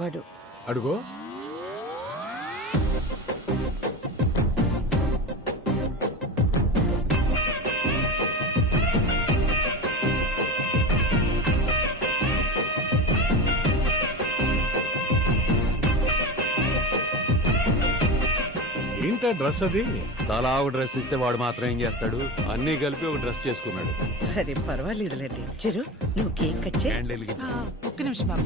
వాడు అడుగో. ఏంటా డ్రెస్ అది? తలా ఒక డ్రెస్ ఇస్తే వాడు మాత్రం ఏం చేస్తాడు? అన్నీ కలిపి ఒక డ్రెస్ చేసుకున్నాడు. సరే పర్వాలేదులేండి. చిరు నువ్వు కేక్ కట్ చేయి. ఒక్క నిమిషం బాబు.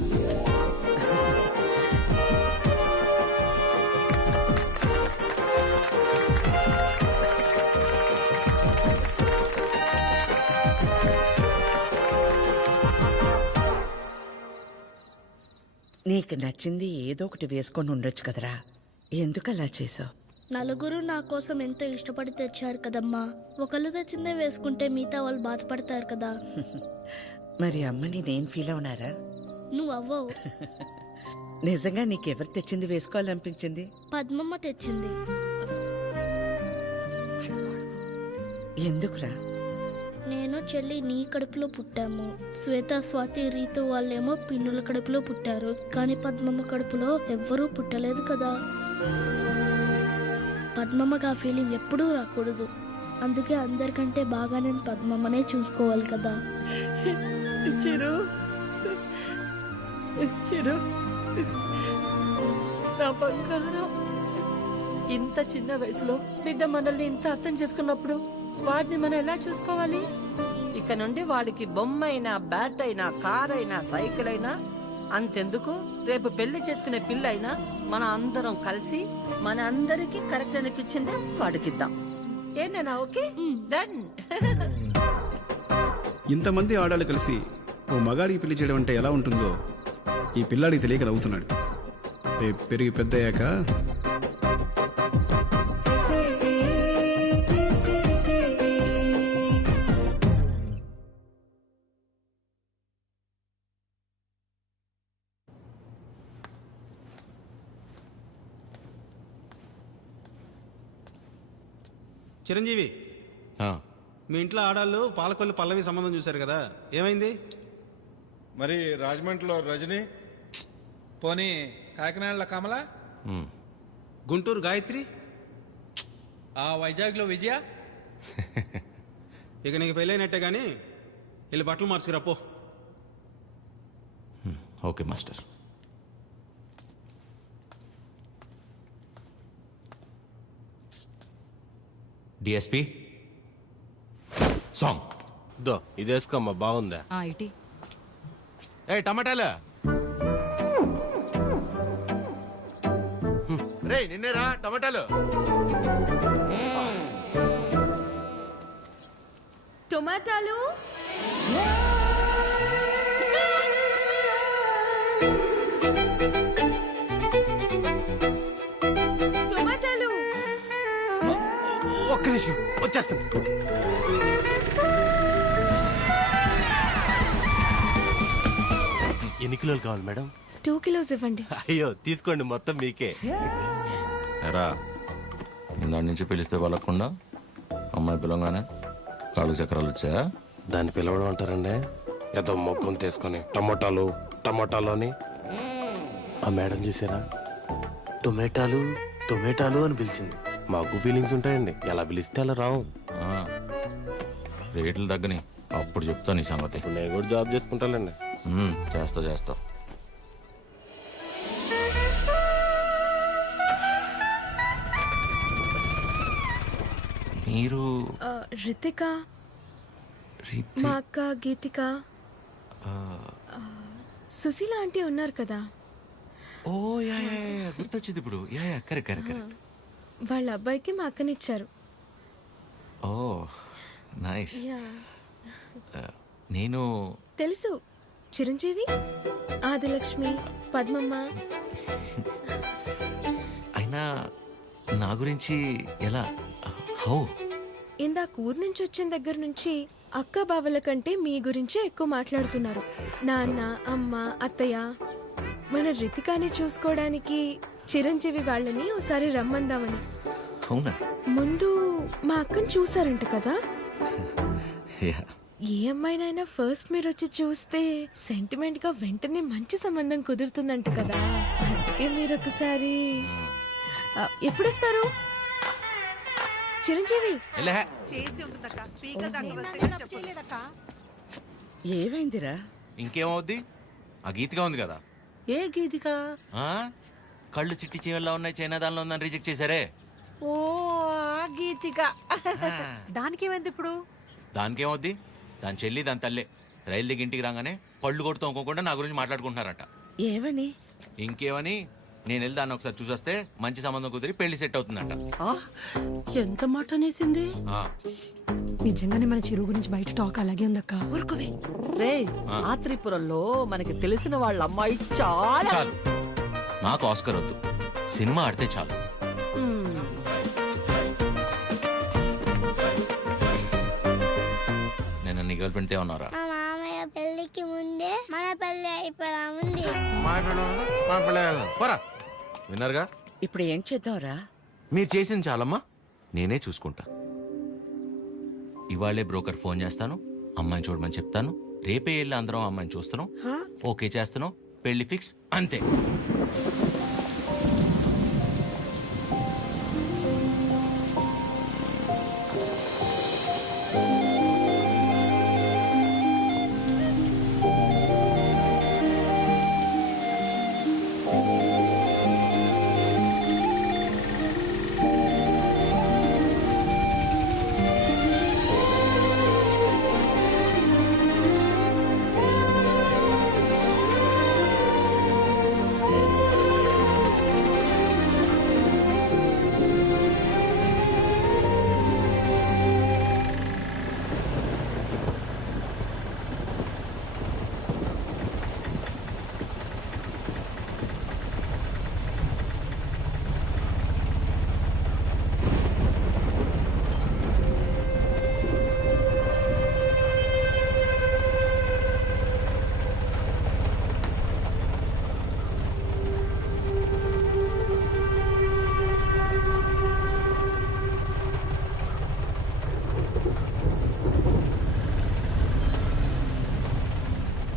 నీకు నచ్చింది ఏదో ఒకటి వేసుకొని ఉండొచ్చు కదరా, ఎందుకు అలా చేసావు? నలుగురు నా కోసం ఎంతో ఇష్టపడి తెచ్చారు కదమ్మా. ఒకళ్ళు తెచ్చిందే వేసుకుంటే మిగతా వాళ్ళు బాధపడతారు కదా. మరి అమ్మని నేను ఫీల్ అవునారా? నువ్వు అవ్వవు. నిజంగా నీకెవరు తెచ్చింది వేసుకోవాలనిపించింది? పద్మమ్మ తెచ్చింది. ఎందుకురా? నేను చెల్లి నీ కడుపులో పుట్టాము. శ్వేత, స్వాతి, రీతు వాళ్ళేమో పిన్నుల కడుపులో పుట్టారు. కానీ పద్మమ్మ కడుపులో ఎవ్వరూ పుట్టలేదు కదా. పద్మమ్మకి ఆ ఫీలింగ్ ఎప్పుడూ రాకూడదు. అందుకే అందరికంటే బాగా నేను పద్మమ్మనే చూసుకోవాలి కదా. చిరు, చిరు నా బంగారం, ఇంత చిన్న వయసులో బిడ్డ మనల్ని ఇంత అర్థం చేసుకున్నప్పుడు వాడిని మనం ఎలా చూసుకోవాలి? ఇక నుండి వాడికి బొమ్మ అయినా, బ్యాట్ అయినా, కార్ అయినా, సైకిల్ అయినా అంతెందుకు, రేపు పెళ్లి చేసుకునే పిల్ల అయినా మన అందరం కలిసి మన అందరికి కరెక్ట్ అనిపించిందే వాడికిద్దాం. ఏంటన్నా? Okay done. ఇంతమంది ఆడాలు కలిసి ఓ మగాడికి పెళ్లి చేయడం అంటే ఎలా ఉంటుందో ఈ పిల్లాడికి తెలియక నవ్వుతున్నాడు. రేపు పెరిగి పెద్ద అయ్యాక చిరంజీవి, మీ ఇంట్లో ఆడాళ్ళు పాలకొల్లు పల్లవి సంబంధం చూశారు కదా, ఏమైంది? మరి రాజమండ్రిలో రజని, పోనీ కాకినాడలో కమల, గుంటూరు గాయత్రి, ఆ వైజాగ్లో విజయ. ఇక నీకు పెళ్ళైనట్టే కానీ వెళ్ళి బట్టలు మార్చుకురా పో. Okay master. డిఎస్పి సాంగ్ దో ఇది వేసుకోమ్మా, బాగుందా? ఇటీ ఏ టమాటాలు రే, నిన్నేరా టమాటాలు. టొమాటాలు టొమాటాలు ఒక్క నిమిషం వచ్చేస్తాను. ఎన్ని కిలోలు కావాలి మేడం? 2 kilos ఇవ్వండి. అయ్యో తీసుకోండి, మొత్తం మీకే. ఎరా, దాని నుంచి పిలిస్తే వాళ్ళకుండా అమ్మాయి పిలవగానే కాళ్ళు చక్రాలు వచ్చాయా? దాన్ని పిలవడం అంటారండి, ఏదో మొక్కం తీసుకొని టమోటాలు టమోటాలు అని. ఆ మేడం చూసారా, టొమాటాలు టొమాటాలు అని పిలిచింది. మాకు ఫీలింగ్స్ ఉంటాయండి, ఎలా పిలిస్తే అలా రావు. రేట్లు తగ్గని అప్పుడు చెప్తా నీ సంగతి. నేను కూడా జాబ్ చేసుకుంటానండి. చేస్తా చేస్తా. మీరు రితిక, మా అక్క గీతిక, సుశీల ఆంటీ ఉన్నారు కదా. ఓ యా గుర్తొచ్చింది ఇప్పుడు. Yeah correct correct correct. వాళ్ళ అబ్బాయికి మా అక్కనిచ్చారు. ఓ నైస్. నేను తెలుసు, చిరంజీవి, ఆదిలక్ష్మి, పద్మమ్మ. అయినా నా గురించి ఎలా? హౌ? ఇందాక ఊరు నుంచి వచ్చిన దగ్గర నుంచి అక్క బావల కంటే మీ గురించే ఎక్కువ మాట్లాడుతున్నారు. నాన్న, అమ్మ, అత్తయ్య. మన రితికాని చూసుకోవడానికి చిరంజీవి వాళ్ళని ఒకసారి రమ్మందామని. అవునా? ముందు మా అక్కని చూసారంట కదా. ఏ అమ్మాయినైనా ఫస్ట్ మీరు వచ్చి చూస్తే సెంటిమెంట్ గా వెంటనే మంచి సంబంధం కుదురుతుందంట కదా, అందుకే మీరు ఒకసారి ఎప్పుడు వస్తారు చిరంజీవి? ఏమైందిరా? ఇంకేమవుద్ది, ఆ గీతిగా ఉంది కదా. ఏ గీతిగా? ఆ? కళ్ళు చిట్టి చీవల్లో ఉన్నాయి, చైనా దానిలో ఉందని రిజెక్ట్ చేశారే. ఓ ఆ గీతిగా. దానికేమైంది ఇప్పుడు? దానికేమవుద్ది, దాని చెల్లి దాని తల్లే రైలు దిగి ఇంటికి రాగానే పళ్ళు కొడుతూ ఇంకోకుండా నా గురించి మాట్లాడుకుంటున్నారట. ఏమని? ఇంకేమని, నేను వెళ్ళి దాన్ని ఒకసారి చూసొస్తే మంచి సంబంధం కుదిరి పెళ్లి సెట్ అవుతుందంట. ఎంత మాట అనేసింది? నిజంగానే మన చిరు గురించి బయట టాక్ అలాగే ఉందక్క. రే ఆ త్రిపురంలో మనకి తెలిసిన వాళ్ళ అమ్మాయి చాలా చాలు, నాకు ఆస్కర్ వద్దు, సినిమా ఆడితే చాలు. నేను నీ గర్ల్ ఫ్రెండ్ ఉన్నారా? మా మామయ్య పెళ్లికి ముందే మన పెళ్లి అయిపోదా ఉంది. విన్నారుగా, ఇప్పుడు ఏం చేద్దాంరా? మీరు చేసింది చాలమ్మా, నేనే చూసుకుంటా. ఇవాళే బ్రోకర్ ఫోన్ చేస్తాను, అమ్మాయిని చూడమని చెప్తాను. రేపే వెళ్ళి అందరం అమ్మాయిని చూస్తున్నాం, ఓకే చేస్తున్నాం, పెళ్లి ఫిక్స్, అంతే.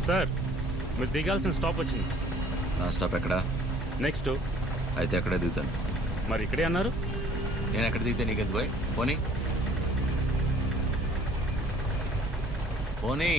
సార్, మీరు దిగాల్సిన స్టాప్ వచ్చింది. నా స్టాప్ ఎక్కడా? నెక్స్ట్. అయితే ఎక్కడ దిగుతాను? మరి ఇక్కడే అన్నారు. నేను ఎక్కడ దిగితే నీకెందుకు పోయి? పోనీ పోనీ.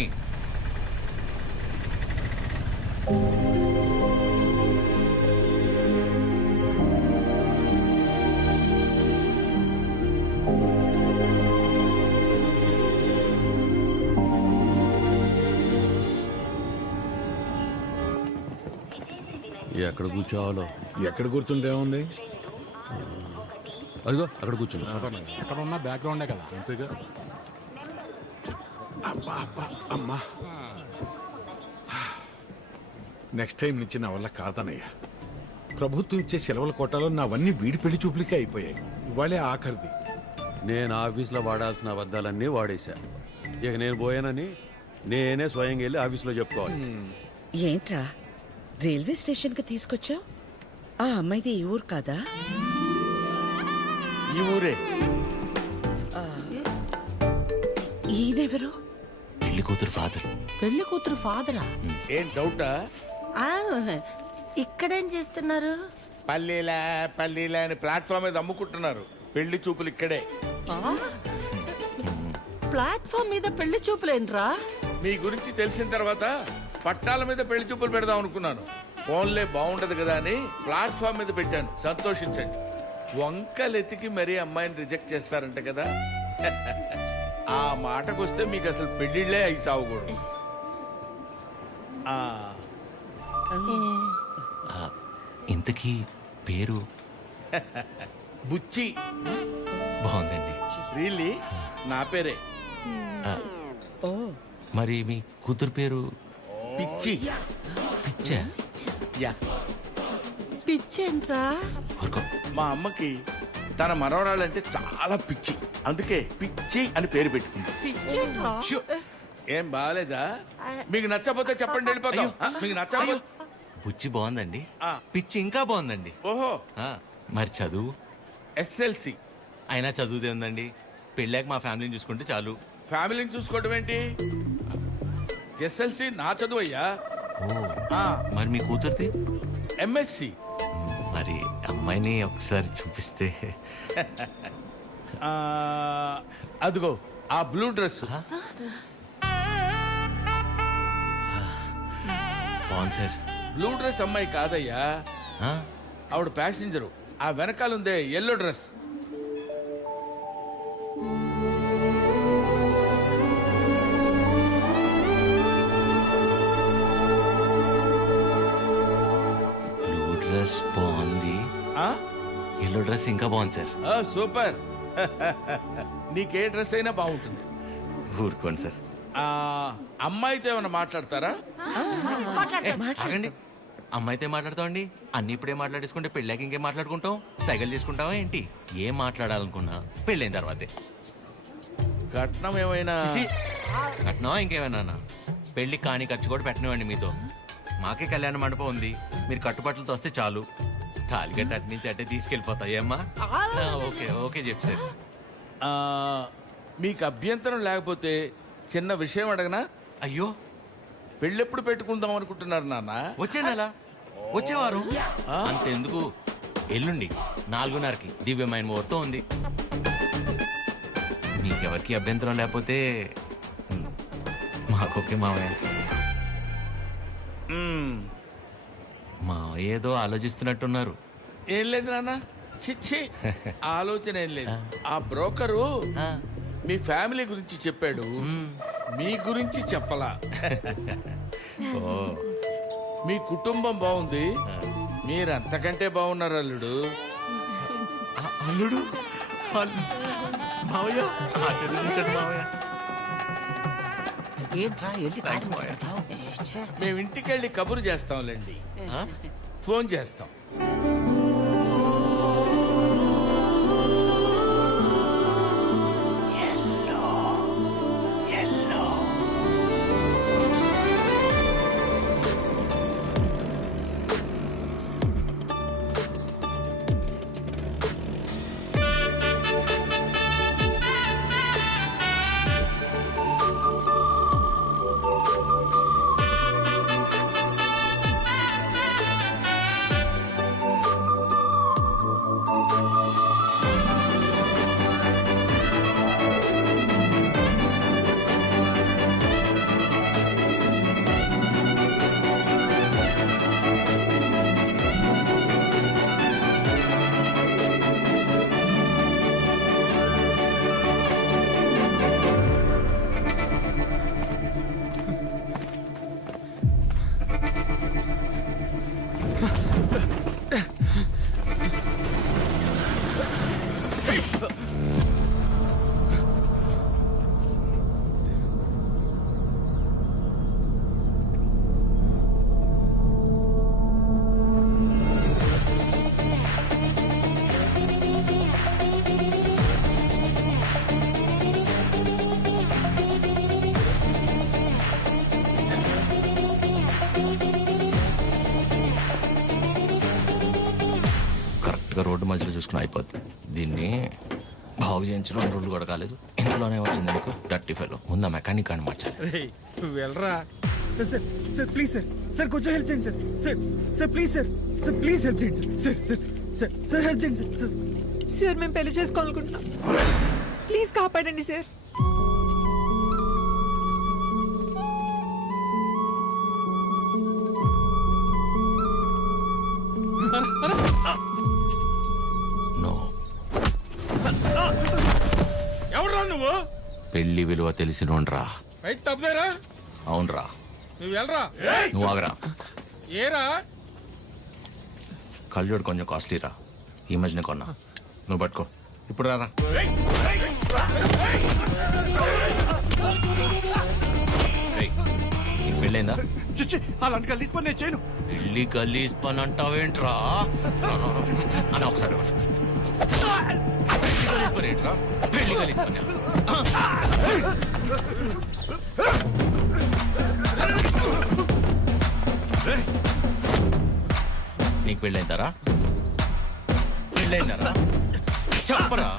ఎక్కడ కూర్చోవాలో? ఎక్కడ కూర్చుంటే ఏముంది, అదిగో అక్కడ కూర్చున్నా. అక్కడ ఉన్న బ్యాక్గ్రౌండే కదా. అంతేగా. అబ్బా అబ్బా అమ్మా, నెక్స్ట్ టైం నుంచి నా వల్ల కాదనయ్యా. ప్రభుత్వం ఇచ్చే సెలవుల కోటాలో నావన్నీ వీడి పెళ్లి చూపులకే అయిపోయాయి. ఇవాళే ఆఖరిది. నేను ఆఫీస్లో వాడాల్సిన అబద్ధాలన్నీ వాడేశా. ఇక నేను పోయానని నేనే స్వయంగా వెళ్ళి ఆఫీస్లో చెప్పుకోవాలి. ఏంట్రా రైల్వే స్టేషన్కి తీసుకొచ్చావు? ఆ అమ్మాయిది ఈ ఊరు కాదా? ఈ ఊరే. ఈయనెవరు? పెళ్లి కూతురు ఫాదర్. పెళ్లి కూతురు ఫాదరా? ఏం డౌటా? ఇక్కడేం చేస్తున్నారు? పల్లీలా పల్లీలా అని ప్లాట్ఫామ్ మీద అమ్ముకుంటున్నారు. పెళ్లి చూపులు ఇక్కడే. ప్లాట్ఫామ్ మీద పెళ్లి చూపులేంట్రా? మీ గురించి తెలిసిన తర్వాత పట్టాల మీద పెళ్లి చూపులు పెడదాం అనుకున్నాను. ఫోన్లే బాగుంటది కదా అని ప్లాట్ఫామ్ మీద పెట్టాను. సంతోషించండి. వంకలెతికి మరీ అమ్మాయిని రిజెక్ట్ చేస్తారంట కదా. ఆ మాటకొస్తే మీకు అసలు పెళ్లిళ్లే అయి చావకూడదు. ఇంతకీ పేరు? బుచ్చి. బాగుందండి. రియల్లీ నా పేరే. ఓ, మరి మీ కూతురు పేరు? పిచ్చి. పిచ్చా? యా. పిచ్చేంట్రా? మా అమ్మకి తన మనవరాలంటే చాలా పిచ్చి. అందుకే పిచ్చి అని పేరు పెట్టుకుంది. పిచ్చేంట్రా? ఏం బాగాలేదా? మీకు నచ్చకపోతే చెప్పండి, వెళ్ళిపోతాం. మీకు నచ్చకపోతే. బుచ్చి బాగుందండి, పిచ్చి ఇంకా బాగుందండి. ఓహో. మరి చదువు? ఎస్ఎల్సి. అయినా చదువుదే ఉందండి. పెళ్ళాక మా ఫ్యామిలీని చూసుకుంటే చాలు. ఫ్యామిలీని చూసుకోవడం ఏంటి? ఎస్ఎల్సి నా చదువయ్యా. మరి మీ కూతురుది? ఎంఎస్సి. మరి అమ్మాయిని ఒకసారి చూపిస్తే. అదిగో ఆ బ్లూ డ్రెస్. బాగుంది సార్. బ్లూ డ్రెస్ అమ్మాయి కాదయ్యా, ఆవిడ ప్యాసింజరు. ఆ వెనకాలందే ఎల్లో డ్రెస్. బ్లూ డ్రెస్ బాగుంది, ఎల్లో డ్రెస్ ఇంకా బాగుంది సార్. సూపర్. నీకే డ్రెస్ అయినా బాగుంటుంది. ఊరుకోండి సార్. అమ్మాయితో ఏమైనా మాట్లాడతారా? ఆగండి, అమ్మాయితో మాట్లాడతామండి. అన్ని ఇప్పుడే మాట్లాడేసుకుంటే పెళ్ళాక ఇంకేం మాట్లాడుకుంటాం? సైకిల్ చేసుకుంటావా ఏంటి? ఏం మాట్లాడాలనుకున్నా పెళ్ళైన తర్వాతే. కట్నం ఏమైనా? కట్నం ఇంకేమైనా? పెళ్లి కాని ఖర్చు కూడా పెట్టనివ్వండి మీతో. మాకే కళ్యాణ మండపం ఉంది, మీరు కట్టుబట్టలతో వస్తే చాలు. తాలిగట్ట అటు నుంచి అట్టే తీసుకెళ్ళిపోతాయమ్మా. ఓకే ఓకే చెప్తారు. మీకు అభ్యంతరం లేకపోతే చిన్న విషయం అడగనా? అయ్యో, పెళ్ళెప్పుడు పెట్టుకుందాం అనుకుంటున్నారు నాన్న? వచ్చే నెల, వచ్చేవారు. అంతెందుకు, ఎల్లుండి 4:30కి దివ్యమైన ముహూర్తం ఉంది. మీకెవరికి అభ్యంతరం లేకపోతే మాకొకే మావయ్య. మావయ్య ఏదో ఆలోచిస్తున్నట్టున్నారు. ఏం లేదు నాన్న, చిచ్చి ఆలోచన ఏం లేదు. ఆ బ్రోకరు మీ ఫ్యామిలీ గురించి చెప్పాడు, మీ గురించి చెప్పలా. మీ కుటుంబం బాగుంది, మీరు అంతకంటే బాగున్నారు అల్లుడు. అల్లుడు మావయ్య, మేము ఇంటికి వెళ్ళి కబురు చేస్తాంలేండి. ఫోన్ చేస్తాం. రోడ్డు మధ్యలో చూసుకుని అయిపోద్ది. దీన్ని బాగు చేయించడం 2 రోజులు కూడా కాలేదు, ఇందులోనే వచ్చింది నీకు డర్టీ ఫెలో. ముందు మెకానిక్ అని మార్చాలి. నువ్వు వెళ్ళరా. Sir sir sir please sir, sir కొంచెం హెల్ప్ చేయండి sir. Sir sir please sir, sir please help చేయండి sir. Sir sir sir help చేయండి సార్. సార్ సార్ మేము పెళ్లి చేసుకోవాలనుకుంటున్నాం, ప్లీజ్ కాపాడండి సార్. ఎవరా నువ్వు? పెళ్లి విలువ తెలిసినోండ్రా. అవునరా, నువ్వు వెళ్ళరా. నువ్వు ఆగరా. ఏరా కళ్ళజోడు కొంచెం కాస్ట్లీరా, ఈ మధ్యన కొన్నా. నువ్వు పట్టుకో, ఇప్పుడు రారా. నీకు పెళ్ళైందా? అలాంటి కలిసి పని నేను చేయను. పెళ్లి గలీజ్ పని అంటావేంట్రా? అని ఒకసారి పెళ్లి గలీజ్ పని. నీకు పెళ్ళైందారా? పెళ్ళైందారా? చెప్పరా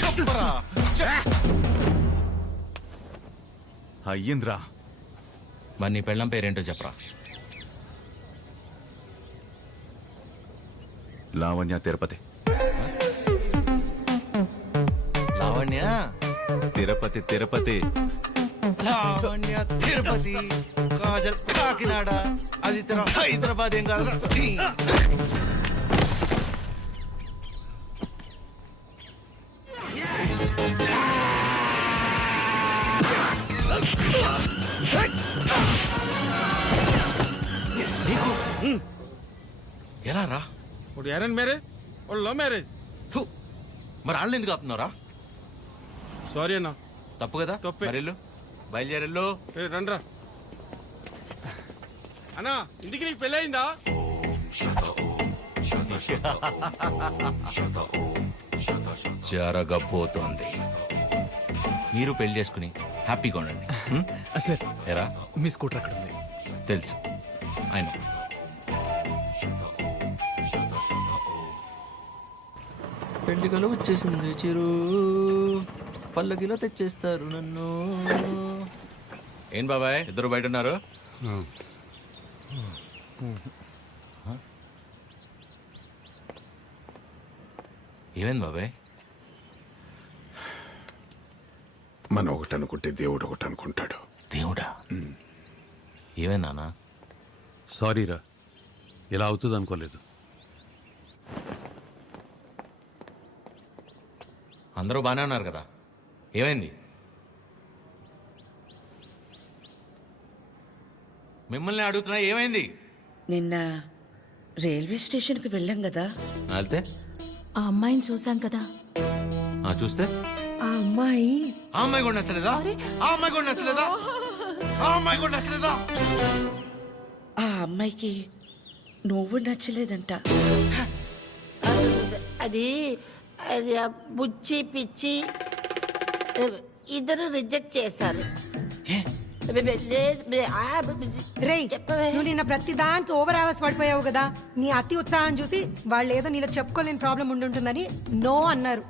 చెప్పరా. అయ్యింద్రా. మరి నీ పెళ్ళం పేరేంటో చెప్పరా. లావణ్య తిరుపతి. లావణ్య తిరుపతి తిరుపతి. లావణ్య తిరుపతి, కాజల్ కాకినాడ, అది హైదరాబాద్. ఏం కాదు. ఎలా రా? ఇప్పుడు అరేంజ్ మ్యారేజ్, లవ్ మ్యారేజ్. మరి వాళ్ళు ఎందుకు ఆపుతున్నారా? సారీ అన్న, తప్పు కదా. తప్పే. మరెళ్ళు, బయలుదేరెళ్ళు. రండ్రా అన్నా, ఇంటికి నీకు పెళ్ళి అయిందా? జరగబోతోంది. మీరు పెళ్లి చేసుకుని హ్యాపీగా ఉండండి. సార్, ఎరా మీ స్కూటర్ అక్కడ ఉంది. తెలుసు ఆయన. పెళ్లి కల వచ్చేసింది చిరు, పల్లకిలో తెచ్చేస్తారు నన్ను. ఏం బాబాయ్ ఇద్దరు బయట ఉన్నారు? ఏమైంది బాబాయ్? మనం ఒకటి అనుకుంటే దేవుడు ఒకటి అనుకుంటాడు. దేవుడా? ఏమైంది నాన్న? సారీరా, ఇలా అవుతుంది అనుకోలేదు. అందరూ బాగానే ఉన్నారు కదా, ఏమైంది? మిమ్మల్ని అడుగుతున్నా, ఏమైంది? నిన్న రైల్వే స్టేషన్కి వెళ్ళాం కదా. వెళ్తే ఆ అమ్మాయిని చూసాం కదా. చూస్తే ఆ అమ్మాయి కూడా నచ్చలేదా? ఆ అమ్మాయి కూడా నచ్చలేదా? ఆ అమ్మాయి కూడా నచ్చలేదా? ఆ అమ్మాయికి నువ్వు నచ్చలేదంట. అది అది ఆ బుచ్చి పిచ్చి ఇద్దరు రిజెక్ట్ చేశారు. రేయ్, నువ్వు నిన్న ప్రతి దానికి ఓవర్ అవర్స్ పడిపోయావు కదా. నీ అతి ఉత్సాహం చూసి వాళ్ళు ఏదో నీలో చెప్పుకోలేని ప్రాబ్లం ఉండుంటుందని నో అన్నారు.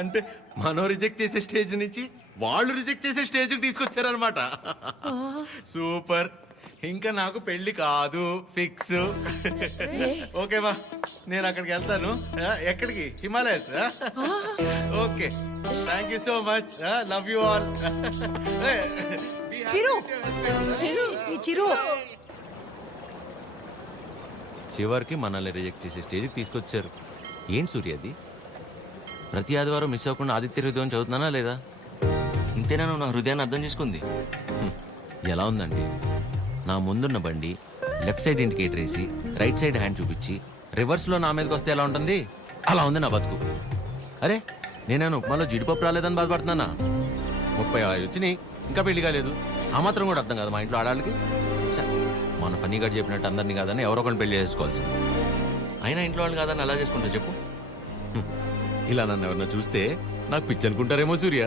అంటే మనం రిజెక్ట్ చేసే స్టేజ్ నుంచి వాళ్ళు రిజెక్ట్ చేసే స్టేజ్కి తీసుకొచ్చారనమాట. సూపర్. ఇంకా నాకు పెళ్లి కాదు, ఫిక్స్. ఓకేవా, నేను అక్కడికి వెళ్తాను. ఎక్కడికి? Himalayas. Okay, thank you so much. Love you all. చివరికి మనల్ని రిజెక్ట్ చేసే స్టేజ్కి తీసుకొచ్చారు. ఏంటి సూర్య అది? ప్రతి ఆదివారం మిస్ అవ్వకుండా ఆదిత్య హృదయం చదువుతున్నానా లేదా? ఇంతేనా నువ్వు నా హృదయాన్ని అర్థం చేసుకుంది? ఎలా ఉందండి? నా ముందున్న బండి లెఫ్ట్ సైడ్ ఇండికేటర్ వేసి రైట్ సైడ్ హ్యాండ్ చూపించి రివర్స్లో నా మీదకి వస్తే ఎలా ఉంటుంది? అలా ఉంది నా బతుకు. అరే, నేనేను ఉప్మాలో జీడిపప్పు రాలేదని బాధపడుతున్నానా? 35 వచ్చినాయి, ఇంకా పెళ్లి కాలేదు. ఆ మాత్రం కూడా అర్థం కాదు మా ఇంట్లో ఆడాళ్ళకి. మన ఫనీగా చెప్పినట్టు అందరినీ కాదని ఎవరో ఒకరిని పెళ్లి చేసుకోవాల్సింది. అయినా ఇంట్లో వాళ్ళు కాదని అలా చేసుకుంటా చెప్పు. ఇలా నన్ను ఎవరన్నా చూస్తే నాకు పిచ్చి అనుకుంటారేమో సూర్య.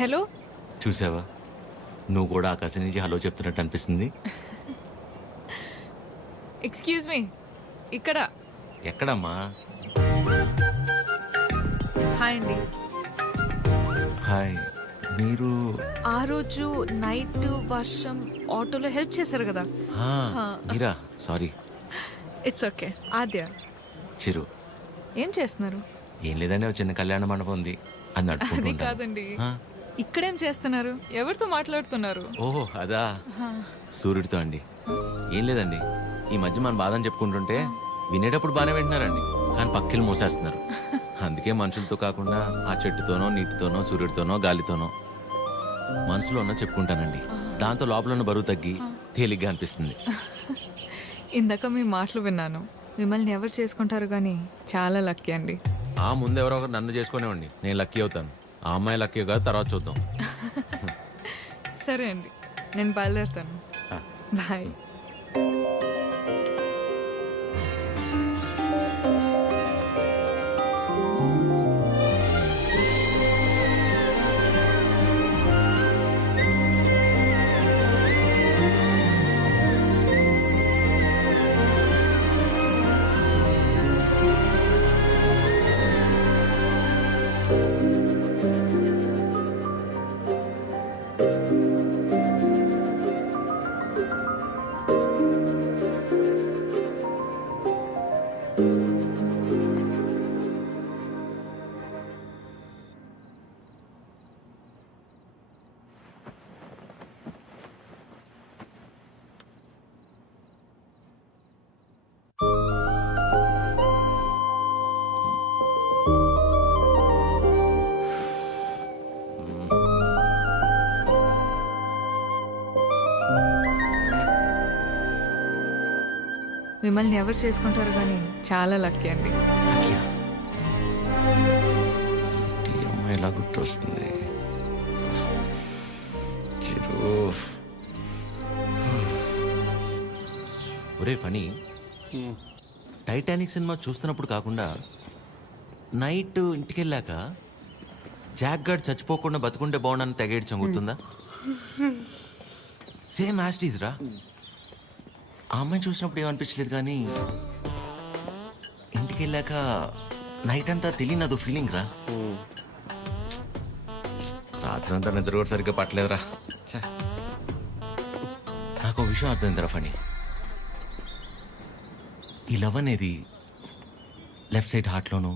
హలో, చూసావా, నువ్వు కూడా ఆకాశం నుంచి హలో చెప్తున్నట్టు అనిపిస్తుంది. ఎక్స్క్యూజ్ మీ, ఇక్కడ. ఎక్కడమ్మా? హాయ్ అండి. హాయ్. మీరు ఆ రోజు నైట్ వర్షం ఆటోలో హెల్ప్ చేశారు కదా. మీరా? Sorry. It's okay. Aadya. Chiru. ఏం చేస్తున్నారు? ఏం లేదండి, ఒక చిన్న కళ్యాణ మండపం ఉంది, అది నడుపుకుంటూ అది ఉంటాను. కాదండి, ఇక్కడేం చేస్తున్నారు? ఎవరితో మాట్లాడుతున్నారు? ఓహో అదా, సూర్యుడితో అండి. ఏం లేదండి, ఈ మధ్య మన బాధని చెప్పుకుంటుంటే వినేటప్పుడు బాగానే వింటున్నారండి, కానీ పక్కిలు మోసేస్తున్నారు. అందుకే మనుషులతో కాకుండా ఆ చెట్టుతోనో, నీటితోనో, సూర్యుడితోనో, గాలితోనో మనసులో ఉన్న చెప్పుకుంటానండి. దాంతో లోపల ఉన్న బరువు తగ్గి తేలిగ్గా అనిపిస్తుంది. ఇందాక మీ మాటలు విన్నాను. మిమ్మల్ని ఎవరు చేసుకుంటారు కానీ చాలా లక్కీ అండి. ఆ ముందు ఎవరో ఒకరు నన్ను చేసుకునేవండి, నేను లక్కీ అవుతాను. ఆ అమ్మాయి లక్కీ కాదు, తర్వాత చూద్దాం. సరే అండి, నేను బయలుదేరుతాను. బాయ్. మిమ్మల్ని ఎవరు చేసుకుంటారు కానీ చాలా లక్కీ అండి. ఈ అమ్మాయి ఎలా గుర్తొస్తుంది? ఒరే ఫనీ, టైటానిక్ సినిమా చూస్తున్నప్పుడు కాకుండా నైట్ ఇంటికి వెళ్ళాక జాక్ గార్డ్ చచ్చిపోకుండా బతుకుంటే బాగుండని తెగేడ్చాం, గుర్తుందా? సేమ్ యాస్టీజ్ రా. ఆ అమ్మాయి చూసినప్పుడు ఏమనిపించలేదు, కానీ ఇంటికి వెళ్ళాక నైట్ అంతా తెలియని అదో ఫీలింగ్ రా. రాత్రి అంతా నిద్ర కూడా సరిగ్గా పట్టలేదురా. నాకు ఒక విషయం అర్థమైందిరా ఫనీ. ఈ లవ్ అనేది లెఫ్ట్ సైడ్ హార్ట్లోనూ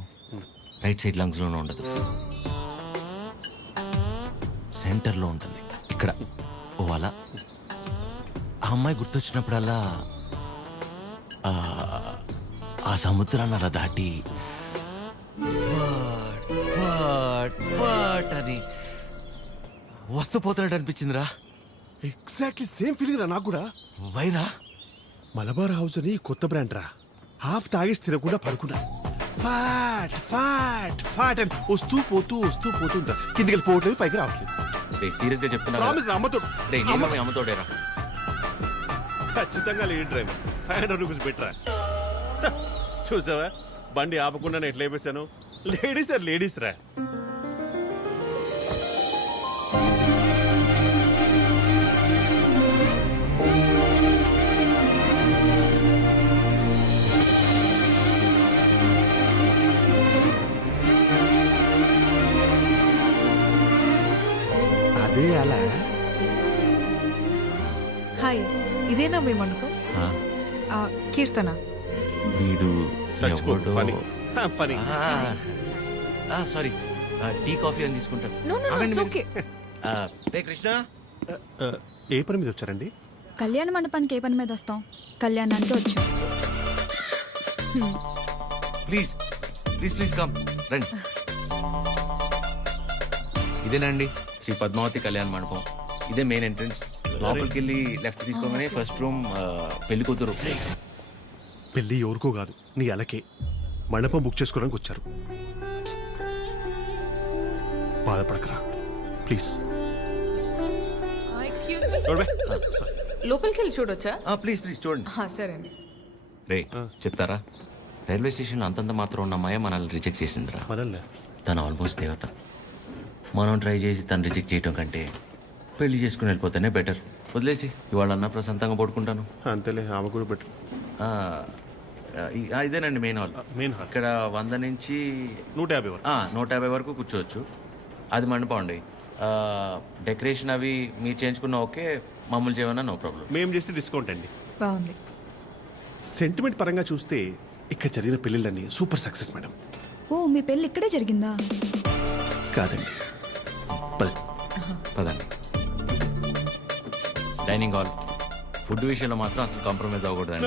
రైట్ సైడ్ లంగ్స్లోనూ ఉండదు, సెంటర్లో ఉంటుంది, ఇక్కడ. ఓ అలా ఆ అమ్మాయి గుర్తొచ్చినప్పుడల్లా ఆ సముద్రాన్ని అలా దాటి అని వస్తూ పోతున్నట్టు అనిపించిందిరా. ఎగ్జాక్ట్లీ సేమ్ ఫీలింగ్ రా నాకు కూడా. వైరా మలబార్ హౌస్ అని కొత్త బ్రాండ్ రా. హాఫ్ తాగేసి తినకుండా పడుకున్నా. ఫాట్ ఫాట్ ఫాట్ అని వస్తూ పోతుంటా. కిందికి వెళ్ళిపోవట్లేదు, పైకి రావట్లేదు. సీరియస్ గా చెప్తున్నా, అమ్మతోడేరా. ఖచ్చితంగా లేడీ డ్రైవర్. 500 రూపీస్ బెటరా. చూసావా, బండి ఆపకుండా ఎట్లా వేసాను. లేడీస్ రా. అదే అలా. హాయ్, ఇదేనా మీ మండపం? కీర్తన. వీడు ఎవడో. ఫనీ. సారీ, టీ కాఫీ అని తీసుకుంటాను. No, it's okay. రే కృష్ణ, ఏ పని మీద వచ్చారండి? కళ్యాణ మండపానికి ఏ పని మీద వస్తాం? కళ్యాణానికి వచ్చాం. ప్లీజ్ ప్లీజ్ ప్లీజ్ కమ్, రండి. ఇదేనండి శ్రీ పద్మావతి కళ్యాణ మండపం. ఇదే మెయిన్ ఎంట్రన్స్. లోపలికి వెళ్ళి లెఫ్ట్ తీసుకోగానే ఫస్ట్ రూమ్ పెళ్లి కూతురు. పెళ్లి ఎవరికో కాదు, నీ అలకే. మండపం బుక్ చేసుకోవడానికి వచ్చారు. బాధపడకరా ప్లీజ్. ఎక్స్క్యూజ్ మీ, లోపలికి వెళ్ళి చూడొచ్చా? ప్లీజ్ ప్లీజ్ చూడండి. సరే అండి. రే చెప్తారా, రైల్వే స్టేషన్లో అంతంత మాత్రం ఉన్న అమ్మాయి మనల్ని రిజెక్ట్ చేసిందిరా. తను ఆల్మోస్ట్ దేవత. మనం ట్రై చేసి తను రిజెక్ట్ చేయడం కంటే పెళ్లి చేసుకుని వెళ్ళిపోతేనే బెటర్. వదిలేసి ఇవాళ అన్న ప్రశాంతంగా పడుకుంటాను. అంతేలే, ఆమె కూడా బెటర్. ఇదేనండి మెయిన్ హాల్. ఇక్కడ 100 నుంచి 150 వరకు కూర్చోవచ్చు. అది మండపం అండి. డెకరేషన్ అవి మీరు చేయించుకున్న ఓకే, మామూలు చేయమన్నా నో ప్రాబ్లం. మేము చేస్తే డిస్కౌంట్ అండి. బాగుంది. సెంటిమెంట్ పరంగా చూస్తే ఇక్కడ జరిగిన పెళ్ళిళ్ళన్నీ సూపర్ సక్సెస్ మేడం. ఓ, మీ పెళ్ళి ఇక్కడే జరిగిందా? కాదండి, పదండి. Dining hall. ఫుడ్ విషయంలో మాత్రం అసలు కాంప్రమైజ్ అవ్వకూడదండి.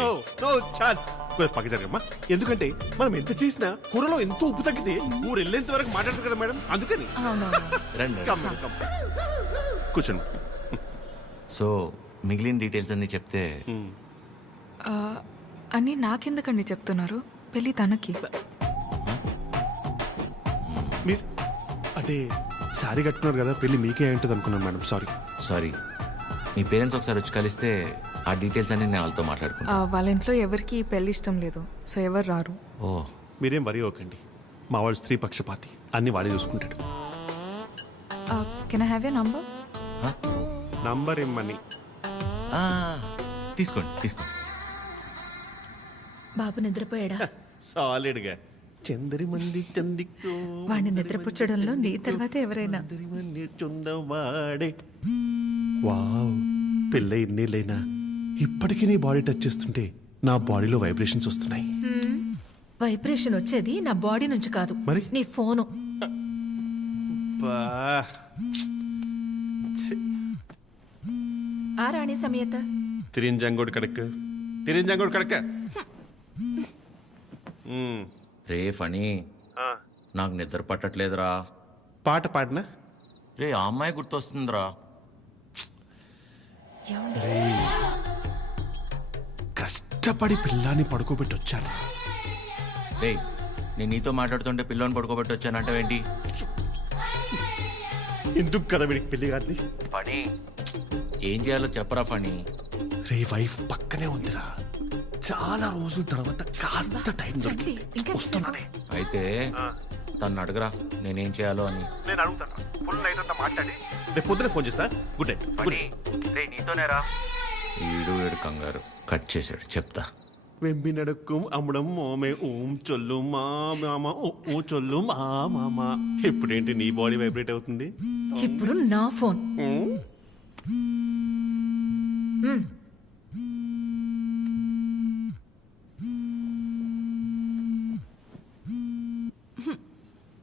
పక్క జరగమ్మా. ఎందుకంటే మనం ఎంత చేసినా కూరలో ఎంతో ఉప్పు తగ్గితే ఊరు వెళ్ళేంత వరకు మాట్లాడతారు కదా మేడం, అందుకని. రండి కూర్చోండి. సో మిగిలిన డీటెయిల్స్ అన్ని చెప్తే. అని నాకెందుకండి చెప్తున్నారు? పెళ్ళి తనకి. మీరు అంటే శారీ కట్టుకున్నారు కదా, పెళ్ళి మీకే ఉంటుంది అనుకున్నాను మేడం. సారీ. మీ పేరెంట్స్ ఒకసారి వచ్చి కలిస్తే ఆ డీటెయిల్స్ అన్ని నేను వాళ్ళతో మాట్లాడుకున్నాను. వాళ్ళ ఇంట్లో ఎవరికి పెళ్లి ఇష్టం లేదు, సో ఎవరు రారు. ఓ, మీరేం వరి అవ్వకండి. మా వాడు స్త్రీ పక్షపాతి, అన్ని వాడే చూసుకుంటాడు. Can I have your number? Number ఇమ్మని. తీసుకోండి. బాబు నిద్రపోయాడా? సాలిడ్ గా. చందరి మంది చందికో వాడిని నిద్రపుచ్చడంలో నీ తర్వాత ఎవరైనా. వావ్, పెళ్ళ ఇన్నేళ్ళైనా ఇప్పటికీ నీ బాడీ టచ్ చేస్తుంటే నా బాడీలో వైబ్రేషన్స్ వస్తున్నాయి. వైబ్రేషన్ వచ్చేది నా బాడీ నుంచి కాదు, మరి నీ ఫోను. ఆ రాణి సమేత తిరింజంగోడు కడక. రే ఫనీ, నాకు నిద్ర పట్టట్లేదురా. పాట పాడినా రే, ఆ అమ్మాయి గుర్తొస్తుందిరా. కష్టం కష్టపడి పిల్లాన్ని పడుకోబెట్టి వచ్చాను. రే నేను నీతో మాట్లాడుతుంటే పిల్లని పడుకోబెట్టి వచ్చానంటావేంటి? ఎందుకు కదా వీడికి పెళ్లి కాదు? ఫణి ఏం చేయాలో చెప్పరా ఫణి. రే వైఫ్ పక్కనే ఉందిరా, చాలా రోజుల తర్వాత కాస్త టైం దొరికింది, వస్తున్నానే. అయితే తను అడగరా నేనేం చేయాలో అని. నేను అడుగుతాను, ఫుల్ నైట్ అంతా మాట్లాడి రేపు పొద్దున ఫోన్ చేస్తా. Good night. రే నీతోనేరా. వీడు కంగారు కట్ చేశాడు, చెప్తా. వెంబి నడుక్కుం అమ్మడం మోమే ఓం చొల్లు మా మామ ఓ చొల్లు మా మామ. ఇప్పుడేంటి నీ బాడీ వైబ్రేట్ అవుతుంది? ఇప్పుడు నా ఫోన్.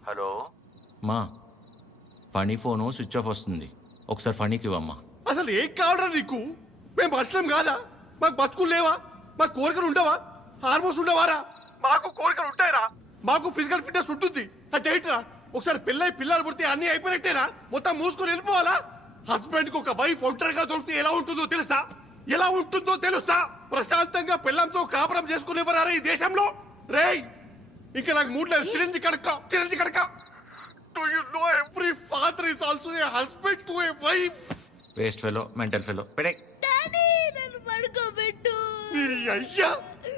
హలో మా ఫణి ఫోను స్విచ్ ఆఫ్ వస్తుంది, ఒకసారి ఫణికి ఇవ్వమ్మా. అసలు ఏం కావాలరా నీకు? మేము బతకం కాదా? మాకు బతుకులు లేవా? మాకు కోరికలు ఉండవా? హార్మోన్స్ ఉండవారా? మాకు కోరికలు ఉంటాయరా, మాకు ఫిజికల్ ఫిట్నెస్ ఉంటుంది. అంటే ఏంటరా, ఒకసారి పెళ్ళై పిల్లలు పుడితే అన్ని అయిపోయినట్టేనా? మొత్తం మూసుకొని వెళ్ళిపోవాలా? హస్బెండ్ కి ఒక వైఫ్ ఒంటరిగా దొరికితే ఎలా ఉంటుందో తెలుసా? ఎలా ఉంటుందో తెలుసా? ప్రశాంతంగా పిల్లలతో కాపురం చేసుకునేవారా ఈ దేశంలో? రేయ్ ఇంకా నాకు మూడు లేదు. Chironji కడక Do you know every father is also a husband to a wife? Waste fellow, mental fellow. పెడే అయ్యా,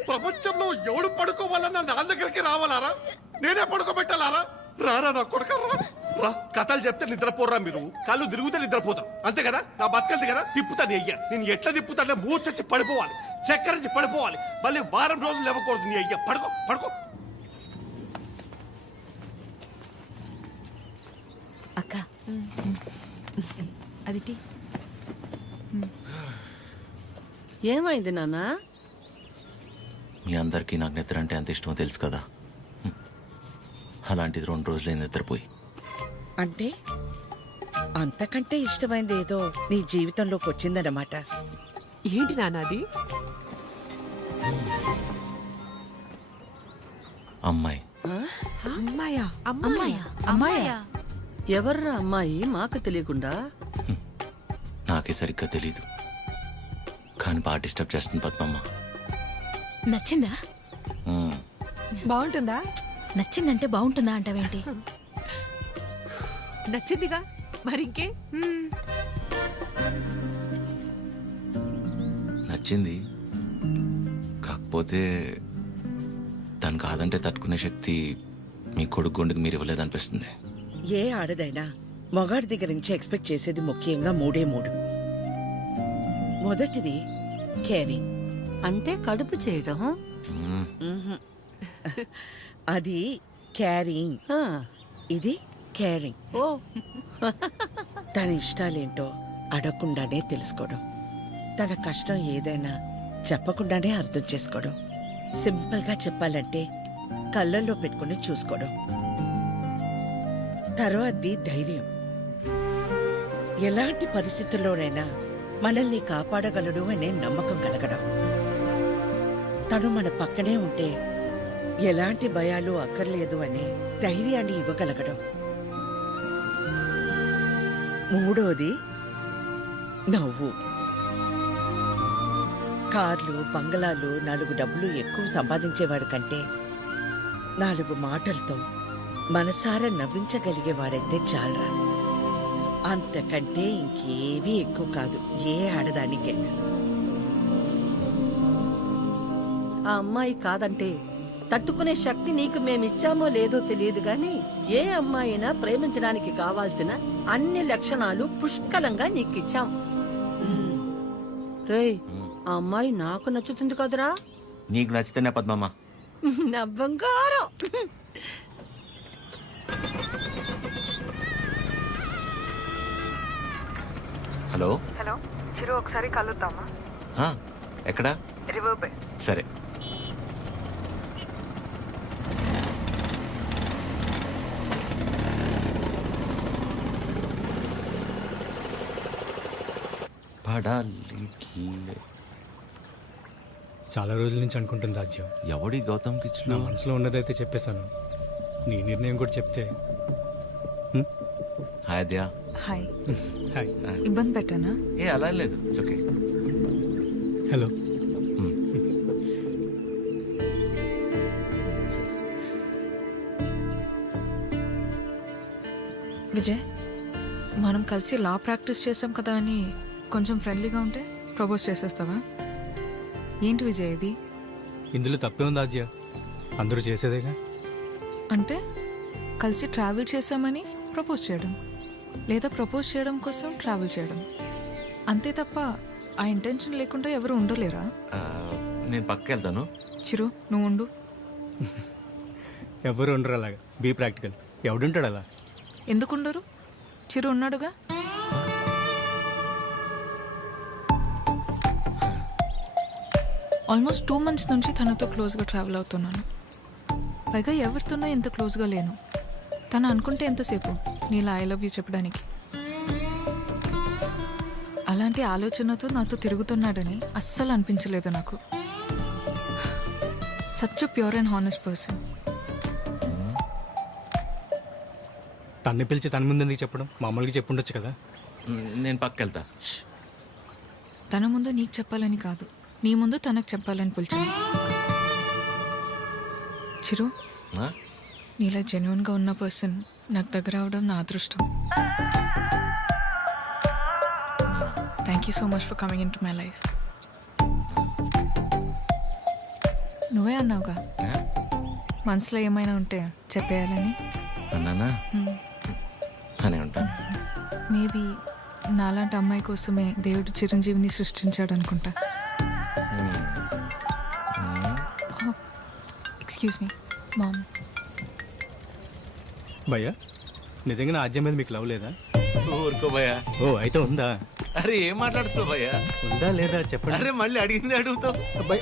ప్రపంచంలో ఎవడు పడుకోవాలన్నా నా దగ్గరికి రావాలారా? నేనే పడుకోబెట్టాలారా? రారా నా కొడుక రా. కథలు చెప్తే నిద్రపోర్రా మీరు, కళ్ళు తిరుగుతే నిద్రపోతాం అంతే కదా. నా బతకల్ది కదా, తిప్పుతాను. అయ్యా నేను ఎట్లా తిప్పుతానే మూర్చొచ్చి పడిపోవాలి, చక్కరించి పడిపోవాలి, మళ్ళీ వారం రోజులు ఇవ్వకూడదు. నీ అయ్యా పడుకో. అక్క అది టీ. ఏమైంది నాన్నా? మీ అందరికీ నాకు నిద్ర అంటే ఎంత ఇష్టమో తెలుసు కదా. అలాంటిది 2 రోజులే నిద్రపోయి. అంటే అంతకంటే ఇష్టమైంది ఏదో నీ జీవితంలోకి వచ్చిందన్నమాట. ఏంటి నాన్నది? అమ్మాయి. అమ్మాయా? ఎవర్రా అమ్మాయి? మాకు తెలియకుండా. నాకే సరిగ్గా తెలీదు, కానీ బాగా డిస్టర్బ్ చేస్తుంది పద్మమ్మ. నచ్చిందా? బాగుంటుందా? నచ్చిందంటే బాగుంటుందా అంటావేంటి? నచ్చిందిగా మరింకే. నచ్చింది, కాకపోతే తను కాదంటే తట్టుకునే శక్తి మీ కొడుకు గుండెకి మీరు ఇవ్వలేదనిపిస్తుంది. ఏ ఆడదైనా మగాడి దగ్గర నుంచి ఎక్స్పెక్ట్ చేసేది ముఖ్యంగా 3. మొదటిది కేరింగ్, అంటే కడుపు చేయడం. అది క్యారింగ్, ఇది కేరింగ్. ఓ తన ఇష్టాలేంటో అడగకుండానే తెలుసుకోవడం, తన కష్టం ఏదైనా చెప్పకుండానే అర్థం చేసుకోవడం, సింపుల్ గా చెప్పాలంటే కళ్ళల్లో పెట్టుకుని చూసుకోవడం. తర్వాతది ధైర్యం, ఎలాంటి పరిస్థితుల్లోనైనా మనల్ని కాపాడగలడు అనే నమ్మకం కలగడం. తను మన పక్కనే ఉంటే ఎలాంటి భయాలు అక్కర్లేదు అనే ధైర్యాన్ని ఇవ్వగలగడం. 3వది నవ్వు. కార్లు, బంగళాలు, 4 డబ్బులు ఎక్కువ సంపాదించేవాడు కంటే 4 మాటలతో మనసారా నవ్వించగలిగేవాడైతే చాలరా. అంతకంటే ఇంకేవీ ఎక్కువ కాదు ఏ ఆడదానికైనా. ఆ అమ్మాయి కాదంటే తట్టుకునే శక్తి నీకు మేమిచ్చామో లేదో తెలియదు గాని ఏ అమ్మాయినా ప్రేమించడానికి కావాల్సిన అన్ని లక్షణాలు పుష్కలంగా నీకిచ్చాం. రేయ్ ఆ అమ్మాయి నాకు నచ్చుతుంది కదరా? నీకు నచ్చితేనే పద్మమ్మ. నా బంగారం. హలో చిరు, ఒకసారి కలుద్దామా? ఎక్కడా? River bay. సరే. చాలా రోజుల నుంచి అనుకుంటుంది రాజ్యం. ఎవడి గౌతమ్ కిచ్? నా మనసులో ఉన్నదైతే చెప్పేశాను. నీ నిర్ణయం కూడా చెప్తే. హాయ్ దయా. హాయ్. హాయ్. ఇబ్బంది పెట్టానా? ఏ అలా లేదు, ఇట్స్ ఓకే. హలో. విజయ్, మనం కలిసి లా ప్రాక్టీస్ చేసాం కదా అని కొంచెం ఫ్రెండ్లీగా ఉంటే ప్రపోజ్ చేసేస్తావా? ఏంటి విజయ్ ఇది? ఇందులో తప్పే ఉంది ఆద్య, అందరూ చేసేదేగా. అంటే కలిసి ట్రావెల్ చేసామని ప్రపోజ్ చేయడం, లేదా ప్రపోజ్ చేయడం కోసం ట్రావెల్ చేయడం, అంతే తప్ప ఆ ఇంటెన్షన్ లేకుండా ఎవరు ఉండలేరా? నేను పక్కకి వెళ్తాను. చిరు, నువ్వు ఉండు. ఎవరు ఉండరు అలాగా. Be practical. ఎవడుంటాడు అలా? ఎందుకు ఉండరు? చిరు ఉన్నాడుగా. ఆల్మోస్ట్ 2 months నుంచి తనతో క్లోజ్గా ట్రావెల్ అవుతున్నాను. పైగా ఎవరితోనో ఎంత క్లోజ్గా లేను. తను అనుకుంటే ఎంతసేపు నీలా ఐ లవ్ యూ చెప్పడానికి. అలాంటి ఆలోచనతో నాతో తిరుగుతున్నాడని అస్సలు అనిపించలేదు నాకు. Such pure and honest person. తన్ని పిలిచి తన ముందు ఎందుకు చెప్పడం? మామూలుగా చెప్పుండొచ్చు కదా. నేను పక్కకి వెళ్తా. తన ముందు నీకు చెప్పాలని కాదు, నీ ముందు తనకు చెప్పాలని పిలిచాను. చిరు, నీలా జెన్యున్గా ఉన్న పర్సన్ నాకు దగ్గర అవడం నా అదృష్టం. Thank you so much for coming in to my life. నువ్వే అన్నావుగా మనసులో ఏమైనా ఉంటే చెప్పేయాలని. అన్నానా? అనే ఉంటాను. మేబీ నాలాంటి అమ్మాయి కోసమే దేవుడు చిరంజీవిని సృష్టించాడు అనుకుంటా. Excuse me ma'am. భయ్యా, నిజంగా నా ఆద్య మీద మీకు లవ్ లేదా? ఊరుకో భయ్యా. ఓ, అయితే ఉందా? అరే ఏం మాట్లాడుతున్నావు భయ్యా? ఉందా లేదా చెప్పండి. అరే మళ్ళీ అడిగింది అడుగుతావు.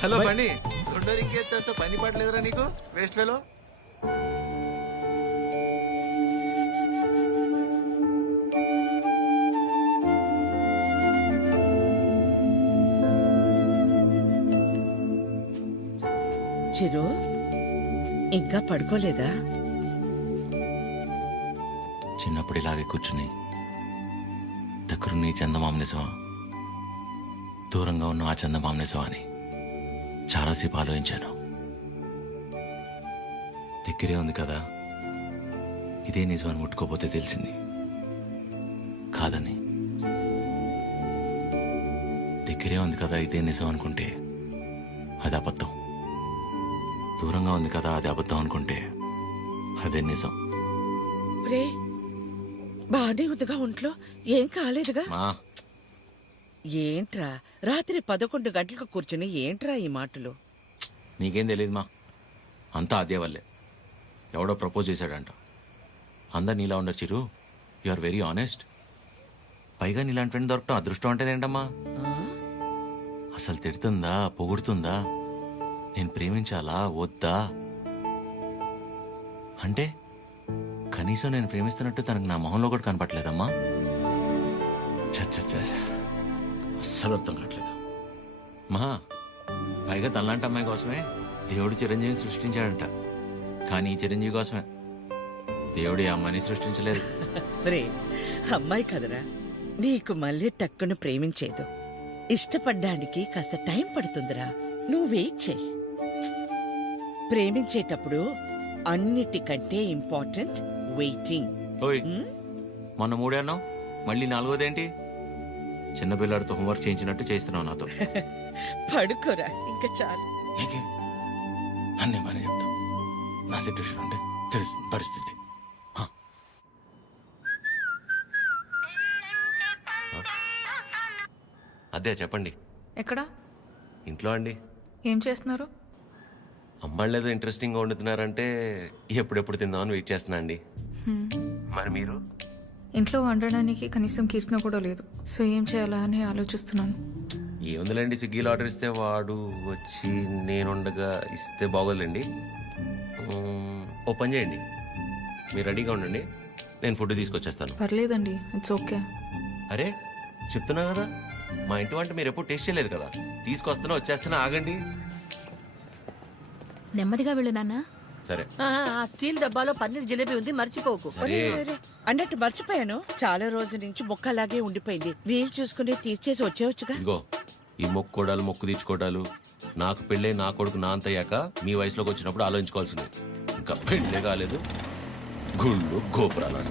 హలో బండి, రెండో ఇంకేస్తా పని పడలేదురా నీకు? Waste fellow. చిరు, ఇంకా పడుకోలేదా? చిన్నప్పుడు ఇలాగే కూర్చుని దగ్గరున్న ఈ చందమామ నిజమా, దూరంగా ఉన్న ఆ చందమామ నిజమా అని చాలాసేపు ఆలోచించాను. దగ్గరే ఉంది కదా, ఇదే నిజమని ముట్టుకోపోతే తెలిసింది కాదని. దగ్గరే ఉంది కదా ఇదే నిజం అనుకుంటే అది అబద్ధం. దూరంగా ఉంది కదా అది అబద్ధం అనుకుంటే అదే నిజం. రే, బానే ఉందిగా ఒంట్లో? ఏం కాలేదుగా? ఏంట్రా రాత్రి 11 గంటలకు కూర్చుని ఏంట్రా ఈ మాటలు? నీకేం తెలియదు మా, అంతా అదే వల్లే. ఎవడో ప్రపోజ్ చేశాడంట. అందరు నీలా ఉండరు చిరు, యు ఆర్ వెరీ ఆనెస్ట్. పైగా నీలాంటి ఫ్రెండ్ దొరకటం అదృష్టం అంటే ఏంటమ్మా? అసలు తిడుతుందా, పొగుడుతుందా, నేను ప్రేమించాలా వద్దా అంటే కనీసం నేను ప్రేమిస్తున్నట్టు తనకు నా మొహంలో కూడా కనపట్లేదమ్మా. అస్సలు అర్థం కావట్లేదు మా. పైగా తనలాంటి అమ్మాయి కోసమే దేవుడు చిరంజీవిని సృష్టించాడంట. కానీ ఈ చిరంజీవి కోసమే దేవుడు ఈ అమ్మాయిని సృష్టించలేదు. రే, అమ్మాయి కదరా, నీకు మళ్ళీ టక్కును ప్రేమించేదు. ఇష్టపడ్డానికి కాస్త టైం పడుతుందిరా, నువ్వు వెయిట్ చెయ్యి. ప్రేమించేటప్పుడు అన్నిటికంటే ఇంపార్టెంట్ వెయిటింగ్. ఓయ్, మొన్న 3 అన్నావు, మళ్ళీ 4వదేంటి? చిన్నపిల్లాడితో హోంవర్క్ చేయించినట్టు చేస్తున్నావు నాతో. పడుకోరా, ఇంకా చాలు. అన్నీ బాగానే చెప్తాం. నా సిట్యుయేషన్ అంటే తెలుసు పరిస్థితి. అదే చెప్పండి. ఎక్కడ? ఇంట్లో అండి. ఏం చేస్తున్నారు? అమ్మాళ్ళు ఏదో ఇంట్రెస్టింగ్గా వండుతున్నారంటే ఎప్పుడెప్పుడు తిందామని వెయిట్ చేస్తున్నా అండి. మరి మీరు? ఇంట్లో వండడానికి కనీసం కీర్తన కూడా లేదు. సో ఏం చేయాలా అని ఆలోచిస్తున్నాను. ఏముందిలేండి, స్విగ్గీలో ఆర్డర్ ఇస్తే వాడు వచ్చి నేను ఉండగా ఇస్తే బాగోదులేండి. ఓ పని చేయండి, మీరు రెడీగా ఉండండి, నేను ఫుడ్ తీసుకొచ్చేస్తాను. పర్లేదండి, ఇట్స్ ఓకే. అరే చెప్తున్నా కదా, మా ఇంటి వంట మీరు ఎప్పుడు టేస్ట్ చేయలేదు కదా. తీసుకొస్తున్నా, వచ్చేస్తున్నా, ఆగండి. నెమ్మదిగా వెళ్ళు నాన్న. సరే. ఆ స్టీల్ డబ్బాలో పన్నీర్ జిలేబీ ఉంది, మర్చిపోకు. అన్నట్టు మర్చిపోయాను, చాలా రోజుల నుంచి మొక్క అలాగే ఉండిపోయింది. వీలు చూసుకుని తీర్చేసి వచ్చేవచ్చుగా. ఇగో ఈ మొక్కుకోవడాలు, మొక్కు తీర్చుకోవడాలు, నాకు పెళ్ళై నా కొడుకు నా అంతయ్యాక మీ వయసులోకి వచ్చినప్పుడు ఆలోచించుకోవాల్సింది. ఇంకా పెళ్ళే కాలేదు, గుళ్ళు గోపురాలు.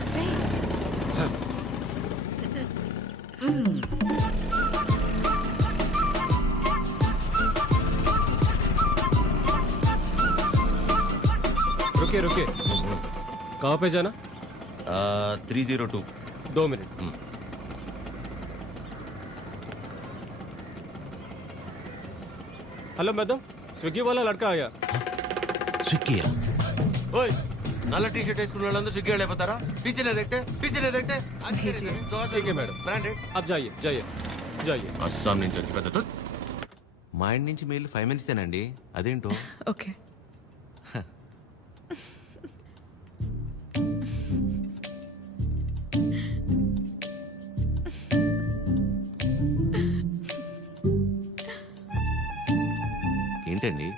रुके रुके कहाँ पे जाना 302 2 मिनट हेलो मैडम स्विगी वाला लड़का आया स्विगी ओए నల్ల టీ షర్ట్ వేసుకున్న వాళ్ళందరూ స్విగ్గీ వెళ్ళిపోతారా టీచర్ देखते ठीक है मैडम బ్రాండెడ్ आप जाइए जाइए जाइए అస్సాం నుంచి వచ్చి పెద్ద మా ఇంటి నుంచి మెయిల్ 5 minutes ఏనండి అదేంటో ఓకే ఏంటండి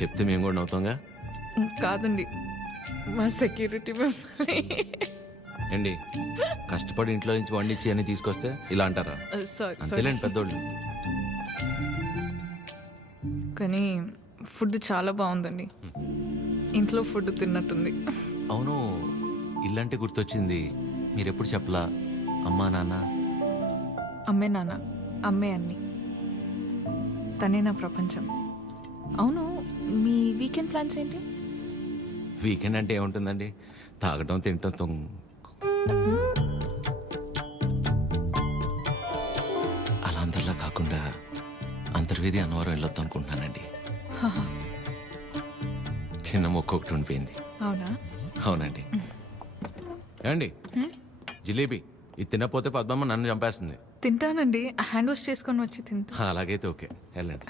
చెప్తే మేము కూడా నవ్వుతాంగా కాదండి మా సెక్యూరిటీ మిమ్మల్ని ఏండి కష్టపడి ఇంట్లో నుంచి వండించి అని తీసుకొస్తే ఇలా అంటారా సారీ అంతేలేండి పెద్దోళ్ళు కానీ ఫుడ్ చాలా బాగుందండి ఇంట్లో ఫుడ్ తిన్నట్టుంది అవును ఇల్లంటే గుర్తొచ్చింది మీరెప్పుడు చెప్పలా అమ్మా నాన్న అమ్మే నాన్న అమ్మే అన్ని తనే నా ప్రపంచం అవును మీ వీకెండ్ ప్లాన్స్ ఏంటి వీకెండ్ అంటే ఏముంటుందండి తాగటం తినటం అలా అందరిలా కాకుండా అంతర్వేది అన్నవరం వెళ్ళొద్దాం అనుకుంటున్నానండి చిన్న మొక్క ఒకటి ఉండిపోయింది అవునా అవునండి ఏమండి జిలేబీ ఇది తినకపోతే పద్మమ్మ నన్ను చంపేస్తుంది తింటానండి హ్యాండ్ వాష్ చేసుకొని వచ్చి తింటా అలాగైతే ఓకే వెళ్ళండి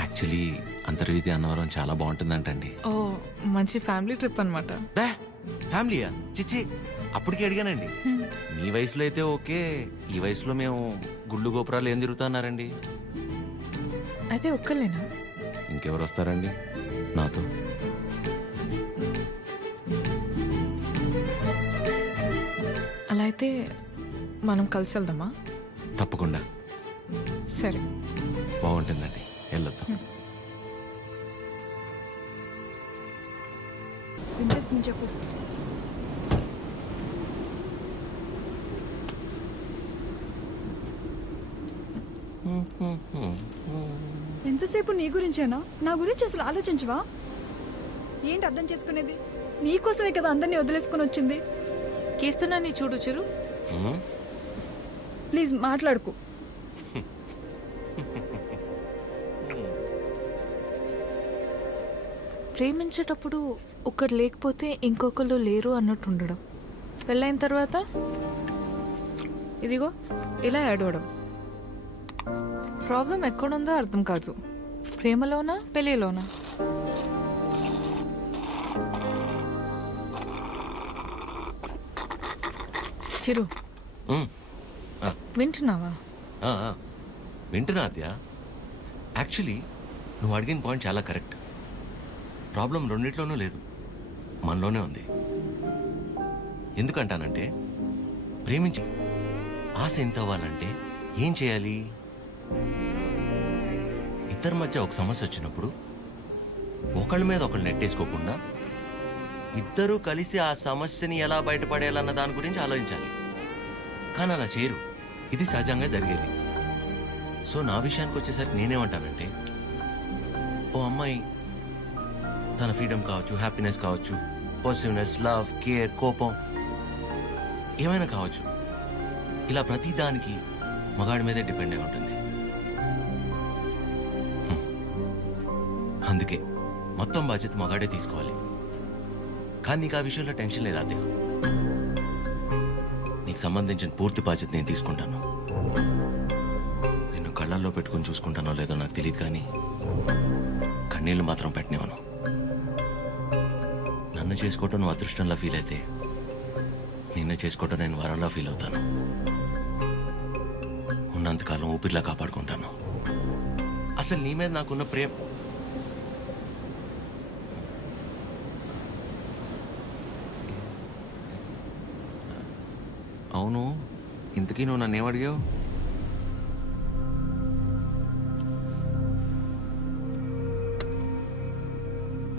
యాక్చువల్లీ అంతర్వేది అన్నవరం చాలా బాగుంటుందంటండి ఓ మంచి ఫ్యామిలీ ట్రిప్ అనమాట ఫ్యామిలీయా చిచ్చి అప్పటికి అడిగానండి మీ వయసులో అయితే ఓకే ఈ వయసులో మేము గుళ్ళు గోపురాలు ఏం తిరుగుతున్నారండి అయితే ఒక్కలేనా ఇంకెవరు వస్తారండి నాతో అలా అయితే మనం కలిసి వెళ్దామా తప్పకుండా సరే బాగుంటుందండి వెళ్ళొద్దాం వినిపిస్తుంది చెప్పు ఎంతసేపు నీ గురించేనా నా గురించి అసలు ఆలోచించవా ఏంటి అర్థం చేసుకునేది నీకోసమే కదా అందరినీ వదిలేసుకుని వచ్చింది కీర్తనని చూడు చిరు ప్లీజ్ మాట్లాడుకు ప్రేమించేటప్పుడు ఒకరు లేకపోతే ఇంకొకరు లేరు అన్నట్టు ఉండడం పెళ్ళైన తర్వాత ఇదిగో ఇలా ఏడవడం ప్రాబ్లం ఎక్కడుందో అర్థం కాదు ప్రేమలోనా పెళ్ళిలోనా చిరు వింటున్నావా వింటున్నా అద్య యాక్చువల్లీ నువ్వు అడిగిన పాయింట్ చాలా కరెక్ట్ ప్రాబ్లం రెండిట్లోనూ లేదు మనలోనే ఉంది ఎందుకంటానంటే ప్రేమించి ఆశ ఎంత అవ్వాలంటే ఏం చేయాలి ఇద్దరి మధ్య ఒక సమస్య వచ్చినప్పుడు ఒకళ్ళ మీద ఒకళ్ళు నెట్టేసుకోకుండా ఇద్దరూ కలిసి ఆ సమస్యని ఎలా బయటపడేయాలన్న దాని గురించి ఆలోచించాలి కానీ అలా చేయరు ఇది సహజంగా జరిగేది సో నా విషయానికి వచ్చేసరికి నేనేమంటానంటే ఓ అమ్మాయి తన ఫ్రీడమ్ కావచ్చు హ్యాపీనెస్ కావచ్చు పాజిటివ్నెస్ లవ్ కేర్ కోపం ఏమైనా కావచ్చు ఇలా ప్రతి దానికి మగాడి మీదే డిపెండ్ అయి ఉంటుంది అందుకే మొత్తం బాధ్యత మగాడే తీసుకోవాలి కానీ నీకు ఆ విషయంలో టెన్షన్ లేదు అదే నీకు సంబంధించిన పూర్తి బాధ్యత నేను తీసుకుంటాను నిన్ను కళ్ళల్లో పెట్టుకుని చూసుకుంటానో లేదో నాకు తెలియదు కానీ కన్నీళ్లు మాత్రం పెట్టనివ్వను నన్ను చేసుకోవటం నువ్వు అదృష్టంలా ఫీల్ అయితే నిన్ను చేసుకోవటం నేను వరంలా ఫీల్ అవుతాను ఉన్నంతకాలం ఊపిరిలా కాపాడుకుంటాను అసలు నీ మీద నాకున్న ప్రేమ అవును ఇంతకీ నువ్వు నన్ను ఏమడిగావు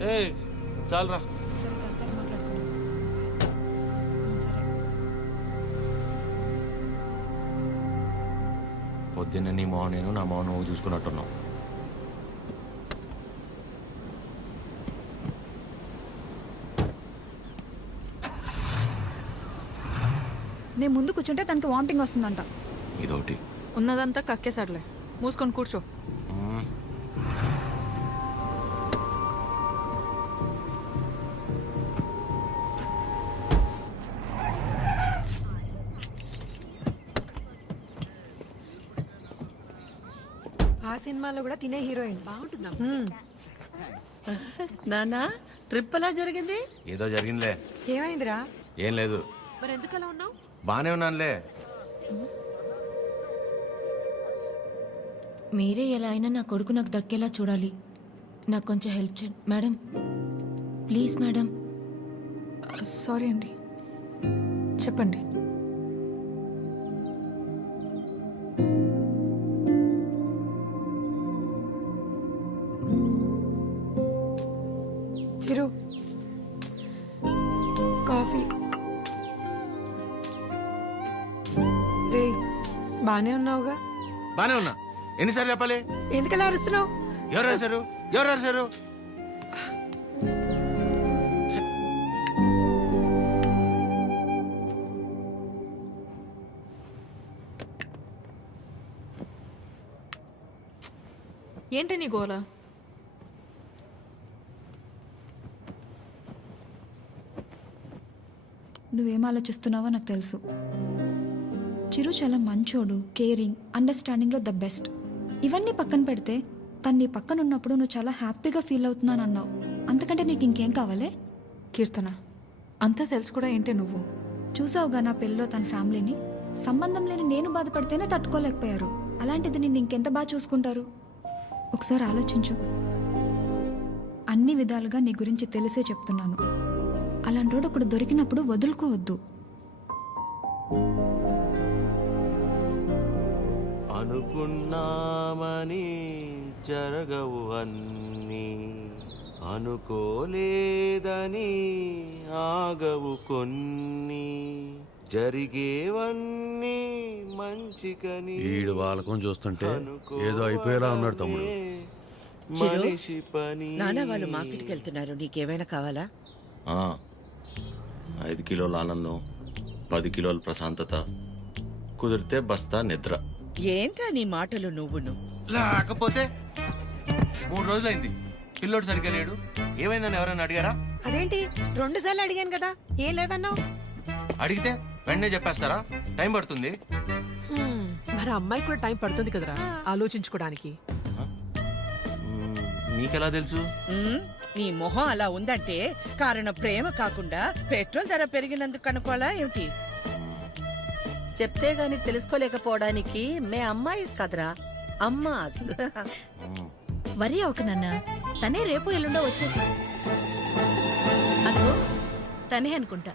ఏ చాలరా. సరే కలిసాక మాట్లాడుకుందాం. సరే. పొద్దున్న నీ మోహన్ నేను నా మోహన్ నువ్వు చూసుకున్నట్టున్నావు. నేను ముందు కూర్చుంటే తనకి వామిటింగ్ వస్తుందంట. ఇదొకటి ఉన్నదంతా కక్కేసాడులే, మూసుకొని కూర్చో. ఆ సినిమాలో కూడా తినే హీరోయిన్ బాగుంటుందా? నానా ట్రిప్ ఎలా జరిగింది? ఏదో జరిగిందిలే. ఏమైందిరా? ఏం లేదు. మరి ఎందుకు అలా ఉన్నావు? బానే ఉన్నానులే. మీరే ఎలా అయినా నా కొడుకు నాకు దక్కేలా చూడాలి. నాకు కొంచెం హెల్ప్ చేయండి మేడం, ప్లీజ్ మేడం. సారీ అండి, చెప్పండి. చిరు కాఫీ. రే బానే ఉన్నావుగా? బానే ఉన్నా. ఎన్నిసార్లు చెప్పాలి? ఎందుకలా అరుస్తున్నావు? ఎవరు రాశారు? ఎవరు రాశారు? ఏంటి నీ గోల? నువ్వేం ఆలోచిస్తున్నావో నాకు తెలుసు. చిరు చాలా మంచోడు, కేరింగ్, అండర్స్టాండింగ్లో ద బెస్ట్. ఇవన్నీ పక్కన పెడితే తను నీ పక్కన ఉన్నప్పుడు నువ్వు చాలా హ్యాపీగా ఫీల్ అవుతున్నాను అన్నావు. అంతకంటే నీకు ఇంకేం కావాలి? కీర్తన, అంతా తెలుసు కూడా ఏంటి నువ్వు? చూసావుగా నా పెళ్ళిలో తన ఫ్యామిలీని. సంబంధం లేని నేను బాధపడితేనే తట్టుకోలేకపోయారు. అలాంటిది నిన్ను ఇంకెంత బాగా చూసుకుంటారు? ఒకసారి ఆలోచించు. అన్ని విధాలుగా నీ గురించి తెలిసే చెప్తున్నాను. అలాంటోడు ఒకడు దొరికినప్పుడు వదులుకోవద్దు. అనుకున్నామని జరగవు అన్నీ, అనుకోలేదని ఆగవు కొన్ని, జరిగేవన్నీ మంచికని. ఈడు వాళ్ళకం చూస్తుంటే ఏదో అయిపోయేలా ఉన్నాడు తమ్ముడు. మనిషి పని. నాన్న వాళ్ళు మార్కెట్కి వెళ్తున్నారు, నీకేమైనా కావాలా? 5 కిలోల ఆనందం, 10 కిలోల ప్రశాంతత, కుదిరితే బస్తా నిద్ర. ఏంటా నీ మాటలు నువ్వును? లేకపోతే 3 రోజులైంది పిల్లోడు సరిగ్గా లేడు. ఏమైందని ఎవరైనా అడిగారా? అదేంటి 2 సార్లు అడిగాను కదా, ఏం లేదన్నావు? అడిగితే వెంటనే చెప్పేస్తారా? టైం పడుతుంది. మరి అమ్మాయి కూడా టైం పడుతుంది కదరా ఆలోచించుకోవడానికి. మీకెలా తెలుసు? నీ మొహం అలా ఉందంటే కారణం ప్రేమ కాకుండా పెట్రోల్ ధర పెరిగినందుకు అనుకోవాలా ఏమిటి? చెప్తే గాని తెలుసుకోలేకపోవడానికి మే అమ్మాయిస్ కదరా, అమ్మాస్. వరి అవక నాన్న, తనే రేపు ఎల్లుండో వచ్చేసి. అదో తనే అనుకుంటా.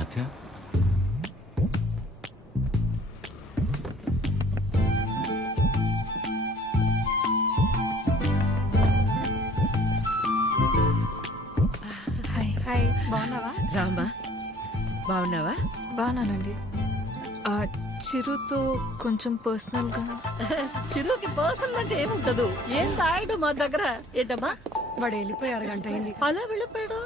ఆద్య, హాయ్, బాగున్నావా? రామా, బాగున్నావా? బాగున్నానండి. చిరుతో కొంచెం పర్సనల్గా. చిరుకి పర్సనల్ అంటే ఏముంటదు? ఏం తాగడు మా దగ్గర. ఏంటమ్మా? వాడు వెళ్ళిపోయి 1 గంట అయింది. అలా వెళ్ళిపోయాడు?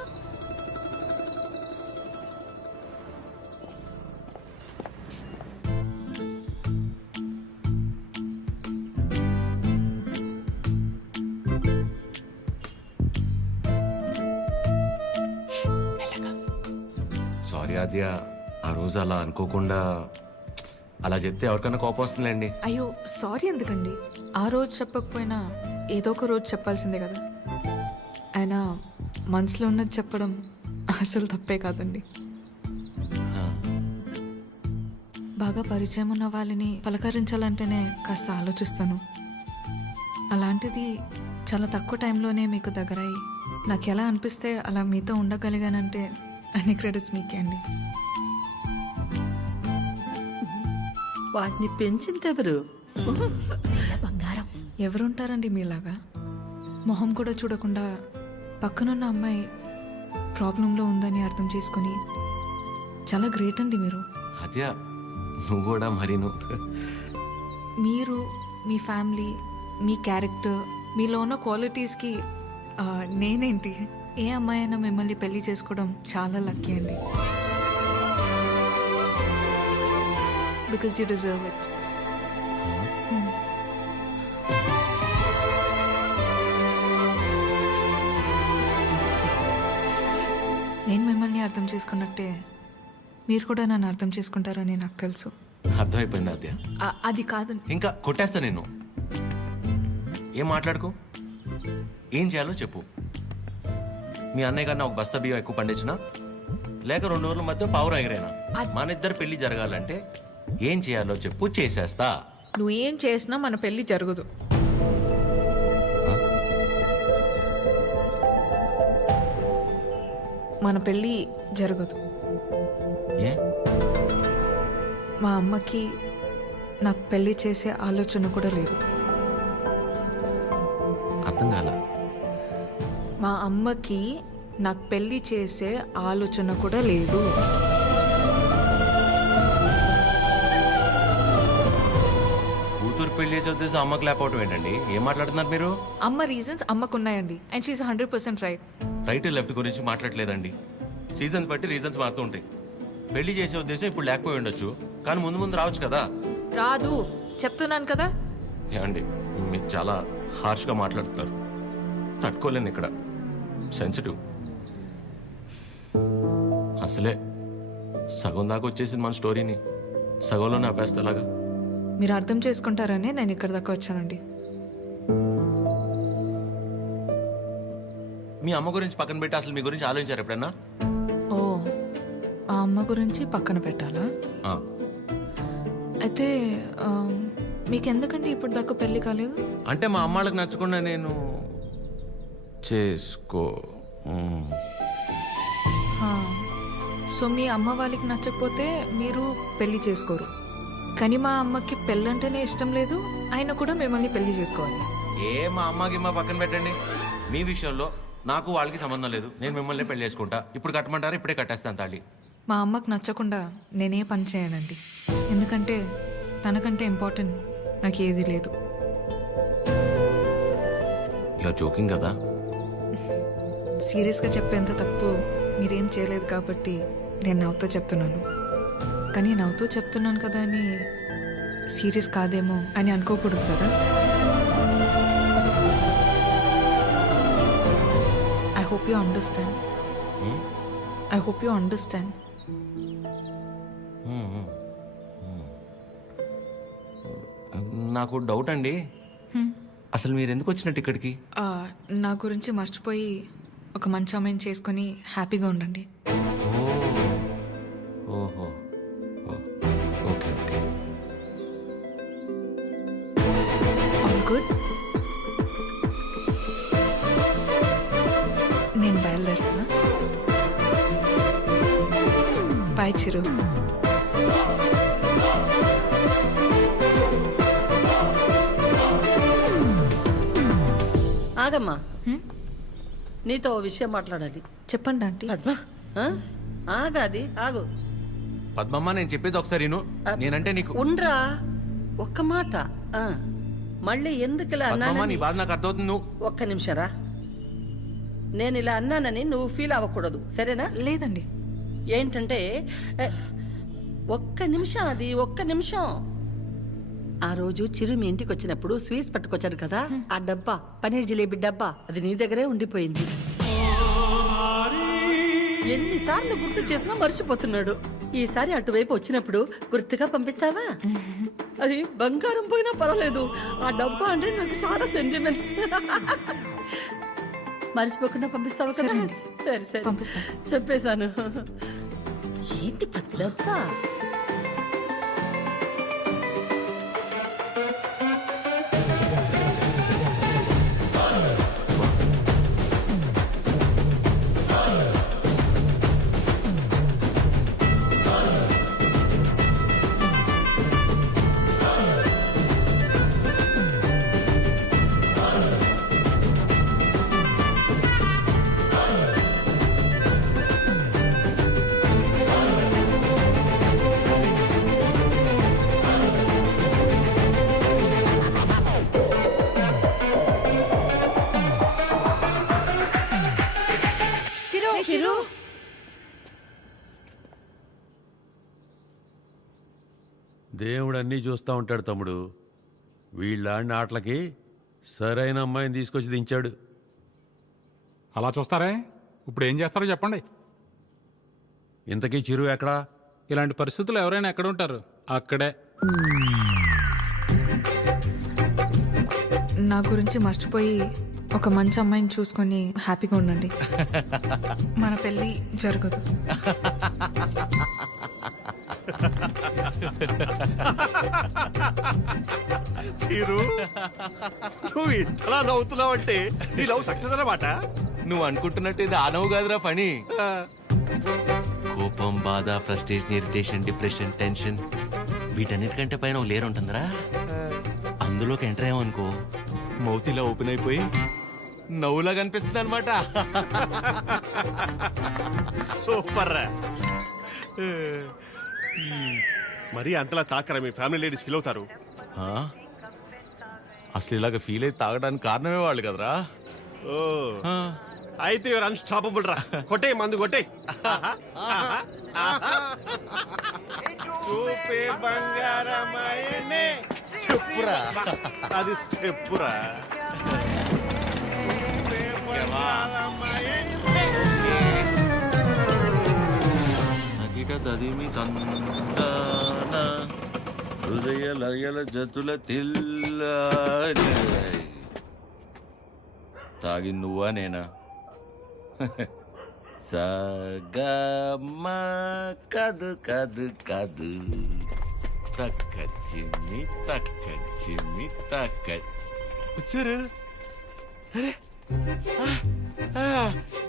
సారీ ఆద్య, ఆ రోజు అలా అనుకోకుండా అలా చెప్తే ఎవరికైనా కోపం వస్తుందండి. అయ్యో సారీ ఎందుకండి? ఆ రోజు చెప్పకపోయినా ఏదో ఒక రోజు చెప్పాల్సిందే కదా. అయినా మనసులో ఉన్నది చెప్పడం అసలు తప్పే కాదండి. బాగా పరిచయం ఉన్న వాళ్ళని పలకరించాలంటేనే కాస్త ఆలోచిస్తాను. అలాంటిది చాలా తక్కువ టైంలోనే మీకు దగ్గరయ్యి నాకు ఎలా అనిపిస్తే అలా మీతో ఉండగలిగానంటే అన్ని క్రెడిట్స్ మీకే అండి. వాటిని పెంచిందెవరు? బంగారం ఎవరుంటారండి మీలాగా? మొహం కూడా చూడకుండా పక్కనున్న అమ్మాయి ప్రాబ్లంలో ఉందని అర్థం చేసుకొని చాలా గ్రేట్ అండి మీరు. అదే నువ్వు కూడా మరి మీరు మీ ఫ్యామిలీ, మీ క్యారెక్టర్, మీలో ఉన్న క్వాలిటీస్కి నేనేంటి, ఏ అమ్మాయి అయినా మిమ్మల్ని పెళ్లి చేసుకోవడం చాలా లక్కీ అండి. Because you deserve it. నేను మిమ్మల్ని అర్థం చేసుకున్నట్టే మీరు కూడా నన్ను అర్థం చేసుకుంటారని నాకు తెలుసు. అర్థమైపోయింది అద్య. అది కాదు, ఇంకా కొట్టేస్తా నేను. ఏం మాట్లాడుకో, ఏం చేయాలో చెప్పు. మీ అన్నయ్య కన్నా ఒక బస్తా బియ్యం ఎక్కువ పండించినా, లేక 2 రోజుల మధ్య పావురం ఎగరేనా, మన ఇద్దరు పెళ్లి జరగాలంటే ఏం చేయాలో చెప్పు, చేసేస్తా. నువ్వేం చేసినా మన పెళ్లి జరగదు. మన పెళ్ళి జరగదు. ఏ? మా అమ్మకి నాకు పెళ్లి చేసే ఆలోచన కూడా లేదు. అర్థం కాల. మా అమ్మకి నాకు పెళ్లి చేసే ఆలోచన కూడా లేదు. కూతురు పెళ్లి చేసే ఉద్దేశం అమ్మకి లేకపోవటం ఏంటండి? ఏం మాట్లాడుతున్నారు మీరు? అమ్మ రీజన్స్ అమ్మకున్నాయండి, and she is 100% right. Right left గురించి మాట్లాడలేదండి. సీజన్స్ బట్టి రీజన్స్ మారుతూ ఉంటాయి. పెళ్లి చేసే ఉద్దేశం ఇప్పుడు లేకపోయి ఉండొచ్చు, కానీ ముందు ముందు రావచ్చు కదా. రాదు చెప్తున్నాను కదా. ఏమండి, మీరు చాలా హార్ష్గా మాట్లాడుతున్నారు. తట్టుకోలేను, ఇక్కడ సెన్సిటివ్. అసలే సగం దాకా వచ్చేసింది మన స్టోరీని, సగంలోనే ఆపేస్తేలాగా. మీరు అర్థం చేసుకుంటారనే నేను ఇక్కడ దాకా వచ్చానండి. మీ అమ్మ గురించి పక్కన పెట్టి అసలు మీ గురించి ఆలోచించారు ఎప్పుడన్నా? ఓ, ఆ అమ్మ గురించి పక్కన పెట్టాలా? అయితే మీకెందుకండి ఇప్పుడు దాకా పెళ్లి కాలేదు? అంటే మా అమ్మాళ్ళకి నచ్చకుండా నేను చేసుకో. సో మీ అమ్మ వాళ్ళకి నచ్చకపోతే మీరు పెళ్లి చేసుకోరు. కానీ మా అమ్మకి పెళ్ళంటేనే ఇష్టం లేదు, ఆయన కూడా మిమ్మల్ని పెళ్లి చేసుకోవాలి. మా అమ్మకి మా పక్కన పెట్టండి. మీ విషయంలో నాకు వాళ్ళకి సంబంధం లేదు. నేను మిమ్మల్ని పెళ్లి చేసుకుంటా. ఇప్పుడు కట్టమంటారా? ఇప్పుడే కట్టేస్తాను తాళి. మా అమ్మకి నచ్చకుండా నేనే పని చేయనండి, ఎందుకంటే తనకంటే ఇంపార్టెంట్ నాకు ఏది లేదు. ఇలా జోకింగ్ కదా. సీరియస్గా చెప్పేంత తప్పు మీరేం చేయలేదు కాబట్టి నేను నవ్వుతూ చెప్తున్నాను. కానీ నవ్వుతూ చెప్తున్నాను కదా అని సీరియస్ కాదేమో అని అనుకోకూడదు కదా. I hope you understand. I hope you understand. నాకు డౌట్ అండి, అసలు మీరు ఎందుకు వచ్చినట్టు ఇక్కడికి? నా గురించి మర్చిపోయి ఒక మంచి అమ్మాయిని చేసుకొని హ్యాపీగా ఉండండి. ఓహో, ఓకే ఓకే. All good. నేను బయలుదేరుతున్నా. బాయ్ చిరు. ఆగమ్మా, నీతో ఓ విషయం మాట్లాడాలి. చెప్పండి ఆంటీ. పద్మ, ఆగాది ఆగు. పద్మమ్మ, నేను చెప్పేది ఒకసారి విను. నేనంటే నీకు ఉండ్రా, ఒక్క మాట. మళ్ళీ ఎందుకు ఇలా పద్మమ్మ, నీ అన్నానని బాధ నాకు అర్థమవుతుంది. నువ్వు ఒక్క నిమిషం రా. నేను ఇలా అన్నానని నువ్వు ఫీల్ అవ్వకూడదు, సరేనా? లేదండి. ఏంటంటే ఒక్క నిమిషం, అది ఒక్క నిమిషం. ఆ రోజు చిరు మీ ఇంటికి వచ్చినప్పుడు స్వీట్స్ పట్టుకొచ్చాడు కదా, ఆ డబ్బా, పనీర్ జిలేబీ డబ్బా, అది నీ దగ్గరే ఉండిపోయింది. ఎన్నిసార్లు గుర్తు చేసినా మర్చిపోతున్నాడు. ఈసారి అటువైపు వచ్చినప్పుడు గుర్తుగా పంపిస్తావా? అది బంగారం పోయినా పర్వాలేదు, ఆ డబ్బా అంటే నాకు చాలా సెంటిమెంట్స్. మర్చిపోకుండా పంపిస్తావా కదా? సరే సరే పంపిస్తా. చెప్పేశాను. ఏంటి డబ్బా? దేవుడు అన్నీ చూస్తూ ఉంటాడు తమ్ముడు. వీళ్ళాడిన ఆటలకి సరైన అమ్మాయిని తీసుకొచ్చి దించాడు. అలా చూస్తారే? ఇప్పుడు ఏం చేస్తారో చెప్పండి. ఇంతకీ చిరు ఎక్కడా? ఇలాంటి పరిస్థితులు ఎవరైనా ఎక్కడ ఉంటారు? అక్కడే. నా గురించి మర్చిపోయి ఒక మంచి అమ్మాయిని చూసుకొని హ్యాపీగా ఉండండి. మన పెళ్ళి జరగదు. చీరు, నువ్వు ఇంతలా నవ్వుతున్నావంటే నీ లవ్ సక్సెస్ అన్నమాట. నువ్వు అనుకుంటున్నట్టు ఇది ఆ నవ్వు కాదురా పని. కోపం, బాధ, ఫ్రస్ట్రేషన్, ఇరిటేషన్, డిప్రెషన్, టెన్షన్ వీటన్నిటికంటే పైన ఒక లేరు ఉంటుందిరా. అందులోకి ఎంటర్ అయ్యామనుకో మౌతిలా ఓపెన్ అయిపోయి నవ్వులా కనిపిస్తుంది అనమాట. సూపర్ రా. మరి అంతలా తాకరా, మీ ఫ్యామిలీ లేడీస్ ఫీల్ అవుతారు. అసలు ఇలాగ ఫీల్ అయి తాగడానికి కారణమే వాళ్ళు కదరా. ఓ అయితే యువర్ అన్స్టాపబుల్ రా. కొట్టే మందు కొట్టే. చూపే బంగారమాయనే. చెప్పురా. అది స్టెప్పురా. తదిమి తందాన హృదయ లయల జతుల తిల్ల. తాగి నువ్వా నేనా? సగమ కదు కదు కదు తక్క చిమ్మి తక్క వచ్చారు. అరే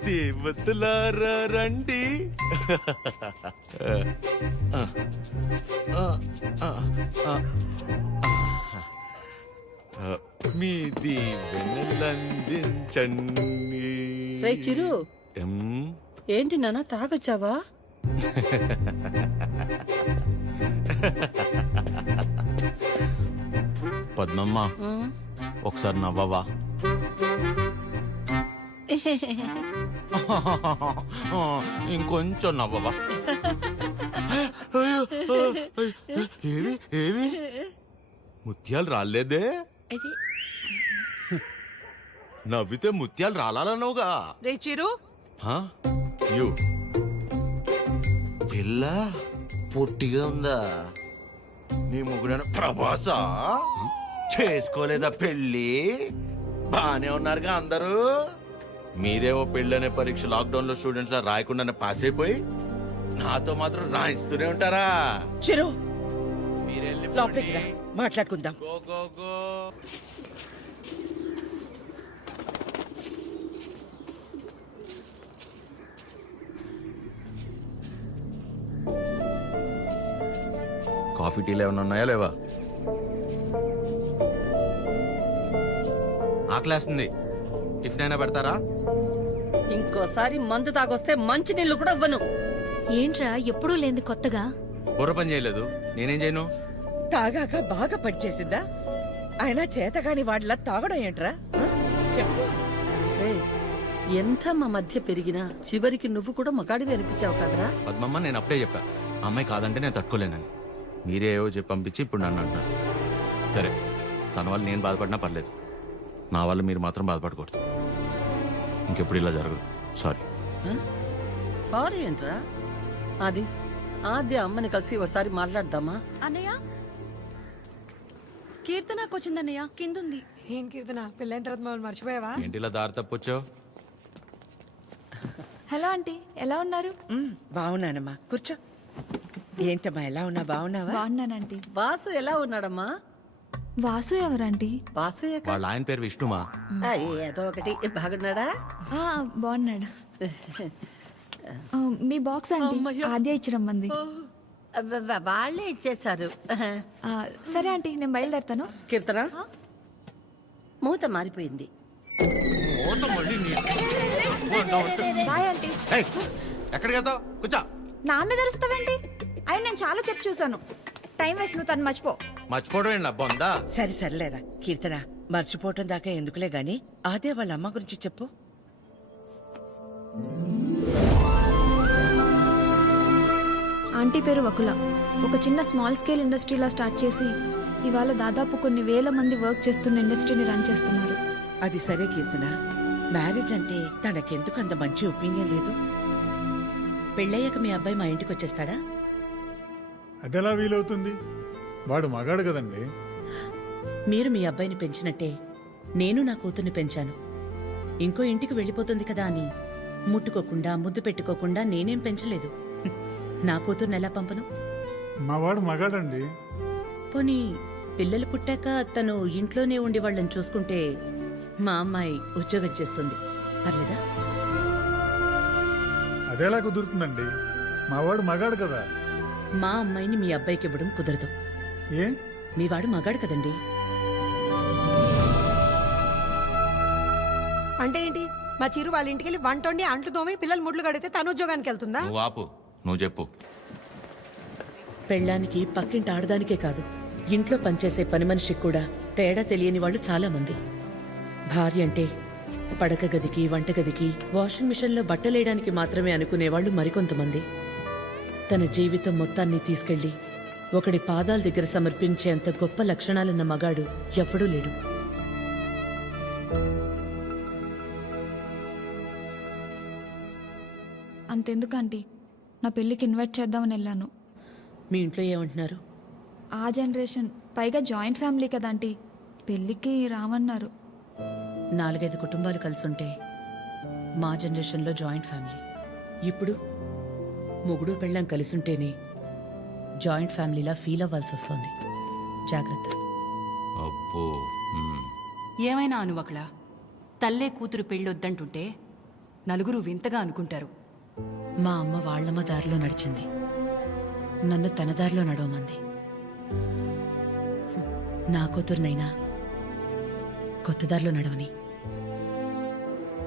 దేవతలారా రండి. మీ దీవెనలందించండి. రే చిరు, ఏంటి నాన్న తాగొచ్చావా? పద్మమ్మ ఒకసారి నవ్వవా? ఇంకొంచెం నవ్వవా? ఏవి ఏవి ముత్యాలు రాలేదే? నవ్వితే ముత్యాలు రాలన్నావుగా. రే చిరు, పిల్ల పొట్టిగా ఉందా? నీ ముగ్గురు ప్రభాసా చేసుకోలేదా పెళ్ళి? బానే ఉన్నారుగా అందరూ. మీరేమో పెళ్ళనే పరీక్ష లాక్డౌన్ లో స్టూడెంట్స్ లా రాయకుండానే పాస్ అయిపోయి నాతో మాత్రం రాయిస్తూనే ఉంటారా? చిరు లోపలికి రా, మాట్లాడుకుందాం. కాఫీ టీలు ఏమైనా ఉన్నాయా లేవా? ఆకలేస్తుంది, టిఫిన్ అయినా పెడతారా? ఇంకోసారి మందు తాగొస్తే మంచి నీళ్లు కూడా ఇవ్వను. ఏంట్రా ఎప్పుడూ లేని కొత్తగా? బుర్ర పని చేయలేదు, నేనేం చేయను? తాగాక బాగా పనిచేసిందా? అయినా చేతగాని వాడిలా తాగడం ఏంట్రా? చెప్పు. ఎంత మా మధ్య పెరిగినా చివరికి నువ్వు కూడా మగాడివి అనిపించావు కదరా? పద్మమ్మ, నేను అప్పుడే చెప్పా ఆ అమ్మాయి కాదంటే నేను తట్టుకోలేనని. మీరే ఏవో చెప్పి పంపించి ఇప్పుడు నన్ను అంటున్నారు. సరే, తన వల్ల నేను బాధపడినా పర్లేదు, నా వల్ల మీరు మాత్రం బాధపడకూడదు. ఇంకెప్పుడు ఇలా జరగదు. సారీ. సారీ ఏంట్రా? అది ఆద్య అమ్మని కలిసి ఒకసారి మాట్లాడదామా? అన్నయ్య, కీర్తనకు వచ్చిందన్నయ్య, కిందుంది. ఏం కీర్తన, పెళ్ళైన తర్వాత మమ్మల్ని మర్చిపోయావా? ఏంటి ఇలా దారి తప్పొచ్చావు? హలో ఆంటీ, ఎలా ఉన్నారు? బాగున్నానమ్మా, కూర్చో. ఏంటమ్మా, ఎలా ఉన్నా? బాగున్నావా? బాగున్నానంటీ. వాసు ఎలా ఉన్నాడమ్మా? వాసు ఎవరంటీ? వాసు వాళ్ళ ఆయన పేరు విష్ణుమా. ఏదో ఒకటి. బాగున్నాడా? బాగున్నాడు. మీ బాక్స్ ఆంటీ ఆద్య ఇచ్చి రమ్మంది. వాళ్ళే ఇచ్చేశారు. సరే ఆంటీ, నేను బయలుదేరుతాను. కీర్తన, మూత మారిపోయింది. Bye aunty. ఎక్కడికి వెళ్తావు? కూర్చో. నా మీద అరుస్తావేంటి? అయినా నేను చాలా చెప్పు చూసాను. టైం వేస్ట్, నువ్వు తను మర్చిపో. మర్చిపోవడం ఏంటి బొందా? సరే సర్లేరా కీర్తన, మర్చిపోవటం దాకా ఎందుకులే గాని అదే వాళ్ళ అమ్మ గురించి చెప్పు. ఆంటీ పేరు వకుల. ఒక చిన్న స్మాల్ స్కేల్ ఇండస్ట్రీలా స్టార్ట్ చేసి ఇవాళ దాదాపు కొన్ని వేల మంది వర్క్ చేస్తున్న ఇండస్ట్రీని రన్ చేస్తున్నారు. అది సరే కీర్తన, మ్యారేజ్ అంటే తనకెందుకు అంత మంచి ఒపీనియన్ లేదు? పెళ్ళయ్యాక మీ అబ్బాయి మా ఇంటికి వచ్చేస్తాడా? అదెలా వీలవుతుంది? వాడు మగాడు కదండి. మీరు మీ అబ్బాయిని పెంచినట్టే నేను నా కూతుర్ని పెంచాను. ఇంకో ఇంటికి వెళ్ళిపోతుంది కదా అని ముట్టుకోకుండా ముద్దు పెట్టుకోకుండా నేనేం పెంచలేదు. నా కూతుర్ని ఎలా పంపను? మా వాడు మగాడండి. పోనీ పిల్లలు పుట్టాక తను ఇంట్లోనే ఉండి వాళ్ళని చూసుకుంటే మా అమ్మాయి ఉద్యోగం చేస్తుంది, పర్లేదా? అదెలా కుదురుతుందండి? మా వాడు మగాడు కదా. మా అమ్మాయిని మీ అబ్బాయికి ఇవ్వడం కుదరదు. ఏ? మీ వాడు మగాడు కదండి. అంటే ఏంటి? మా చిరు వాళ్ళ ఇంటికి వెళ్ళి వంట వండి అంట్లు తోమి పిల్లలు ముడ్లు కడితే తను ఉద్యోగానికి వెళ్తుందా? నువ్వు ఆపు, నువ్వు చెప్పు. పెళ్ళానికి పక్కింటి ఆడదానికే కాదు, ఇంట్లో పనిచేసే పని మనిషికి కూడా తేడా తెలియని వాళ్ళు చాలా మంది. భార్య అంటే పడక గదికి వంటగదికి వాషింగ్ మిషన్లో బట్టలేయడానికి మాత్రమే అనుకునేవాళ్ళు మరికొంతమంది. తన జీవితం మొత్తాన్ని తీసుకెళ్లి ఒకడి పాదాల దగ్గర సమర్పించేంత గొప్ప లక్షణాలున్న మగాడు ఎప్పుడూ లేడు. అంతెందుకు ఆంటీ, నా పెళ్ళికి ఇన్వైట్ చేద్దామని వెళ్ళాను. మీ ఇంట్లో ఏమంటున్నారు? ఆ జనరేషన్, పైగా జాయింట్ ఫ్యామిలీ కదా ఆంటీ, పెళ్ళికి రామన్నారు. 4-5 కుటుంబాలు కలిసుంటే మా జనరేషన్లో జాయింట్ ఫ్యామిలీ. ఇప్పుడు మొగుడు పెళ్ళం కలిసుంటేనే జాయింట్ ఫ్యామిలీలా ఫీల్ అవ్వాల్సి వస్తుంది. జాగ్రత్త. అబ్బో. ఏమైనా అనువకలా తల్లే కూతురు పెళ్ళొద్దంటుంటే నలుగురు వింతగా అనుకుంటారు. మా అమ్మ వాళ్ళమ్మ దారిలో నడిచింది, నన్ను తన దారిలో నడవమంది. నా కూతురునైనా కొత్త దారిలో నడవని.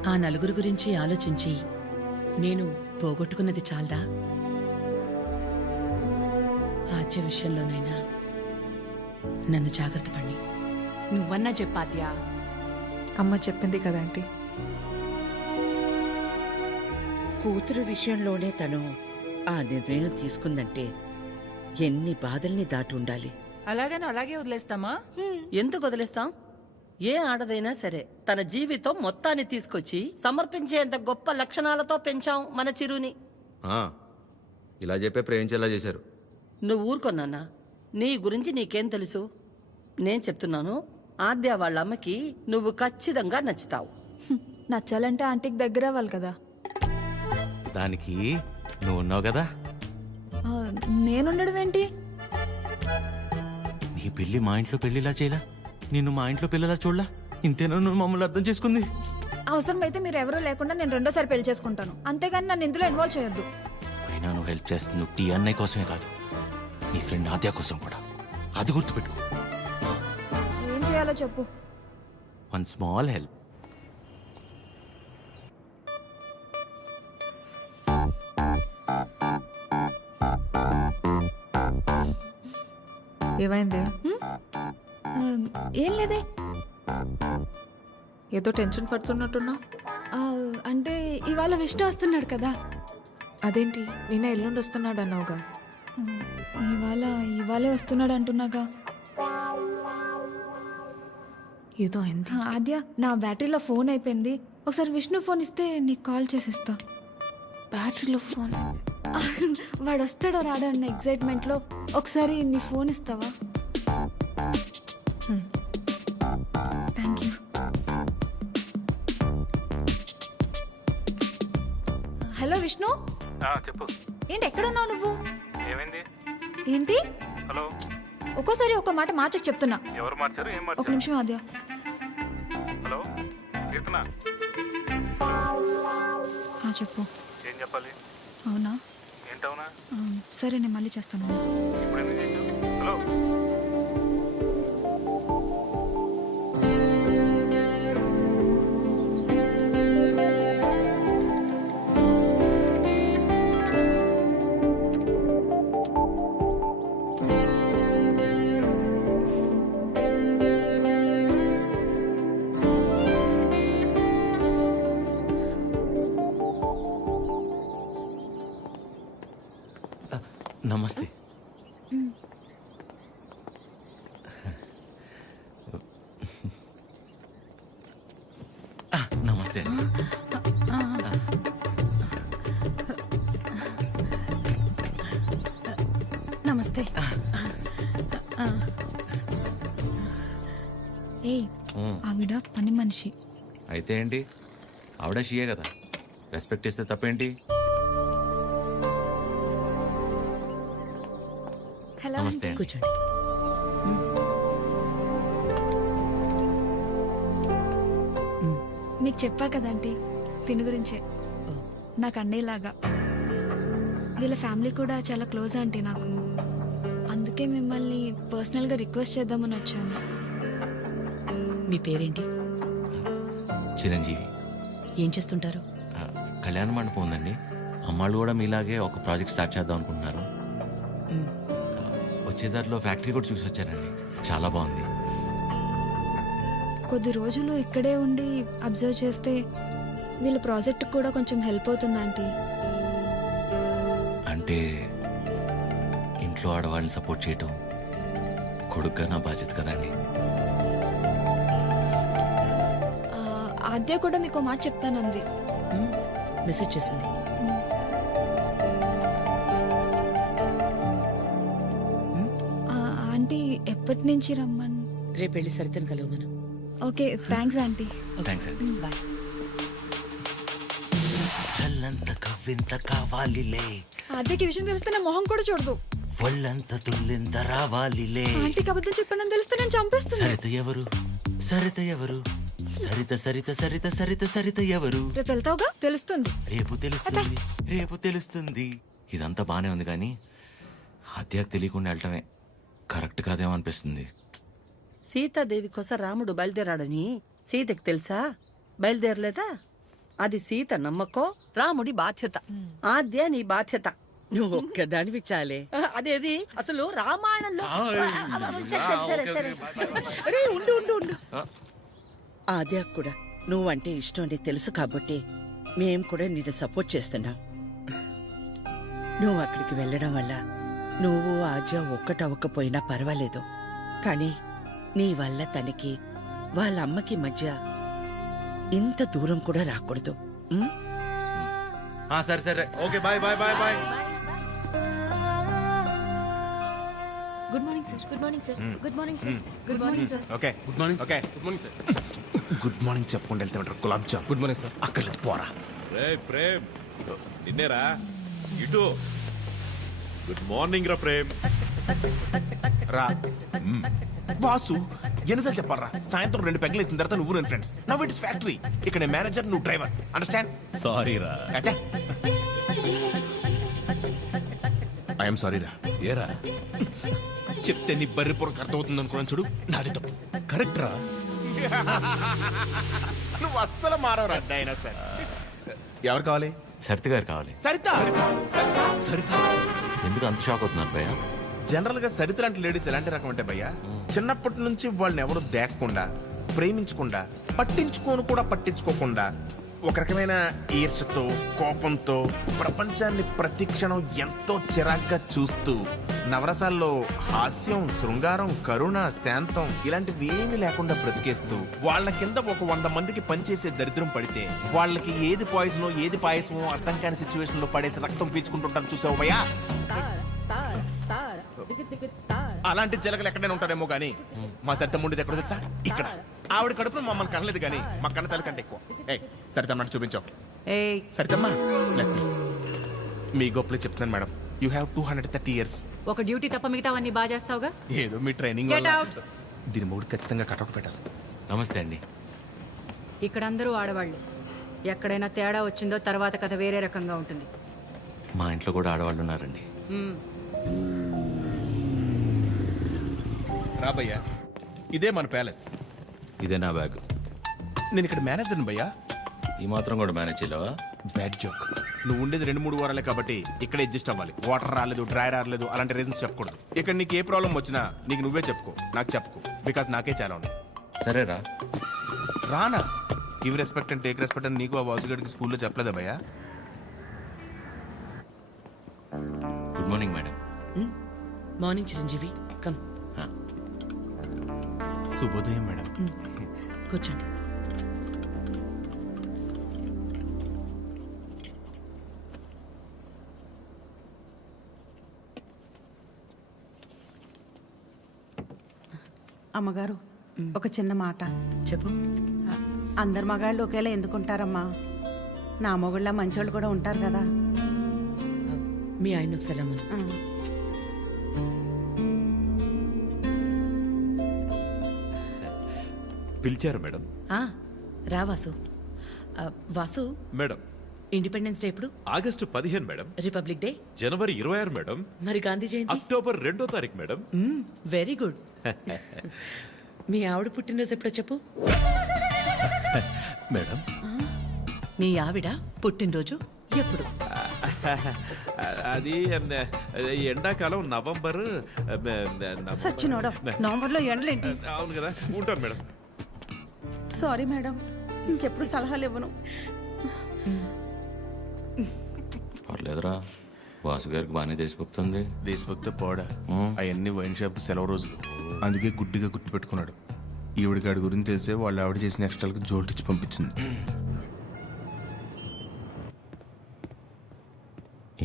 ఆ నలుగురు గురించి ఆలోచించి నేను పోగొట్టుకున్నది చాలదా? ఆచే విషయంలోనైనా నన్ను జాగ్రత్త పడి. నువ్వన్నా చెప్పాత్యా. అమ్మ చెప్పింది కదా ఆంటీ. కూతురు విషయంలోనే తను ఆ నిర్ణయం తీసుకుందంటే ఎన్ని బాధల్ని దాటి ఉండాలి. అలాగని అలాగే వదిలేస్తామా? ఎందుకు వదిలేస్తాం? ఏ ఆడదైనా సరే తన జీవితం మొత్తాన్ని తీసుకొచ్చి సమర్పించేంత గొప్ప లక్షణాలతో పెంచాం మన చిరుని. ఇలా చెప్పే ప్రేమించేలా చేశారు. నువ్వు ఊరుకొన్నా, నీ గురించి నీకేం తెలుసు? నేను చెప్తున్నాను, ఆద్య వాళ్ళ అమ్మకి నువ్వు ఖచ్చితంగా నచ్చుతావు. నచ్చాలంటే ఆంటీకి దగ్గర అవ్వాలి కదా. దానికి నువ్వు ఉన్నావు కదా. నేనుండడం ఏంటి? నీ పెళ్లి మా ఇంట్లో పెళ్లిలా చేయలా, నిన్ను మా ఇంట్లో పిల్లలా చూడలా. ఇంతేనా నువ్వు మమ్మల్ని అర్థం చేసుకుంది? అవసరమైతే మీరు ఎవరూ లేకుండా నేను రెండోసారి పెళ్లి చేసుకుంటాను, అంతేగాని నన్ను ఇందులో ఇన్వాల్వ్ చేయొద్దు. అయినా నువ్వు హెల్ప్ చేస్తుంది టీ అన్నయ్య కోసమే కాదు, నీ ఫ్రెండ్ ఆద్య కోసం కూడా. అది గుర్తుపెట్టుకో. ఏం చేయాలో చెప్పు. One small help. ఏమైంది? ఏం లేదే. ఏదో టెన్షన్ పడుతున్నట్టున్నా. అంటే ఇవాళ విష్ణు వస్తున్నాడు కదా. అదేంటి నిన్న ఎల్లుండి వస్తున్నాడు అన్నావుగా. ఇవాళే వస్తున్నాడు అంటున్నాగా. ఏదో అయింది. ఆద్య, నా బ్యాటరీలో ఫోన్ అయిపోయింది, ఒకసారి విష్ణు ఫోన్ ఇస్తే నీకు కాల్ చేసిస్తా. బ్యాటరీలో ఫోన్? వాడు వస్తాడో రాడో అన్న ఎగ్జైట్మెంట్లో ఒకసారి నీ ఫోన్ ఇస్తావా? Thank you. హలో విష్ణు. చెప్పు. ఏంటి ఎక్కడున్నావు నువ్వు? ఏమైంది? ఏంటి? హలో. ఒక్కోసారి ఒక మాట మార్చకు చెప్తున్నా. ఎవరు మార్చారు? ఏం మార్చారు? ఒక నిమిషం ఆద్య. హలో కీర్తన. చెప్పు. ఏం చెప్పాలి? అవునా? ఏంటవునా? సరే నేను మళ్ళీ చేస్తాను. ఇప్పుడు ఎందుకు చేసావు? హలో. నమస్తే. నమస్తే అండి. నమస్తే. ఏయ్ ఆవిడ పని మనిషి. అయితే ఏంటి, ఆవిడ షియే కదా, రెస్పెక్ట్ ఇస్తే తప్పేంటి? హలో నమస్తే అండి. కూర్చోండి. మీకు చెప్పా కదంటీ తిని గురించే. నాకు అన్నయ్యలాగా. వీళ్ళ ఫ్యామిలీ కూడా చాలా క్లోజ్ ఆంటీ నాకు. అందుకే మిమ్మల్ని పర్సనల్గా రిక్వెస్ట్ చేద్దామని వచ్చాను. మీ పేరేంటి? చిరంజీవి. ఏం చేస్తుంటారు? కళ్యాణ మండపం ఉందండి. అమ్మాళ్ళు కూడా మీలాగే ఒక ప్రాజెక్ట్ స్టార్ట్ చేద్దాం అనుకుంటున్నారు. వచ్చే దారిలో ఫ్యాక్టరీ కూడా చూసి వచ్చారండి, చాలా బాగుంది. కొద్ది రోజులు ఇక్కడే ఉండి అబ్జర్వ్ చేస్తే వీళ్ళ ప్రాజెక్ట్ కూడా కొంచెం హెల్ప్ అవుతుంది ఆంటీ. అంటే ఇంట్లో ఆడవాళ్ళని సపోర్ట్ చేయటం కొడుగ్గా నా బాధ్యత కదండి. ఆద్య కూడా మీకు మాట చెప్తానంది. మెసేజ్ చేసింది. ఆంటీ ఎప్పటి నుంచి రమ్మని? రేపు వెళ్ళి సరితను కలవమను. Okay, thanks aunty. థ్యాంక్స్ అండి. బాయ్. చల్లంత కవ్వింత కావాలిలే, ఆద్యకి విషయం తెలిస్తే నా మొహం కూడా చూడదు. ఒళ్ళంత తుల్లింత రావాలిలే. ఆంటీకి అబద్ధం చెప్పానని తెలిస్తే నేను చంపేస్తుంది. సరిత ఎవరు, సరిత ఎవరు, సరిత సరిత సరిత సరిత సరిత ఎవరు? రేపు వెళ్తావుగా, తెలుస్తుంది. రేపు తెలుస్తుంది, రేపు తెలుస్తుంది. ఇదంతా బానే ఉంది కానీ హత్యకు తెలియకుండా వెళ్ళటమే కరెక్ట్ కాదేమో అనిపిస్తుంది. సీతాదేవి కోసం రాముడు బయలుదేరాడని సీతకి తెలుసా? బయలుదేరలేదా? అది సీత నమ్మకం, రాముడి బాధ్యత. ఆద్య నీ బాధ్యత. నువ్వు ఒక్కదానివి చాలే. అదేది అసలు రామాయణంలో. సరే, సరే. అరే ఉండు ఉండు ఉండు. ఆద్య కూడా నువ్వంటే ఇష్టం అని తెలుసు కాబట్టి మేం కూడా నిన్ను సపోర్ట్ చేస్తున్నాం. నువ్వు అక్కడికి వెళ్ళడం వల్ల నువ్వు ఆద్య ఒక్కటవ్వకపోయినా పర్వాలేదు, కానీ నీ వల్ల తనకి వాళ్ళ అమ్మకి మధ్య ఇంత దూరం కూడా రాకూడదు. సరే సరే, okay, bye bye bye bye. Good morning sir. Good morning sir. Good morning sir. Good morning sir. Okay good morning. Okay good morning sir. Good morning చెప్పుకుంటూ వెళ్తే ఉంటారు. Gulab jam. Good morning sir. అక్కర్లేదు, పోరా. ప్రేమ్ నిన్నేరా ఇటు. గుడ్ మార్నింగ్ రా ప్రేమ్. రా boss, ఎన్నిసార్లు చెప్పారా? సాయంత్రం 2 పెగ్గలు వేసిన తర్వాత నువ్వు నేను friends. Now it is factory. ఇక్కడ మేనేజర్, నువ్వు డ్రైవర్. అండర్స్టాండ్? సారీ రా. ఐఎమ్ సారీ రా. ఏరా చెప్తే నీ బర్రి పొరకు అర్థమవుతుంది అనుకున్నాను చూడు, నాది తప్పు. కరెక్ట్ రా. నువ్వు అస్సలు మారవరా డైనోసార్. ఎవరు కావాలి? సరిత గారు కావాలి. సరిత. సరిత ఎందుకు అంత షాక్ అవుతున్నారు భయ్య? జనరల్ గా సరిత లాంటి లేడీస్ ఎలాంటి రకం అంటే భయ్యా, చిన్నప్పటి నుంచి వాళ్ళని ఎవరు దేకకుండా, ప్రేమించకుండా, పట్టించుకోకుండా ఒక రకమైన ఈర్షతో, కోపంతో ప్రపంచాన్ని ప్రతి క్షణం ఎంతో చిరాగ్గా చూస్తూ, నవరసాల్లో హాస్యం, శృంగారం, కరుణ, శాంతం ఇలాంటివి ఏమీ లేకుండా బ్రతికేస్తూ, వాళ్ళ కింద ఒక 100 మందికి పనిచేసే దరిద్రం పడితే వాళ్ళకి ఏది పాయిజనో ఏది పాయసమో అర్థం కాని సిచ్యువేషన్ లో పడేసి రక్తం పీల్చుకుంటుంటారు. చూసావు భయ్యా? అలాంటి జలగలు ఎక్కడైనా ఉంటారేమో గానీ మా సరిత ముండిది ఎక్కడ తెలుసా? ఇక్కడ. ఆవిడ కడుపులో మమ్మల్ని కనలేదు కానీ మా కన్న తల్లి కంటే ఎక్కువ. సరితమ్మ చూపించావు. సరితమ్మ, మీ గొప్పలే చెప్తున్నాను మేడం. You have 230 years. ఒక డ్యూటీ తప్ప మిగతావన్నీ బాగా చేస్తావుగా. ఏదో మీ ట్రైనింగ్ Get out. దీని మూడు ఖచ్చితంగా కటౌట్ పెట్టాలి. నమస్తే అండి. ఇక్కడ అందరూ ఆడవాళ్ళు. ఎక్కడైనా తేడా వచ్చిందో తర్వాత కథ వేరే రకంగా ఉంటుంది. మా ఇంట్లో కూడా ఆడవాళ్ళు ఉన్నారండి. రాబయ్యా, ఇదే మన ప్యాలెస్. ఇదే నా బ్యాగ్. నేను ఇక్కడ మేనేజర్ని భయ్యా. ఈ మాత్రం కూడా మేనేజ్ చేయలేవా? Bad joke. నువ్వు ఉండేది 2-3 వారాలే కాబట్టి ఇక్కడ అడ్జస్ట్ అవ్వాలి. వాటర్ రాలేదు, డ్రై రాలేదు అలాంటి రీజన్స్ చెప్పకూడదు. ఇక్కడ నీకు ఏ ప్రాబ్లం వచ్చినా నీకు నువ్వే చెప్పుకో, నాకు చెప్పుకో. బికాస్ నాకే చాలా ఉన్నాయి. సరేరా. రానా? Give respect and take respect అని నీకు ఆ వాసుగడికి స్కూల్లో చెప్పలేదా భయ్యా? Good morning madam. Morning Chiranjeevi come. శుభోదయం మేడం. కూర్చోండి. అమ్మగారు ఒక చిన్న మాట చెప్పు. అందరు మగాళ్ళు ఒకేలా ఎందుకుంటారమ్మా? నా మొగుళ్ళ మంచోళ్ళు కూడా ఉంటారు కదా. మీ ఆయన ఒకసారి రమ్మను. పిలిచారు మేడం. రా Vasu. Vasu, madam independence day ఎప్పుడు? August 15 madam. రిపబ్లిక్ డే జనవరి 26 మేడం. మరి గాంధీ జయంతి? అక్టోబర్ 2వ తారీఖు మేడం. Very good. మీ ఆవిడ పుట్టినరోజు ఎప్పుడో చెప్పు. మేడం మీ ఆవిడ పుట్టినరోజు ఎప్పుడు? అది ఎండాకాలం నవంబర్. సచ్చినోడా, నవంబర్లో ఎండలేంటి? అవును కదా, ఉంటాను మేడం. సారీ మేడం, ఇంకెప్పుడు సలహాలు ఇవ్వను. పర్లేదురా, వాసు గారికి బాగానే దేశభక్తుంది. దేశభక్తి పోడా, అవన్నీ వైన్ షాప్ సెలవు రోజులు, అందుకే గుడ్డిగా గుర్తుపెట్టుకున్నాడు. ఈవిడికాడి గురించి తెలిసే వాళ్ళు ఆవిడ చేసిన ఎక్స్ట్రాలకు జోల్టిచ్చి పంపించింది.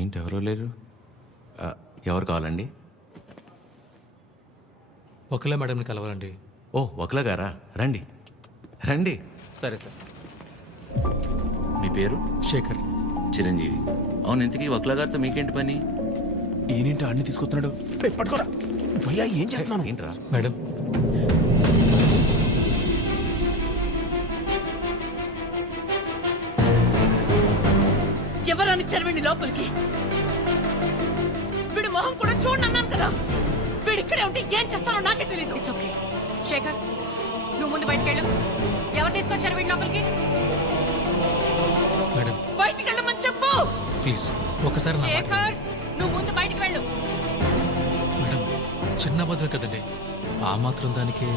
ఏంటి ఎవరో లేరు? ఎవరు కావాలండి? ఒకలా మేడంని కలవాలండి. ఓ ఒకలా గారా, రండి రండి. సరే సార్. మీ పేరు? శేఖర్. చిరంజీవి. అవును, ఇంతకీ ఒకలా గారితో మీకేంటి పని? ఈయనేంటి అన్ని తీసుకొస్తున్నాడు? పట్టుకోరా భయ్యా, ఏం చేస్తున్నాను? ఏంట్రా మేడం? ఎవరని చదవండి లోపలికి. వీడు మొహం కూడా చూడనన్నాను కదా. వీడు ఇక్కడే ఉంటే ఏం చేస్తానో నాకే తెలియదు. It's okay. శేఖర్, నువ్వు ముందు బయటకెళ్ళు. ఎవరు తీసుకొచ్చారు వీడి లోపలికి? మేడం బయటికి వెళ్ళమని చెప్పు. ప్లీజ్ ఒకసారి నా మాట. శేఖర్, నువ్వు ముందు బయటికి వెళ్ళు. మేడం చిన్న అబద్ధం కదండి, ఆ మాత్రం దానికి.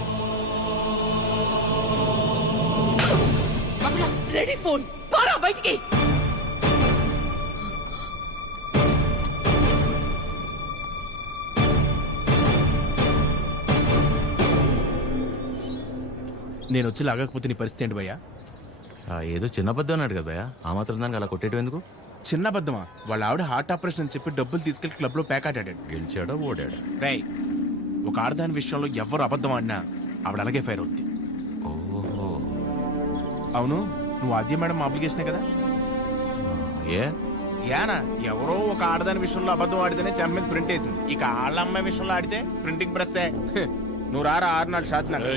రెడీ ఫోన్ పారా బయటికి. నేను వచ్చి లాగకపోతే నీ పరిస్థితి ఏంటి భయ్యా? ఏదో చిన్న అబద్ధం అన్నాడు కదా భయ్యా, ఆ మాత్రం దానికి అలా కొట్టేయడం ఎందుకు? చిన్న అబద్ధమా? వాళ్ళ ఆవిడ హార్ట్ ఆపరేషన్ అని చెప్పి డబ్బులు తీసుకెళ్లి క్లబ్ లో ప్యాక్ ఆడాడు. గెలిచాడా ఓడాడా? రై, ఒక ఆడదాని విషయంలో ఎవరు అబద్ధం ఆడినా ఆవిడ అలాగే ఫైర్ అవుద్ది. ఓహో, అవును, నువ్వు ఆద్య మేడం అప్లికేషనే కదా? యానా ఎవరో ఒక ఆడదాని విషయంలో అబద్ధం ఆడితేనే చెంప మీద ప్రింట్ వేసింది. ఇక ఆళ్ళ అమ్మాయి విషయంలో ఆడితే ప్రింటింగ్ ప్రెస్. నువ్వు రారా 6 నాడు షాద్ నాకు.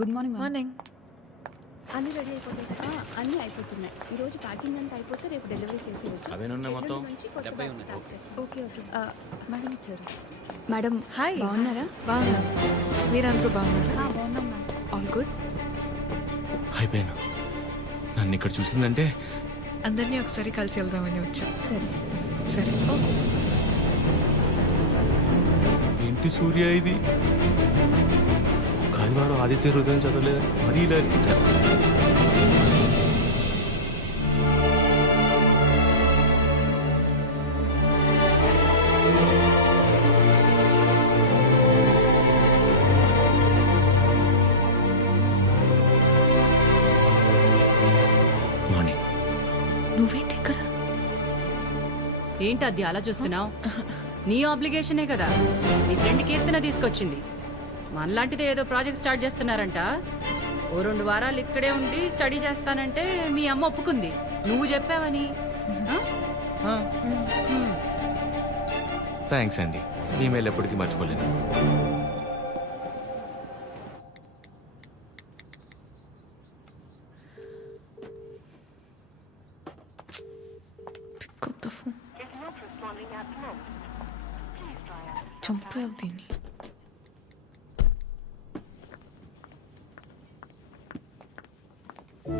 Good morning. మార్నింగ్. అన్ని రెడీ అయిపోతాయి. అన్నీ అయిపోతున్నాయి. ఈ రోజు ప్యాకింగ్ అంతా అయిపోతే రేపు డెలివరీ చేసేయచ్చు. అవేనున్నాయి మొత్తం 70 ఉన్నాయి. Okay okay. మేడం వచ్చారు. Madam hi. బాగున్నారా? బాగున్నా. మీరందరూ బాగున్నారా? బాగున్నాం మ్యామ్. All good. అయిపోయినా నన్ను ఇక్కడ చూసిందంటే అందరినీ ఒకసారి కలిసి వెళ్దామని వచ్చాం. సరే సరే. ఏంటి సూర్య ఇది? ఆదివారం ఆదిత్య హృదయం చదవలేదు, మరీ ఇలా ఇరికించారు. మార్నింగ్. నువ్వేంటి ఇక్కడ? ఏంటి అది అలా చూస్తున్నావు? నీ ఆబ్లిగేషనే కదా. నీ ఫ్రెండ్ కీర్తన తీసుకొచ్చింది. మనలాంటిదే ఏదో ప్రాజెక్ట్ స్టార్ట్ చేస్తున్నారంట. ఓ 2 వారాలు ఇక్కడే ఉండి స్టడీ చేస్తానంటే మీ అమ్మ ఒప్పుకుంది. నువ్వు చెప్పావని. థ్యాంక్స్ అండి, ఈమెయిల్ ఎప్పటికీ మర్చిపోలేను. కొత్త ఫోన్ చంపావు దీన్ని.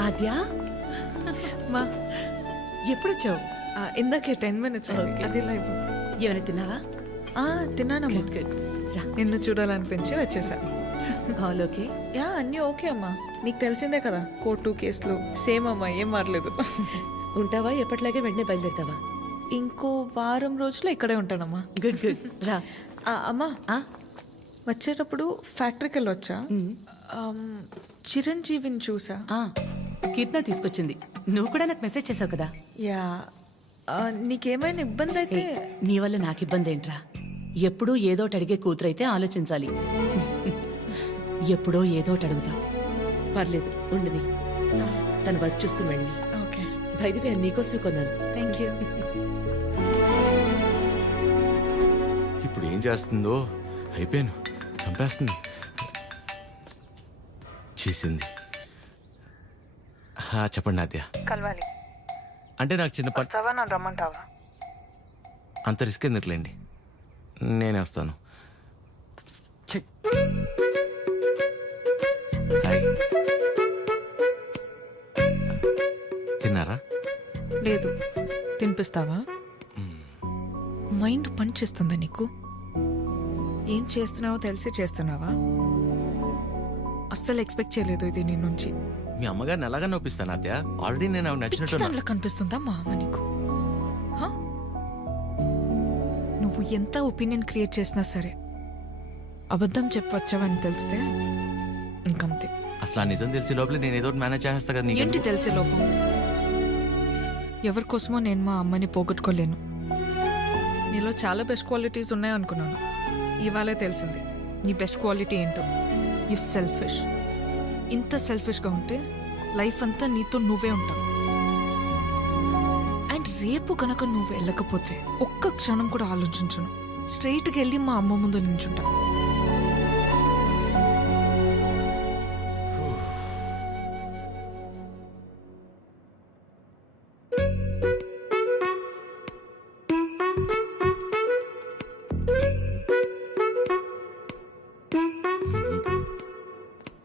ఆద్యా, మా ఎప్పుడొచ్చావు? ఇందాకే 10 minutes అది లైవ్. ఏమైనా తిన్నావా? తిన్నానమ్మా. నిన్ను చూడాలనిపించి వచ్చేసా. All okay? యా, అన్నీ ఓకే అమ్మా. నీకు తెలిసిందే కదా, కోర్టు కేసులు సేమ్ అమ్మా, ఏం మారలేదు. ఉంటావా? ఎప్పటిలాగే వెంటనే బయలుదేరుతావా? ఇంకో వారం రోజులు ఇక్కడే ఉంటానమ్మా. గుడ్ గుడ్ రా. అమ్మా వచ్చేటప్పుడు ఫ్యాక్టరీకి వెళ్ళొచ్చా? చిరంజీవిని చూసా. కీర్తన తీసుకొచ్చింది. నువ్వు కూడా నాకు మెసేజ్ చేసావు కదా. యా. నీకేమైనా ఇబ్బంది అయితే? నీ వల్ల నాకు ఇబ్బంది ఏంట్రా? ఎప్పుడూ ఏదోటి అడిగే కూతురైతే ఆలోచించాలి. ఎప్పుడో ఏదోటి అడుగుతాం. పర్లేదు ఉండని, తన వర్క్ చూసుకుని వెళ్ళి. ఓకే. బయట పేరు నీకోసమే కొన్నాను. Thank you. ఇప్పుడు ఏం చేస్తుందో అయిపోయాను, చంపేస్తుంది. చేసింది. చెప్పండి నాద్య. కలవాలి అంటే నాకు చిన్న పని. వస్తావా? నన్ను రమ్మంటావా? అంత రిస్క్ ఎందుకులేండి, నేనే వస్తాను. హాయ్. తిన్నారా? లేదు. తినిపిస్తావా? మైండ్ పని చేస్తుందా నీకు? ఏం చేస్తున్నావో తెలిసి చేస్తున్నావా? అస్సలు ఎక్స్పెక్ట్ చేయలేదు ఇది నీ నుంచి. మీ అమ్మగారిని ఎలాగా నొప్పిస్తాను అత్య? ఆల్రెడీ నేను ఆవిడ నచ్చినట్టు. దాంట్లో కనిపిస్తుందా మా అమ్మ నీకు? నువ్వు ఎంత ఒపీనియన్ క్రియేట్ చేసినా సరే అబద్ధం చెప్పవచ్చావని తెలిస్తే ఇంకంతే. అసలు ఆ నిజం తెలిసే లోపల నేను ఏదో మేనేజ్ చేస్తా కదా. ఏంటి తెలిసే లోపం? ఎవరి కోసమో నేను మా అమ్మని పోగొట్టుకోలేను. నీలో చాలా బెస్ట్ క్వాలిటీస్ ఉన్నాయనుకున్నాను. ఇవాళే తెలిసింది నీ బెస్ట్ క్వాలిటీ ఏంటో. You selfish. ఇంత సెల్ఫిష్గా ఉంటే లైఫ్ అంతా నీతో నువ్వే ఉంటావు. అండ్ రేపు కనుక నువ్వు వెళ్ళకపోతే ఒక్క క్షణం కూడా ఆలోచించను. స్ట్రైట్గా వెళ్ళి మా అమ్మ ముందు నించుంటా.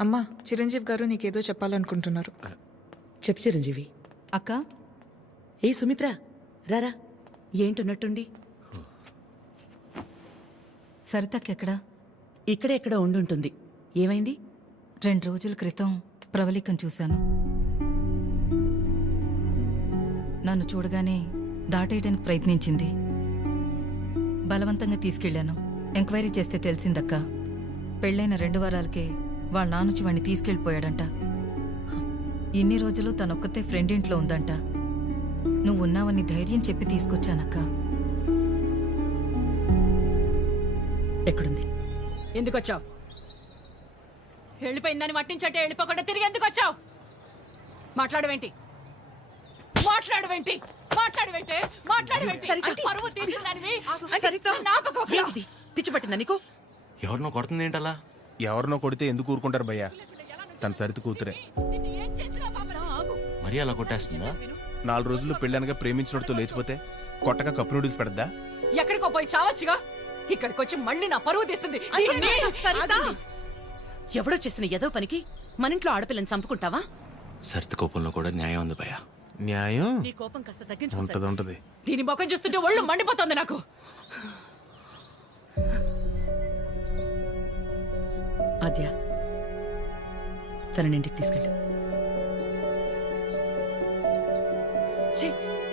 అమ్మా, చిరంజీవి గారు నీకేదో చెప్పాలనుకుంటున్నారు. చెప్పు చిరంజీవి. అక్క. ఏ సుమిత్ర రారా. ఏంటున్నట్టుండి? సరితక్కెక్కడా? ఇక్కడే ఎక్కడ ఉండుంటుంది. ఏమైంది? 2 రోజుల క్రితం ప్రవళికను చూశాను. నన్ను చూడగానే దాటేయడానికి ప్రయత్నించింది. బలవంతంగా తీసుకెళ్లాను. ఎంక్వైరీ చేస్తే తెలిసిందక్క, పెళ్ళైన 2 వారాలకే వాళ్ళ నానుచి వాణ్ణి తీసుకెళ్ళిపోయాడంట. ఇన్ని రోజులు తనొక్కతే ఫ్రెండ్ ఇంట్లో ఉందంట. నువ్వున్నావని ధైర్యం చెప్పి తీసుకొచ్చానక్క. ఎక్కడుంది? ఎందుకు వచ్చావు? వెళ్ళిపోయిందని మట్టించంటే వెళ్ళిపోకుండా తిరిగి ఎందుకు వచ్చావు? మాట్లాడవేంటి? మాట్లాడవేంటి? మాట్లాడవేంటి? మాట్లాడవేంటి? పరువు తీసిందానివి. పిచ్చి పట్టిందా నీకు? ఎవరినో కొడుతుంది ఏంటలా? ఎవరినో కొడితే ఎందుకు ఊరుకుంటారు భయ్యా? తన సరిత కూతురే. మరీ అలా కొట్టేస్తుందా? 4 రోజులు పెళ్ళనగా ప్రేమించినోడితో లేచిపోతే కొట్టగా కప్పు నూడిల్స్ పెడద్దా? ఎక్కడికో పోయి చావచ్చుగా. ఇక్కడికి వచ్చి మళ్ళీ నా పరువు తీస్తుంది. ఎవడో చేసిన ఏదో పనికి మన ఇంట్లో ఆడపిల్లని చంపుకుంటావా? సరిత కోపంలో కూడా న్యాయం ఉంది భయ్యా. న్యాయం నీ కోపం కాస్త తగ్గించుకుంటది. ఉంటది. దీని ముఖం చూస్తుంటే ఒళ్ళు మండిపోతుంది నాకు. ఆద్య, తనని ఇంటికి తీసుకెళ్ళు.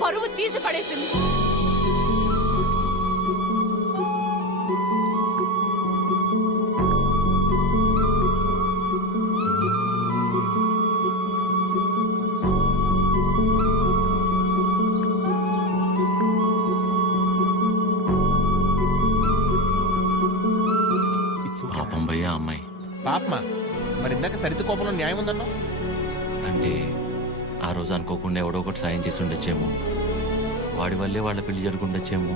పరువు తీసి పడేసింది. పాపం భయ్యా అమ్మాయి. పాపమా? మరి ఇందాక సరిత కోపంలో న్యాయం ఉందన్నా? అంటే ఆ రోజు అనుకోకుండా ఎవడో ఒకటి సాయం చేసి ఉండొచ్చేమో. వాడి వల్లే వాళ్ళ పెళ్లి జరుగుండొచ్చేమో.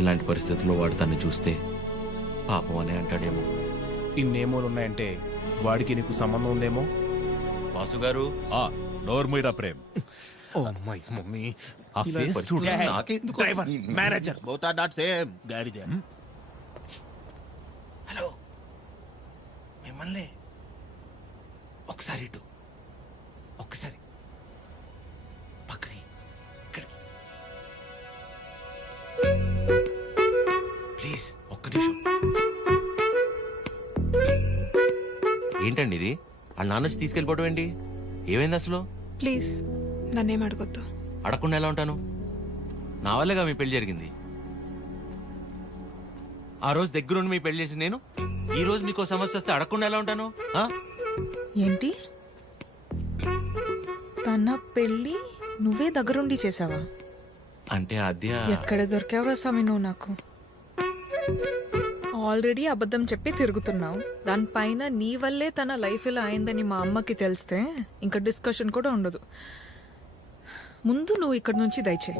ఇలాంటి పరిస్థితుల్లో వాడు తను చూస్తే పాపం అనే అంటాడేమో. ఇన్నేమోలు ఉన్నాయంటే వాడికి నీకు సంబంధం ఉందేమో. వాసు గారు, నోర్మీరా ప్రేమ్. ఓ మై మమ్మీ, ఆ ఫేస్ చూడు. నాకెందుకు driver, manager both are not same. గాడిదే. హలో, మిమ్మల్ని ఒకసారి ఇటు, ఒక్కసారి పక్కకి, ఇక్కడికి ప్లీజ్, ఒక్క నిమిషం. ఏంటండి ఇది? వాళ్ళ నాన్న వచ్చి తీసుకెళ్ళిపోవడం ఏంటి? ఏమైంది అసలు? ప్లీజ్ నన్నేం అడగొద్దు. అడగకుండా ఎలా ఉంటాను? నా వల్లేగా మీ పెళ్లి జరిగింది. ఆ రోజు దగ్గరుండి మీ పెళ్లి చేసి నేను ఈ రోజు మీకు సమస్య వస్తే అడగకుండా ఎలా ఉంటాను? ఏంటి తన పెళ్ళి నువ్వే దగ్గరుండి చేసావా? అంటే అద్య ఎక్కడ దొరికావురా స్వామి నువ్వు నాకు? ఆల్రెడీ అబద్ధం చెప్పి తిరుగుతున్నావు. దానిపైన నీ వల్లే తన లైఫ్ ఇలా అయిందని మా అమ్మకి తెలిస్తే ఇంకా డిస్కషన్ కూడా ఉండదు. ముందు నువ్వు ఇక్కడ నుంచి దయచే.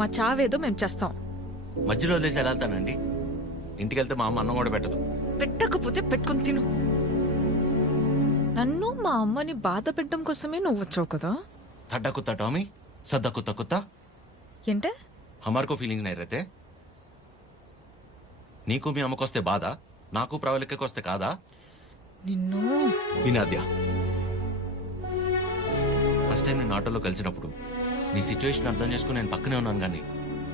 మా చావేదో మేము చేస్తాం. మధ్యలో వదిలేసి ఎలా వెళ్తానండి? ఇంటికి వెళ్తే మా అమ్మ అన్నం కూడా పెట్టదు. పెట్టకపోతే పెట్టుకుని తిను. నన్ను మా అమ్మని బాధ పెట్టడం కోసమే నువ్వు వచ్చావు కదా. थड्डा कुत्ता टॉमी, सद्दा कुत्ता कुत्ता। ఏంటే? हमारे को फीलिंग नहीं रहते। నీకు మీ అమ్మకొస్తే బాధ, నాకు ప్రవళికకొస్తే కాదా? నిన్ను వినాద్యా, ఫస్ట్ టైం నేను ఆటోలో కలిసినప్పుడు నీ సిచ్యువేషన్ అర్థం చేసుకుని నేను పక్కనే ఉన్నాను, కానీ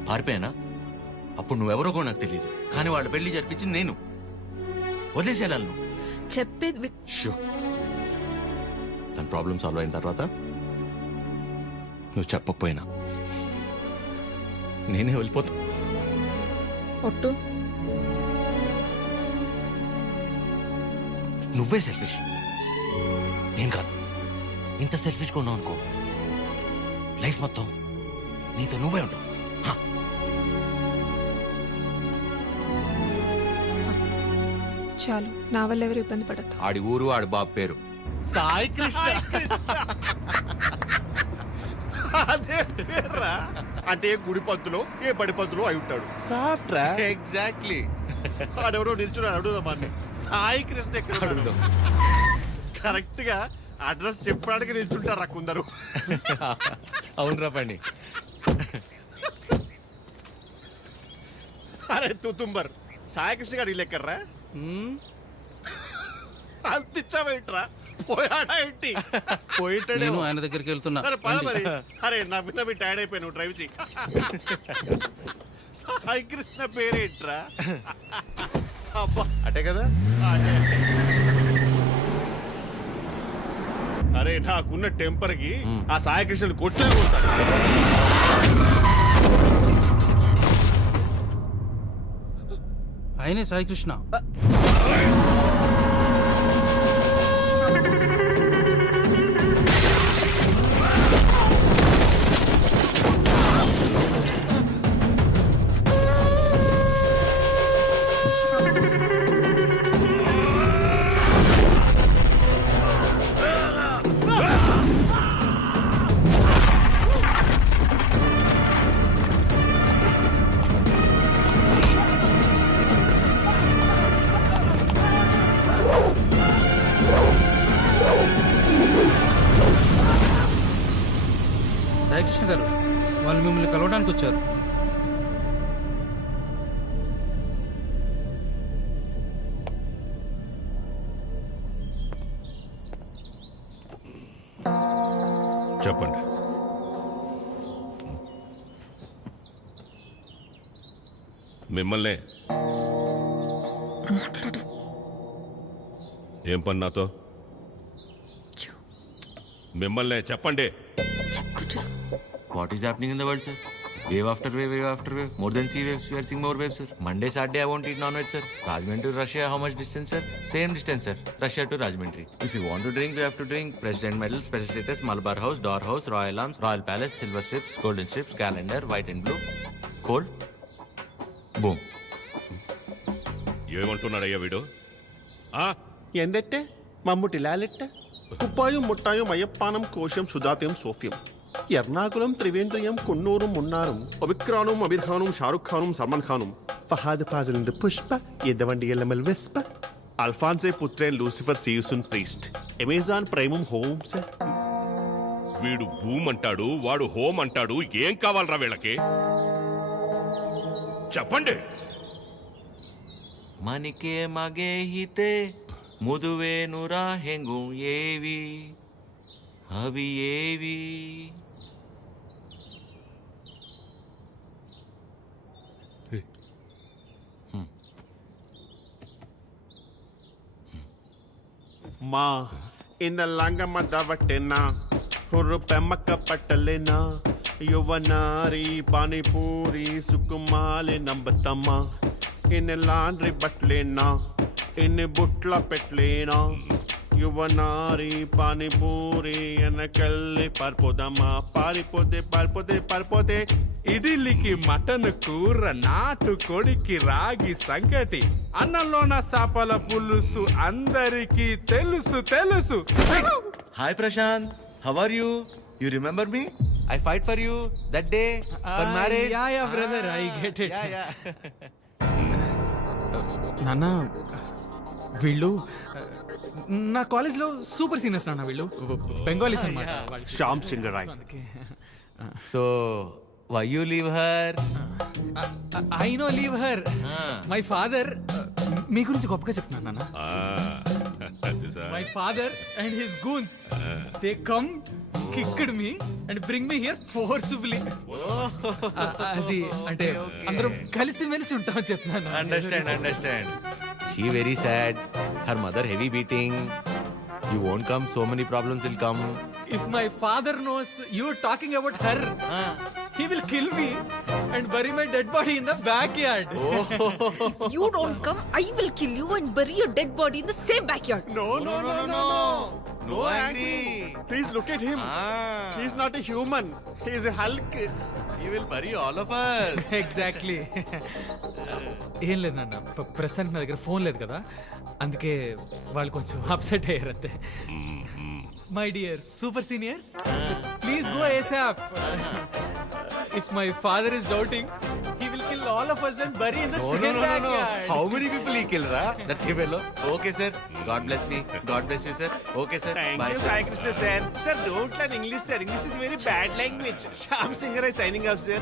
పారిపోయానా? అప్పుడు నువ్వెవరో కూడా నాకు తెలియదు, కానీ వాళ్ళ పెళ్లి జరిపించింది నేను. వదిలేసేయాలను చెప్పేది. తన ప్రాబ్లం సాల్వ్ అయిన తర్వాత నువ్వు చెప్పకపోయినా నేనే వెళ్ళిపోతా. ఒట్టు. నువ్వే సెల్ఫిష్, నేను కాదు. ఇంత సెల్ఫిష్గా ఉన్నావు అనుకో, లైఫ్ మొత్తం నీతో నువ్వే ఉండవు. చాలు, నా వల్ల ఎవరు ఇబ్బంది పడద్దు. ఆడి ఊరు ఆడి బాబు పేరు సాయి కృష్ణ. అదే పేర్రా. అంటే ఏ గుడి పంతులో ఏ బడి పంతులో అయి ఉంటాడు. సాఫ్ట్ రా. ఎగ్జాక్ట్లీ. ఆడెవరో నిల్చున్నాడు, అడుగుదాం. సాయి కృష్ణ ఎక్కడ అడుగుదాం. కరెక్ట్ గా అడ్రస్ చెప్పడానికి నిల్చుంటారా కొందరు. అవునరా పండి. అరే తుతుంబర్, సాయి కృష్ణ గారు ఇల్లు ఎక్కడ్రా? అంతిచ్చావేంట్రా? పోయాడా ఏంటి? పోయిటాడే. ఆయన దగ్గరికి వెళ్తున్నా. సరే పద మరి. అరే నా విన్న మీ టైర్డ్ అయిపోయి నువ్వు డ్రైవ్ చేయి. సాయి కృష్ణ పేరేంట్రా? అబ్బా అటే కదా. అరే నాకున్న టెంపర్ కి ఆ సాయి కృష్ణుడు కొట్లే కొడతాడు. ఆయనే సాయి కృష్ణ. సాయికృష్ణ గారు, వాళ్ళు మిమ్మల్ని కలవడానికి వచ్చారు. చెప్పండి. మిమ్మల్నే. ఏం పని నాతో? మిమ్మల్నే చెప్పండి. What is happening in the world, sir? Wave after wave, wave after wave. More than sea waves, we are seeing more waves, sir. Monday, Saturday, I won't eat non-veg, sir. Rajahmundry to Russia, how much distance, sir? Same distance, sir. Russia to Rajahmundry. If you want to drink, we have to drink. President medal, special status, Malabar House, Door House, Royal Arms, Royal Palace, Silver Strips, Golden Strips, Calendar, White and Blue. Cold. Boom. ఏమంటున్నాడయ్యా వీడు? ఎందెట్టే మమ్ముటి లాలెట్ట కుప్పాయం ముట్టాయం అయ్యప్పానం కోశం సుధాత్యం సోఫ్యం ఎర్నాకులం త్రివేంద్రియం కున్నూరం మున్నారం ఒబిక్రానుం అబిర్ఖానుం షారుఖ్ ఖానుం సల్మాన్ ఖానుం ఫహాద్ ఫాజిలింద పుష్ప ఎద్దవండి ఎల్లమల్ వెస్ప అల్ఫాన్సే పుత్రేన్ లూసిఫర్ సీయుసున్ ప్రీస్ట్ అమెజాన్ ప్రైమం హోమ్ సార్. వీడు భూమ్ అంటాడు, వాడు హోమ్ అంటాడు. ఏం కావాలరా వీళ్ళకి? చెప్పండి. మనికే మగే హితే ముదువేనురా హెంగు ఏవి అవి ఏవి? మా ఇంద లంగమ్మ దవట్టెన్నా रुपए मक्का पटलेना युवनारी पानी पूरी सुकुमाले नंबतमा इन लांड्री बटलेना इन बुट्ला पेटलेना యువనారి పానీపూరి ఎనకెళ్ళి పారిపోదమ్మా పారిపోతే పారిపోతే పారిపోతే ఇడ్లీకి మటన్ కూర నాటు కొడికి రాగి సంగటి అన్నంలోన సాపల పులుసు అందరికీ తెలుసు తెలుసు. Hi Prashanth, how are you? You remember me? I fight for you that day for marriage. Ya ya brother, I get it. నాన్న, వీళ్ళు నా కాలేజ్లో సూపర్ సీనియర్స్ నాన్న. వీళ్ళు బెంగాలీస్ అన్నమాట. Shyam Singh Roy. So why you leave her? I no leave her. My father మీ గురించి గొప్పగా చెప్తున్నాను నాన్న. My father and his goons they come kicked me and bring me here forcibly. అది అంటే అందరం కలిసి మెలిసి ఉంటామని చెప్తున్నాను. Understand. She very sad. Her mother heavy beating. You won't come, so many problems will come. If my father knows you are talking about her, he will kill me and bury my dead body in the backyard. If you don't come, I will kill you and bury your dead body in the same backyard. No. No angry. Please look at him. He is not a human. He is a Hulk. He will bury all of us. Exactly. ఏం లేదు నాన్న, ప్రస్తుతానికి నా దగ్గర phone లేదు కదా, అందుకే వాళ్ళు కొంచెం అప్సెట్ అయ్యారు అంతే. My dear super seniors, please go ASAP. If my father is doubting, he will kill all of us and bury in the same backyard. How many people he kill, ra? That fellow. Okay, sir. God bless me. God bless you, sir. Okay, sir. Thank Bye, you, sir. Sai Krishna, sir. Sir, don't learn English, sir. English is very bad language. Shyam Singh is signing off, sir.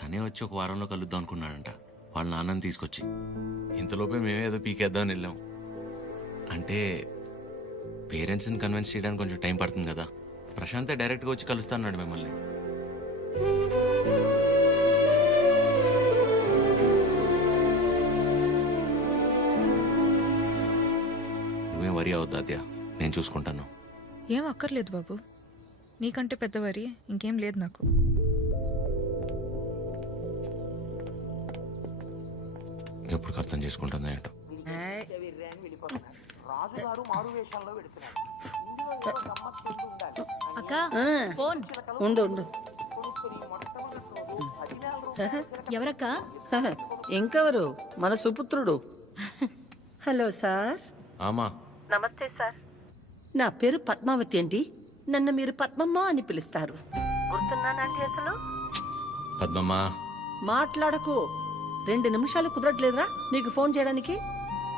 తనే వచ్చి ఒక వారంలో కలుద్దాం అనుకున్నాడంట వాళ్ళ నాన్నని తీసుకొచ్చి. ఇంతలోపే మేమే ఏదో పీకేద్దామని వెళ్ళాం. అంటే పేరెంట్స్ని కన్విన్స్ చేయడానికి కొంచెం టైం పడుతుంది కదా. ప్రశాంతే డైరెక్ట్గా వచ్చి కలుస్తా అన్నాడు మిమ్మల్ని. నువ్వేం వరి అవద్దు అద్యా, నేను చూసుకుంటాను. ఏం అక్కర్లేదు బాబు, నీకంటే పెద్దవారి ఇంకేం లేదు నాకు. ఎప్పుడు అర్థం చేసుకుంటుందా ఏంటో. అక్క ఫోన్ ఉండు. ఎవరక్క? ఇంకెవరు? మన సుపుత్రుడు. Hello sir. ఆమా. నమస్తే సార్. నా పేరు పద్మావతి అండి. నన్ను మీరు పద్మమ్మ అని పిలుస్తారు. గుర్తున్నానండి అసలు? పద్మమ్మ. మాట్లాడకు. 2 నిమిషాలు కుదరట్లేదురా నీకు ఫోన్ చేయడానికి?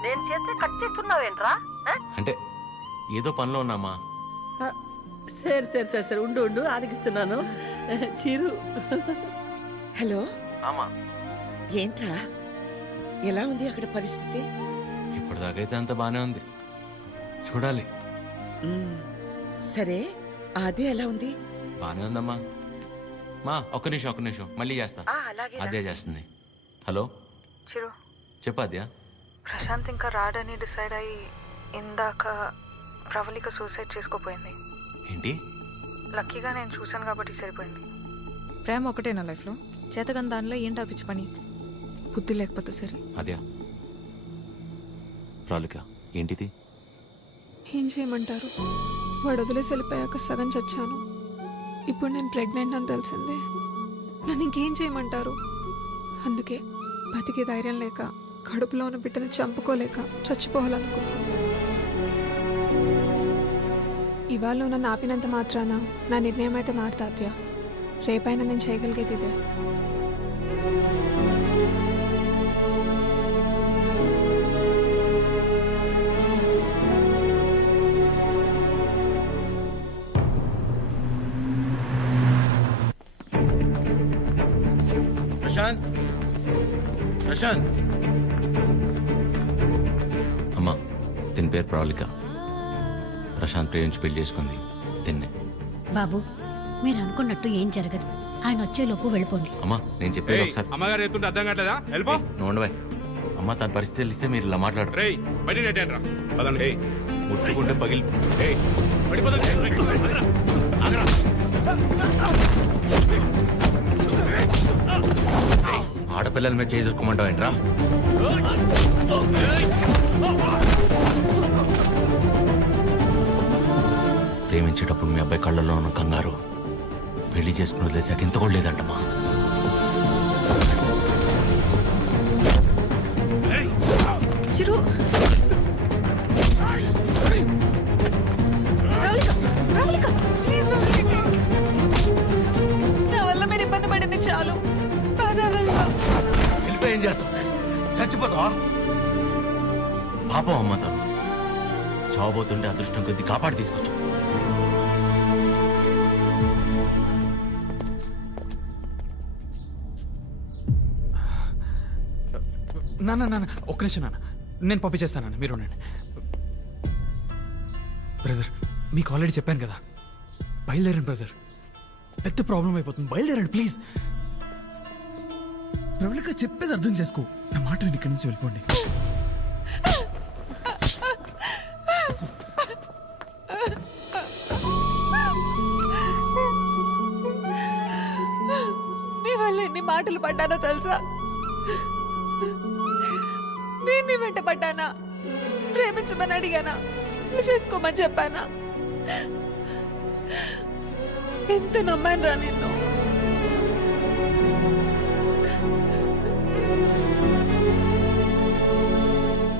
నేను చేస్తే కట్ చేస్తున్నావేంట్రా? అంటే ఏదో పనిలో ఉన్నామా. సరే ఉండు ఆదిగిస్తున్నాను. చిరు. హలో. ఆమా. ఏంట్రా, ఎలా ఉంది అక్కడ పరిస్థితి? ఇప్పటిదాకైతే అంత బానే ఉంది, చూడాలి. సరే, అది ఎలా ఉంది? బానే ఉందమ్మా. మా ఒక్క నిమిషం మళ్ళీ చేస్తా. అదే చేస్తుంది. హలో చిరు, చెప్పు అద్యా. ప్రశాంత్ ఇంకా రాడని డిసైడ్ అయ్యి ఇందాక ప్రవళిక సూసైడ్ చేసుకోపోయింది. ఏంటి? లక్కీగా నేను చూశాను కాబట్టి సరిపోయింది. ప్రేమ ఒకటే నా లైఫ్లో, చేతగాని దానిలో ఏంటి ఆపించి పని? బుద్ధి లేకపోతే సరే. అద్యా, ప్రాలిక ఏంటిది? ఏం చేయమంటారు, వాడు వదిలేసి వెళ్ళిపోయాక సగం చచ్చాను. ఇప్పుడు నేను ప్రెగ్నెంట్ అని తెలిసిందే. నన్ను ఇంకేం చేయమంటారు? అందుకే బతికే ధైర్యం లేక, కడుపులో ఉన్న బిడ్డను చంపుకోలేక చచ్చిపోవాలనుకున్నాను. ఇవాళ నన్ను ఆపినంత మాత్రాన నా నిర్ణయం అయితే మారుతాద్యా. రేపైనా నేను చేయగలిగేది ఇదే. ప్రశాంత్. అమ్మా, దీని పేరు ప్రాలిక. ప్రశాంత్ ప్రేమించి పెళ్లి చేసుకుంది తిన్నే. బాబు, మీరు అనుకున్నట్టు ఏం జరగదు. ఆయన వచ్చేలోపు వెళ్ళిపోండి. అమ్మా నేను చెప్పేది ఒకసారి అమ్మగారు చెప్తుంటే అర్థం కావట్లేదా? వెళ్ళిపో. నోండి అమ్మ తన పరిస్థితి తెలిస్తే మీరు ఇలా మాట్లాడరు. రేయ్ బయట నెట్టండి రా. పదండి. ముట్టుకుంటే పగిలి ఆడపిల్లల మీద చేసుకోమంటావు ఏంట్రా? ప్రేమించేటప్పుడు మీ అబ్బాయి కళ్ళల్లో ఉన్న కంగారు పెళ్లి చేసుకుని వదిలేసాక ఇంత కూడా లేదంటమ్మా. చిరు ప్లీజ్ నా వల్ల మీరు ఇబ్బంది పడింది చాలు. వెళ్ళిపోయి ఏం చేస్తావు? చచ్చిపోతావా? పాపం అమ్మ తను చావబోతుంటే అదృష్టం కొద్ది కాపాడి తీసుకొచ్చు. నాన్న ఒక్క నిమిషం నాన్న, నేను పంపించేస్తాను. మీరు ఉండండి. బ్రదర్ మీకు ఆల్రెడీ చెప్పాను కదా, బయలుదేరండి బ్రదర్. పెద్ద ప్రాబ్లం అయిపోతుంది, బయలుదేరండి ప్లీజ్. ప్రవళిక చెప్పేది అర్థం చేసుకో. నా మాట విని ఇక్కడి నుంచి వెళ్ళిపోండి. నీ వల్ల ఎన్ని మాటలు పడ్డానో తెలుసా? నేను నీ వెంట పడ్డానా? ప్రేమించమని అడిగానా? చేసుకోమని చెప్పానా? ఎంత నమ్మాను రా నిన్ను.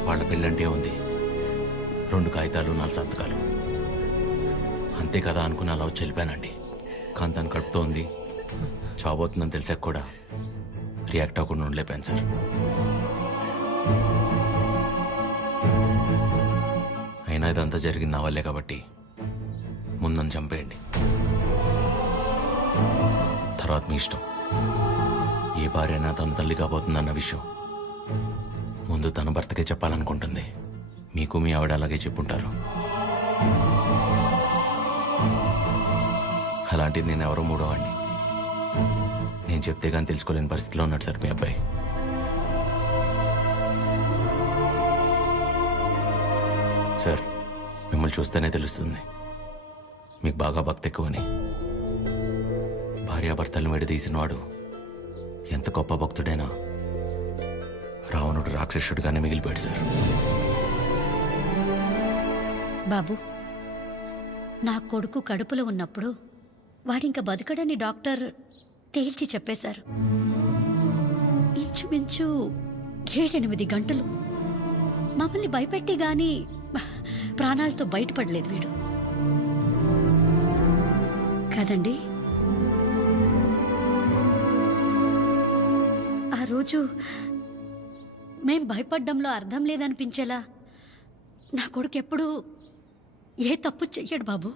వాళ్ళ పెళ్ళంటే ఉంది, 2 కాగితాలు 4 సంతకాలు అంతే కదా అనుకుని అలా వచ్చి వెళ్ళిపోయానండి. కానీ తను కడుపుతో ఉంది, చావబోతుందని తెలిసాక కూడా రియాక్ట్ అవ్వకుండా ఉండలేపాను సార్. అయినా ఇదంతా జరిగింది నా వల్లే కాబట్టి ముందు నన్ను చంపేయండి, తర్వాత మీ ఇష్టం. ఏ భార్య అయినా తన తల్లి కాబోతుందన్న విషయం ముందు తన భర్తకే చెప్పాలనుకుంటుంది. మీకు మీ ఆవిడ అలాగే చెప్పుంటారు. అలాంటిది నేను ఎవరో మూడోవాడిని. నేను చెప్తే కానీ తెలుసుకోలేని పరిస్థితిలో ఉన్నాడు సార్ మీ అబ్బాయి. సార్ మిమ్మల్ని చూస్తేనే తెలుస్తుంది మీకు బాగా భక్తి ఎక్కువని. భార్యాభర్తలను విడదీసిన వాడు ఎంత గొప్ప భక్తుడైనా రావణుడు రాక్షసుడిగానే మిగిలిపోయాడు సార్. బాబు, నా కొడుకు కడుపులో ఉన్నప్పుడు వాడింక బతకడని డాక్టర్ తేల్చి చెప్పేశారు. ఇంచుమించు 7-8 గంటలు మమ్మల్ని భయపెట్టి గాని ప్రాణాలతో బయటపడలేదు వీడు కదండి. ఆ రోజు మేం భయపడ్డంలో అర్థం లేదనిపించేలా నా కొడుకు ఎప్పుడూ ఏ తప్పు చెయ్యడు బాబు.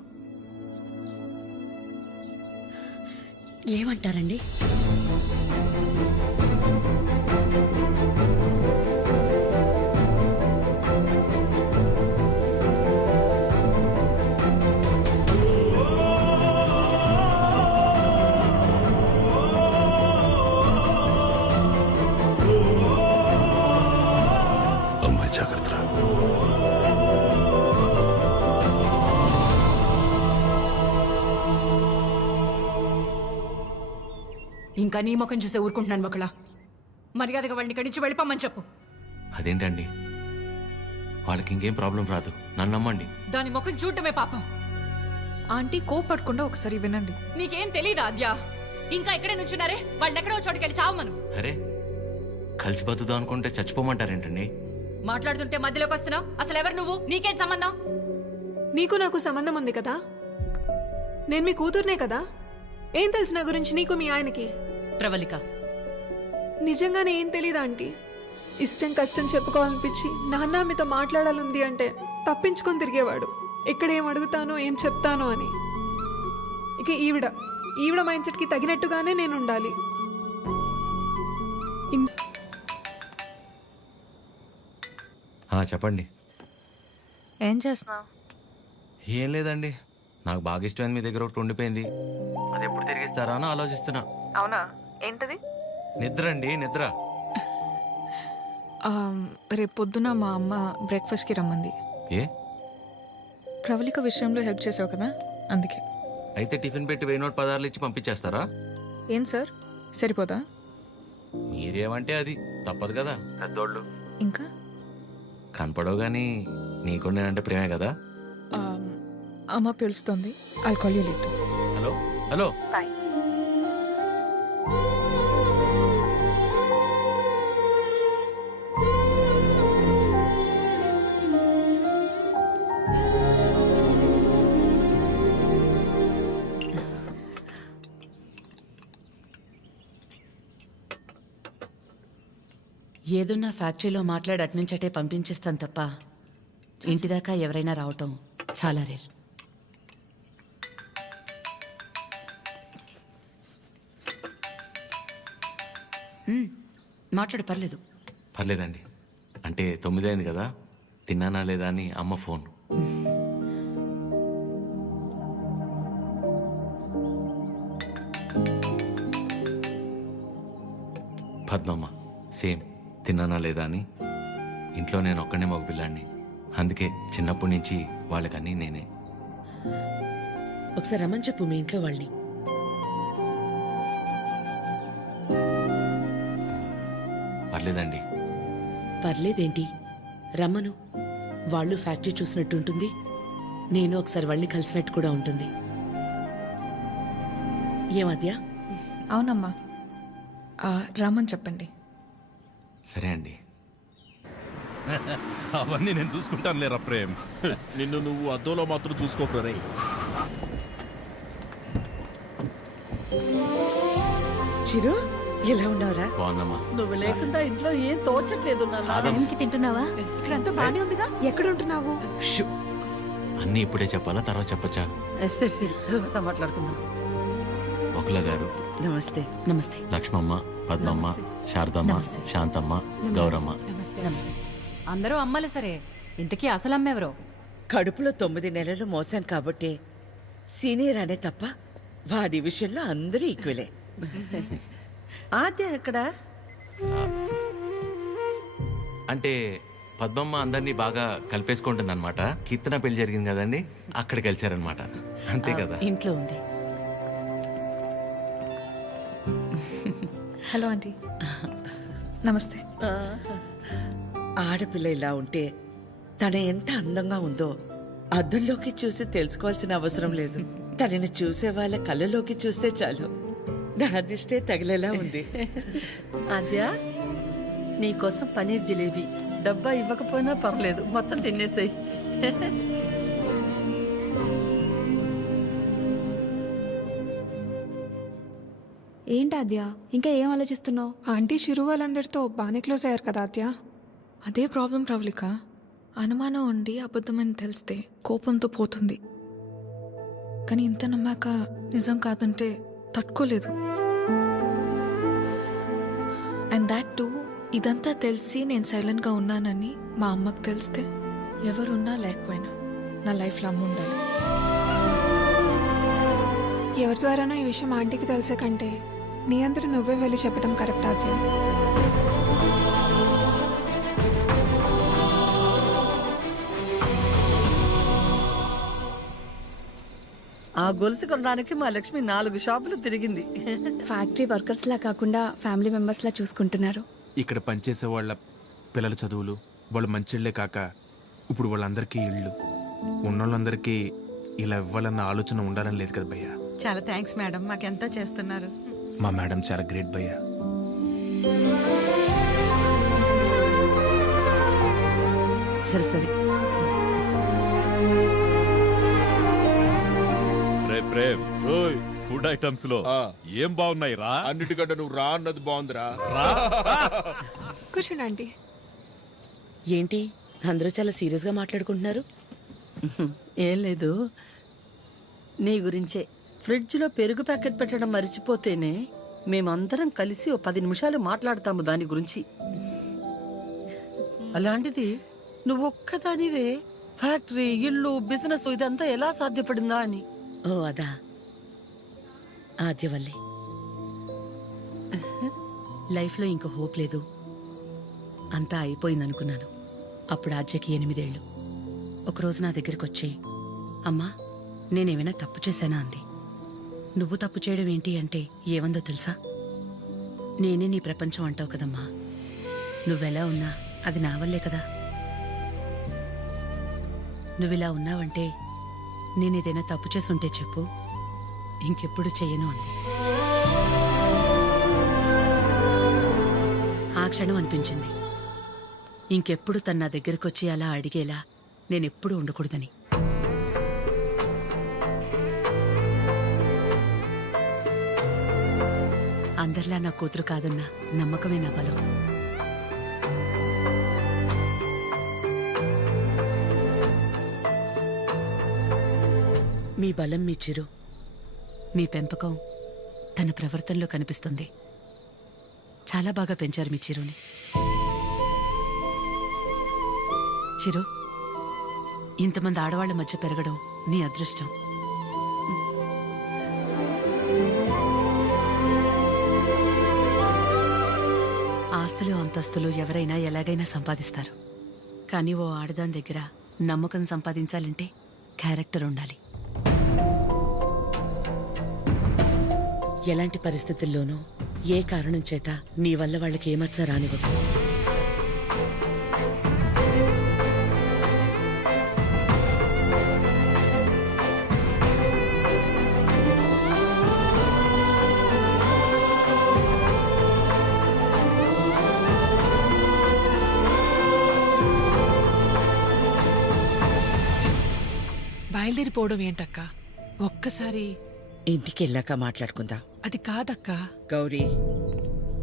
ఏమంటారండి? అమ్మాయి జాగ్రత్త. ఇంకా నీ ముఖం చూసే ఊరుకుంటున్నాను ఒకలా. మర్యాదగా వాడిని ఇక్కడి నుంచి వెళ్ళిపోమని చెప్పు. అదేంటండి, వాళ్ళకి ఇంకేం ప్రాబ్లం రాదు, నన్ను నమ్మండి. దాని ముఖం చూడటమే పాపం. ఆంటీ కోపడకుండా ఒకసారి వినండి. నీకేం తెలీదా అద్యా? ఇంకా ఇక్కడే నుంచున్నారే, వాళ్ళని ఎక్కడో చోటుకెళ్ళి చావమను. అరే కలిసి బతుకుదాం అనుకుంటే చచ్చిపోమంటారేంటండి? మాట్లాడుతుంటే మధ్యలోకి వస్తున్నావు. అసలు ఎవరు నువ్వు? నీకేం సంబంధం? నీకు నాకు సంబంధం ఉంది కదా. నేను మీ కూతుర్నే కదా. ఏం తెలుసు నా గురించి నీకు మీ ఆయనకి? ప్రవళిక, నిజంగానే ఏం తెలీదా ఆంటీ? ఇష్టం కష్టం చెప్పుకోవాలనిపించి నాన్న మీతో మాట్లాడాలంది అంటే తప్పించుకొని తిరిగేవాడు. ఎక్కడ ఏం అడుగుతానో ఏం చెప్తానో అని. ఇక ఈవిడ మైండ్ సెట్కి తగినట్టుగానే నేను ఉండాలి. చెప్పండి. ఏం చేస్తున్నావు? ఏం లేదండి, నాకు బాగా ఇష్టమైంది మీ దగ్గర ఒకటి ఉండిపోయింది, అది ఎప్పుడు తిరిగిస్తారా అని ఆలోచిస్తున్నా. అవునా? ఏంటది? నిద్ర అండి, నిద్ర. రేపు పొద్దున మా అమ్మ బ్రేక్ఫాస్ట్కి రమ్మంది. ఏ? ప్రవళిక విషయంలో హెల్ప్ చేసావు కదా, అందుకే. అయితే టిఫిన్ పెట్టి 1000 నోట్ 10 ఇచ్చి పంపించేస్తారా? ఏం సార్, సరిపోదా? మీరేమంటే అది తప్పదు కదా, పెద్దోళ్ళు. ఇంకా కనపడవు కానీ నీకు నేనంటే ప్రేమే కదా. అమ్మ పిలుస్తుంది, I'll call you later. Hello hello. ఏదున్నా ఫ్యాక్టరీలో మాట్లాడి అట్నుంచటే పంపించేస్తాను తప్ప ఇంటిదాకా ఎవరైనా రావటం చాలా రేర్. మాట్లాడు, పర్లేదు. పర్లేదండి. అంటే 9 అయింది కదా, తిన్నానా లేదా అని అమ్మ ఫోన్. పద్మమ్మ సేమ్ తిన్నానా లేదా అని. ఇంట్లో నేను ఒక్కనే మగ పిల్లాడిని, అందుకే చిన్నప్పటి నుంచి వాళ్ళకన్నీ నేనే. ఒకసారి రమ్మని చెప్పు మీ ఇంట్లో వాళ్ళని. పర్లేదండి. పర్లేదేంటి, రమ్మను. వాళ్ళు ఫ్యాక్టరీ చూసినట్టు ఉంటుంది, నేను ఒకసారి వాళ్ళని కలిసినట్టు కూడా ఉంటుంది. ఏమద్యా? అవునమ్మా, రమ్మని చెప్పండి. సరే అండి. అవన్నీ నేను చూసుకుంటాను లేరా ప్రేమ్. నిన్ను నువ్వు అద్దంలో మాత్రం చూసుకోకరా రే. చిరు, ఎలా ఉన్నావురా? బాగుందమ్మా. నువ్వు లేకుండా ఇంట్లో ఏం తోచట్లేదు నాన్న. టైంకి తింటున్నావా? ఇక్కడంతా బానే ఉందిగా, ఎక్కడ ఉంటున్నావు? అన్నీ ఇప్పుడే చెప్పాలా, తర్వాత చెప్పచ్చా? సరే సరే, తర్వాత మాట్లాడుకుందాం. ఒకల గారు నమస్తే. నమస్తే. లక్ష్మమ్మ, పద్మమ్మ, శారదమ్మ, శాంతమ్మ, గౌరమ్మ. అందరూ అమ్మలు సరే, ఇంతకీ అసలు అమ్మెవరో? కడుపులో 9 నెలలు మోసాను కాబట్టి సీనియర్ అనే తప్ప వాడి విషయంలో అందరూ ఈక్వలే. ఆద్య ఎక్కడ? అంటే పద్మమ్మ అందరినీ బాగా కలిపేసుకుంటుంది అనమాట. కీర్తన పెళ్లి జరిగింది కదండి, అక్కడ కలిశారనమాట. అంతే కదా. ఇంట్లో ఉంది. Hello aunty. నమస్తే. ఆడపిల్ల ఇలా ఉంటే తన ఎంత అందంగా ఉందో అద్దంలోకి చూసి తెలుసుకోవాల్సిన అవసరం లేదు. తనని చూసే వాళ్ళ కళ్ళలోకి చూస్తే చాలు. నా దిష్టే తగిలేలా ఉంది. అద్య, నీకోసం పనీర్ జిలేబీ. డబ్బా ఇవ్వకపోయినా పర్లేదు, మొత్తం తినేసాయి. ఏంటి ఆద్య, ఇంకా ఏం ఆలోచిస్తున్నావు? ఆంటీ చిరు వాళ్ళందరితో బాగానే క్లోజ్ అయ్యారు కదా ఆద్య. అదే ప్రాబ్లం ప్రవళిక. అనుమానం ఉండి అబద్ధమని తెలిస్తే కోపంతో పోతుంది, కానీ ఇంత నమ్మాక నిజం కాదంటే తట్టుకోలేదు. అండ్ దాట్ టూ, ఇదంతా తెలిసి నేను సైలెంట్గా ఉన్నానని మా అమ్మకు తెలిస్తే ఎవరున్నా లేకపోయినా నా లైఫ్లో అమ్మ ఉండాలి. ఎవరి ద్వారానో ఈ విషయం ఆంటీకి తెలిసే కంటే నీ అందరూ నువ్వే వెళ్ళి చెప్పడం కరెక్ట్ ఆద్య. ఆ గొలుసు కొనడానికి మా లక్ష్మి 4 షాపులు తిరిగింది. ఫ్యాక్టరీ వర్కర్స్ లా కాకుండా ఫ్యామిలీ మెంబర్స్ లా చూసుకుంటున్నారు. ఇక్కడ పనిచేసే వాళ్ళ పిల్లల చదువులు, వాళ్ళు మంచిళ్లే కాక ఇప్పుడు వాళ్ళందరికీ ఇళ్ళు, ఉన్నోళ్ళందరికీ ఇలా ఇవ్వాలన్న ఆలోచన ఉండాలని లేదు కదా భయ్యా. చాలా థ్యాంక్స్ మేడం, మాకెంతో చేస్తున్నారు. మా మేడం చాలా గ్రేట్ భయ్యా. సరే సరే. రే ప్రేమ్, ఫుడ్ ఐటమ్స్ లో ఏం బాగున్నాయి రా? అన్నిటికంటే నువ్వు రా అన్నది బాగుందిరా. కూర్చోండి ఆంటీ. ఏంటి అందరూ చాలా సీరియస్గా మాట్లాడుకుంటున్నారు? ఏం లేదు, నీ గురించే. ఫ్రిడ్జ్లో పెరుగు ప్యాకెట్ పెట్టడం మర్చిపోతేనే మేమందరం కలిసి ఓ 10 నిమిషాలు మాట్లాడతాము దాని గురించి. అలాంటిది నువ్వు ఒక్కదానివే ఫ్యాక్టరీ, ఇల్లు, బిజినెస్ ఇదంతా ఎలా సాధ్యపడిందా అని. ఓ అదా ఆద్యవల్లి. లైఫ్లో ఇంక హోప్ లేదు, అంతా అయిపోయిందనుకున్నాను. అప్పుడు ఆద్యకి 8 ఏళ్ళు. ఒకరోజు నా దగ్గరికి వచ్చి, అమ్మా నేనేమైనా తప్పు చేశానా అంది. నువ్వు తప్పు చేయడం ఏంటి అంటే ఏమందో తెలుసా? నేనే నీ ప్రపంచం అంటావు కదమ్మా, నువ్వెలా ఉన్నా అది నా వల్లే కదా. నువ్విలా ఉన్నావంటే నేనేదైనా తప్పు చేసి ఉంటే చెప్పు, ఇంకెప్పుడు చెయ్యను అంది. ఆ క్షణం అనిపించింది ఇంకెప్పుడు తన నా దగ్గరకొచ్చి అలా అడిగేలా నేనెప్పుడు ఉండకూడదని. అందరిలా నా కూతురు కాదన్న నమ్మకమే నా బలం. మీ బలం మీ చిరు, మీ పెంపకం తన ప్రవర్తనలో కనిపిస్తుంది. చాలా బాగా పెంచారు మీ చిరుని. చిరు, ఇంతమంది ఆడవాళ్ల మధ్య పెరగడం నీ అదృష్టం. ఆస్తులు అంతస్తులు ఎవరైనా ఎలాగైనా సంపాదిస్తారు, కానీ ఓ ఆడదాని దగ్గర నమ్మకం సంపాదించాలంటే క్యారెక్టర్ ఉండాలి. ఎలాంటి పరిస్థితుల్లోనూ ఏ కారణం చేత నీ వల్ల వాళ్ళకి ఏమచ్చ రానివ్వదు. బయలుదేరిపోవడం ఏంటక్క? ఒక్కసారి ఇంటికి వెళ్ళాక మాట్లాడుకుందాం. అది కాదక్క. గౌరీ,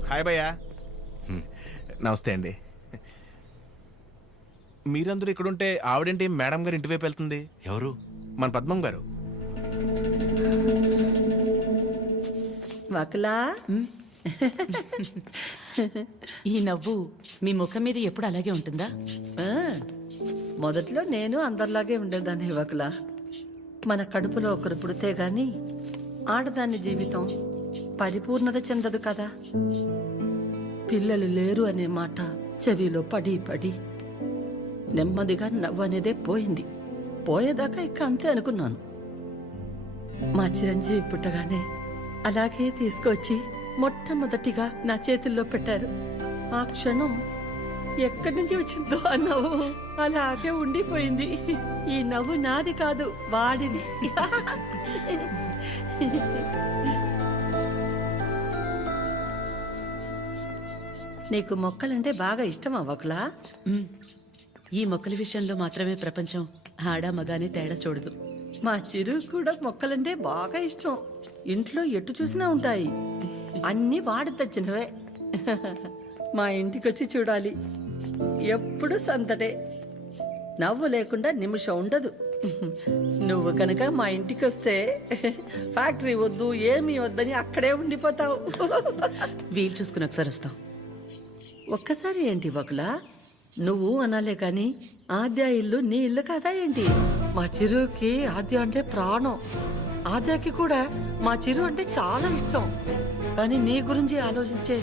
హాయ్ భయ్యా. నమస్తే అండి. మీరందరూ ఇక్కడుంటే ఆవిడేంటి మేడం గారు ఇంటి వైపు వెళ్తుంది? ఎవరు? మన పద్మం గారు. వకలా, ఈ నవ్వు మీ ముఖం మీద ఎప్పుడు అలాగే ఉంటుందా? మొదట్లో నేను అందరిలాగే ఉండేదాన్ని వకలా. మన కడుపులో ఒకరు పుడితే గాని ఆడదాని జీవితం పరిపూర్ణత చెందదు కదా. పిల్లలు లేరు అనే మాట చెవిలో పడి పడి నెమ్మదిగా నవ్వు అనేదే పోయింది. పోయేదాకా ఇక అంతే అనుకున్నాను. మా చిరంజీవి పుట్టగానే అలాగే తీసుకొచ్చి మొట్టమొదటిగా నా చేతుల్లో పెట్టారు. ఆ క్షణం ఎక్కడి నుంచి వచ్చిందో ఆ నవ్వు అలాగే ఉండిపోయింది. ఈ నవ్వు నాది కాదు, వాడిది. నీకు మొక్కలంటే బాగా ఇష్టమా వకలా? ఈ మొక్కల విషయంలో మాత్రమే ప్రపంచం ఆడా మగానే తేడా చూడదు. మా చిరు కూడా మొక్కలంటే బాగా ఇష్టం. ఇంట్లో ఎటు చూసినా ఉంటాయి. అన్నీ వాడి తెచ్చినవే. మా ఇంటికొచ్చి చూడాలి, ఎప్పుడు సందడే. నవ్వు లేకుండా నిమిషం ఉండదు. నువ్వు కనుక మా ఇంటికి వస్తే ఫ్యాక్టరీ వద్దు ఏమీ వద్దని అక్కడే ఉండిపోతావు. వీలు చూసుకుని ఒకసారి వస్తాం. ఒక్కసారి ఏంటి వకులా, నువ్వు అనాలే కాని ఆద్య ఇల్లు నీ ఇల్లు కాదా ఏంటి? మా చిరుకి ఆద్య అంటే ప్రాణం. ఆద్యకి కూడా మా చిరు అంటే చాలా ఇష్టం. కానీ నీ గురించి ఆలోచించే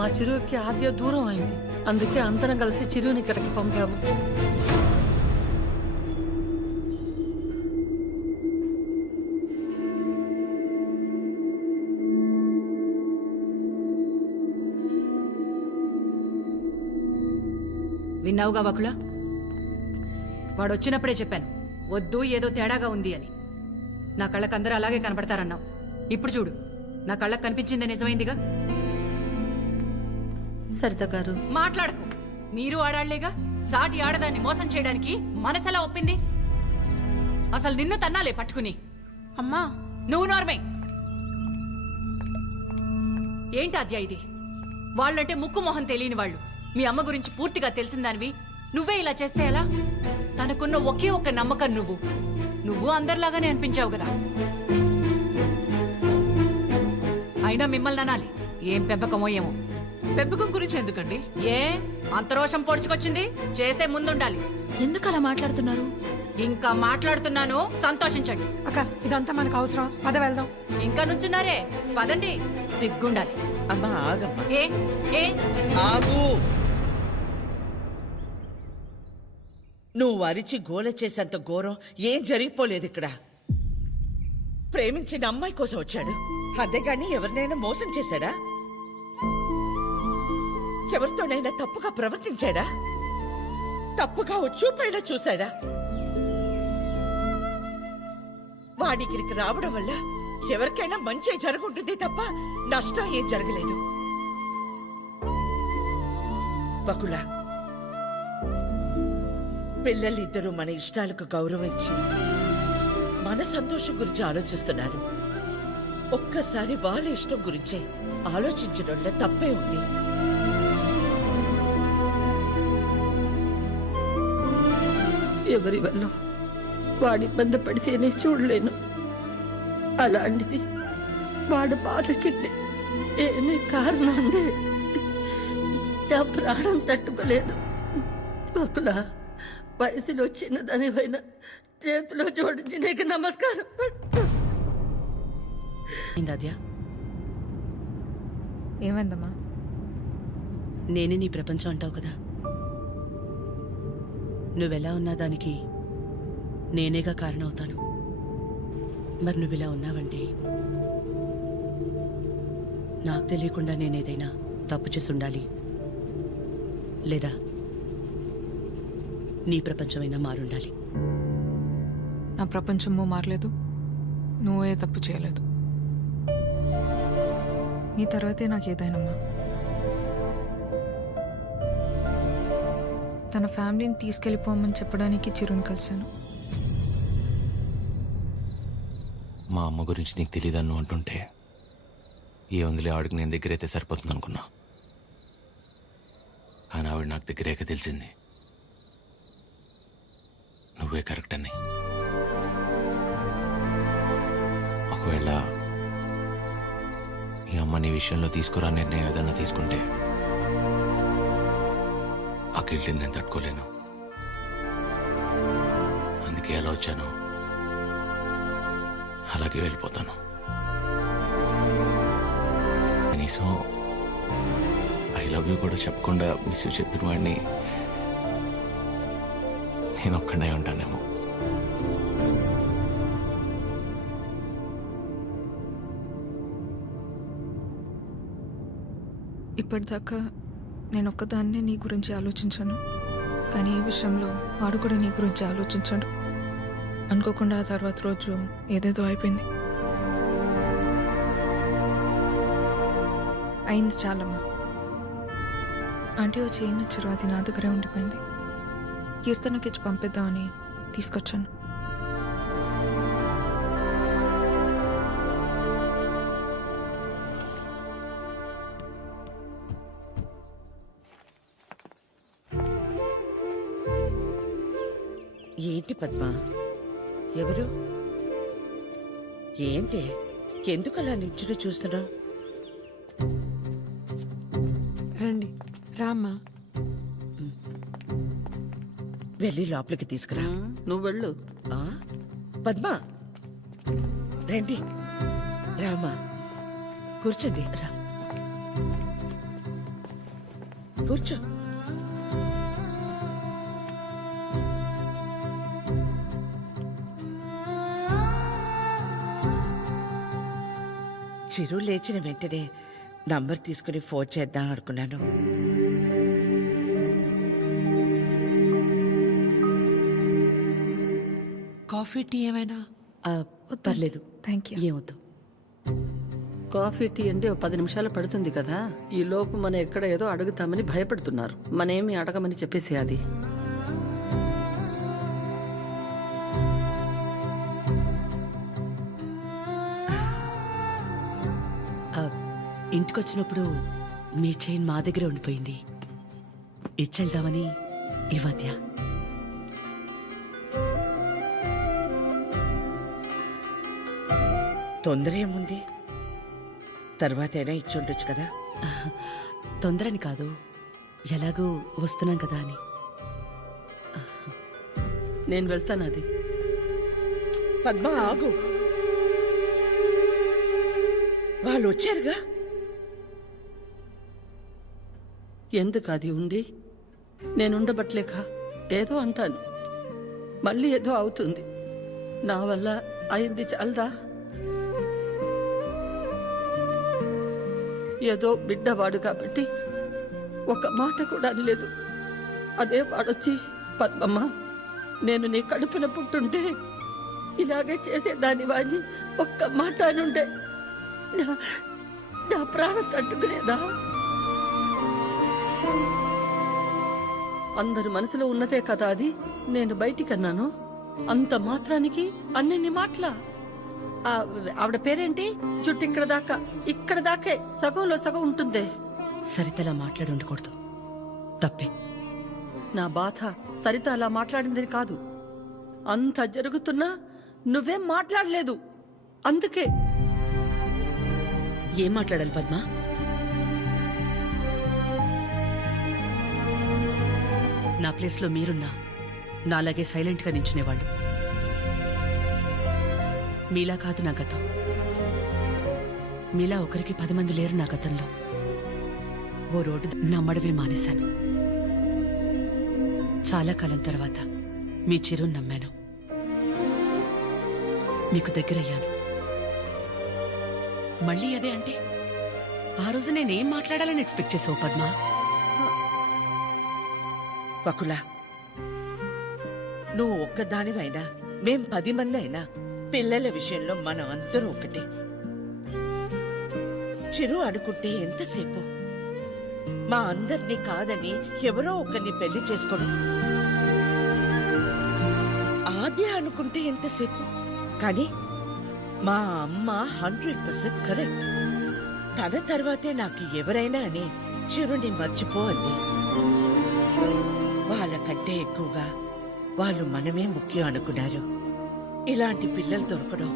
మా చిరుకి ఆద్య దూరం అయింది. అందుకే అందరం కలిసి చిరుని ఇక్కడికి పంపాము. విన్నావుగా వకుల, వాడు వచ్చినప్పుడే చెప్పాను వద్దు, ఏదో తేడాగా ఉంది అని. నా కళ్ళకు అందరూ అలాగే కనపడతారన్నావు. ఇప్పుడు చూడు, నా కళ్ళకు కనిపించింది నిజమైందిగా. సరిత గారు మాట్లాడకు. మీరు ఆడాళ్లేగా. సాటి ఆడదాన్ని మోసం చేయడానికి మనసెలా ఒప్పింది? అసలు నిన్ను తన్నాలే పట్టుకుని. అమ్మా నువ్వు నోర్మే. ఏంటి అద్యా ఇది? వాళ్ళంటే ముక్కు మొహం తెలియని వాళ్ళు. మీ అమ్మ గురించి పూర్తిగా తెలిసిందానివి నువ్వే ఇలా చేస్తే ఎలా? తనకున్న ఒకే ఒక్క నమ్మకం నువ్వు అందరిలాగానే అనిపించావు కదా. అయినా మిమ్మల్ని అనాలి. ఏం పెంపకమో ఏమో. పెంపకం గురించి ఎందుకండి? ఏ అంత రోషం పొడుచుకొచ్చింది? చేసే ముందుండాలి. ఎందుకు అలా మాట్లాడుతున్నారు? ఇంకా మాట్లాడుతున్నాను, సంతోషించండి. అక్క ఇదంతా మనకు అవసరం, పద వెళ్దాం. ఇంకా నుంచున్నారే, పదండి. సిగ్గుండాలి. అమ్మా ఆగమ్మా. ఏ ఏ ఆగు. నువ్వు అరిచి గోల చేసేంత ఘోరం ఏం జరిగిపోలేదు ఇక్కడ. ప్రేమించిన అమ్మాయి కోసం వచ్చాడు, అంతేగాని ఎవరినైనా మోసం చేశాడా? ఎవరితోనైనా తప్పుగా ప్రవర్తించాడా? తప్పుగా చూపైనా చూశాడా? వాడికిడికి రావడం వల్ల ఎవరికైనా మంచి జరుగుంటుంది తప్ప నష్టం ఏం జరగలేదు. వకుల, పిల్లలిద్దరూ మన ఇష్టాలకు గౌరవం ఇచ్చి మన సంతోషం గురించి ఆలోచిస్తున్నారు. ఒక్కసారి వాళ్ళ ఇష్టం గురించే ఆలోచించడంలో తప్పే ఉంది. ఎవరి వల్ల వాడి ఇబ్బంది పడితేనే చూడలేను. అలాంటిది వాడు బాధకి ఏమీ కారణం ఉండే నా ప్రాణం తట్టుకోలేదు. ఒకల వయసులో చిన్నదానివైనా చేతిలో జోడించి నీకు నమస్కారం. ఏమైందమ్మా? నేనే నీ ప్రపంచం అంటావు కదా, నువ్వెలా ఉన్నా దానికి నేనేగా కారణమవుతాను. మరి నువ్విలా ఉన్నావంటే నాకు తెలియకుండా నేనేదైనా తప్పు చేసి ఉండాలి, లేదా నీ ప్రపంచమైనా మారుండాలి. నా ప్రపంచము మారలేదు, నువ్వే తప్పు చేయలేదు. నీ తర్వాతే నాకు ఏదైనమ్మా. తన ఫ్యామిలీని తీసుకెళ్ళిపోమని చెప్పడానికి చిరుని కలిశాను. మా అమ్మ గురించి నీకు తెలియదన్ను అంటుంటే ఏ ఉందిలే ఆవిడకి నేను దగ్గరైతే సరిపోతుంది అనుకున్నా. కానీ ఆవిడ నాకు దగ్గరేక తెలిసింది నువ్వే కరెక్ట్ అని. ఒకవేళ ఈ అమ్మ నీ విషయంలో తీసుకురా నిర్ణయం ఏదన్నా తీసుకుంటే ఆ గిల్ట్ని నేను తట్టుకోలేను. అందుకే ఎలా వచ్చాను అలాగే వెళ్ళిపోతాను. కనీసం ఐ లవ్ యూ కూడా చెప్పకుండా మిస్ యూ చెప్పిన వాడిని నేను ఒక్కడే ఉంటానేమో. ఇప్పటిదాకా నేను ఒక్కదాన్నే నీ గురించి ఆలోచించాను, కానీ ఈ విషయంలో వాడు కూడా నీ గురించి ఆలోచించాడు. అనుకోకుండా ఆ తర్వాత రోజు ఏదేదో అయిపోయింది. అయింది చాలమ్మా. ఆంటీ వచ్చి ఏం నచ్చారు, అది నా దగ్గరే ఉండిపోయింది. కీర్తనకి ఇచ్చి పంపిద్దామని తీసుకొచ్చాను. ఏంటి పద్మ? ఎవరు? ఏంటి? ఎందుకు అలా నిల్చుని చూస్తున్నావు? రండి, రామ్మా. వెళ్ళి లోపలికి తీసుకురా. నువ్వు వెళ్ళు. పద్మ రండి, రామా కూర్చోండి. రా కూర్చో. చిరు లేచిన వెంటనే నంబర్ తీసుకుని ఫోన్ చేద్దాం అనుకున్నాను. కాఫీ టీ ఏమైనా? పర్లేదు, థ్యాంక్ యూ. ఏమొద్దు. కాఫీ టీ అంటే 10 నిమిషాలు పడుతుంది కదా. ఈ లోపు మనం ఎక్కడ ఏదో అడుగుతామని భయపడుతున్నారు. మనేమి అడగమని చెప్పేసి అది. ఇంటికొచ్చినప్పుడు మీ చైన్ మా దగ్గరే ఉండిపోయింది, ఇచ్చెళ్దామని ఈ మధ్య. తొందర ఏముంది, తర్వాతైనా ఇచ్చుండొచ్చు కదా. తొందరని కాదు, ఎలాగూ వస్తున్నాం కదా అని. నేను వెళ్తాను. అది పద్మ ఆగు, వాళ్ళు వచ్చారుగా. ఎందుకు అది ఉండి నేను ఉండబట్లేక ఏదో అంటాను, మళ్ళీ ఏదో అవుతుంది. నా వల్ల అయింది చాలదా? ఏదో బిడ్డవాడు కాబట్టి ఒక మాట కూడా అనలేదు. అదే వాడొచ్చి పద్మమ్మ నేను నీ కడుపున పుట్టుంటే ఇలాగే చేసేదాని వాడిని ఒక్క మాట అనుండే నా ప్రాణం తట్టుకునేదా? అందరి మనసులో ఉన్నదే కదా అది. నేను బయటికన్నాను, అంత మాత్రానికి అన్ని మాటలా? ఆవిడ పేరేంటి? చుట్టూ ఇక్కడ దాకే సగంలో సగం ఉంటుందే. సరితలా మాట్లాడి ఉండకూడదు, తప్పే. నా బాధ సరిత అలా మాట్లాడిందని కాదు, అంత జరుగుతున్నా నువ్వేం మాట్లాడలేదు, అందుకే. ఏం మాట్లాడాలి పద్మ? నా ప్లేస్లో మీరున్నా నాలాగే సైలెంట్గా నించునేవాళ్ళు. మీలా కాదు నా గతం. మీలా ఒకరికి 10 మంది లేరు నా గతంలో. ఓ రోడ్డు నమ్మడమే మానేశాను. చాలా కాలం తర్వాత మీ చిరుని నమ్మాను, మీకు దగ్గరయ్యాను. మళ్ళీ అదే అంటే ఆ రోజు నేనేం మాట్లాడాలని ఎక్స్పెక్ట్ చేసావు పద్మ? వకులా, నువ్వు ఒక్కదానివైనా మేం 10 మంది అయినా పిల్లల విషయంలో మనం అందరూ ఒకటే. చిరు అనుకుంటే ఎంతసేపు మా అందరినీ కాదని ఎవరో ఒకరిని పెళ్లి చేసుకోవడం. ఆద్య అనుకుంటే ఎంతసేపు, కానీ మా అమ్మ 100% కరెక్ట్. తన తర్వాతే నాకు ఎవరైనా అని చిరుని మర్చిపో అంది. వాళ్ళకంటే ఎక్కువగా వాళ్ళు మనమే ముఖ్యం అనుకున్నారు. ఇలాంటి పిల్లలు దొరకడం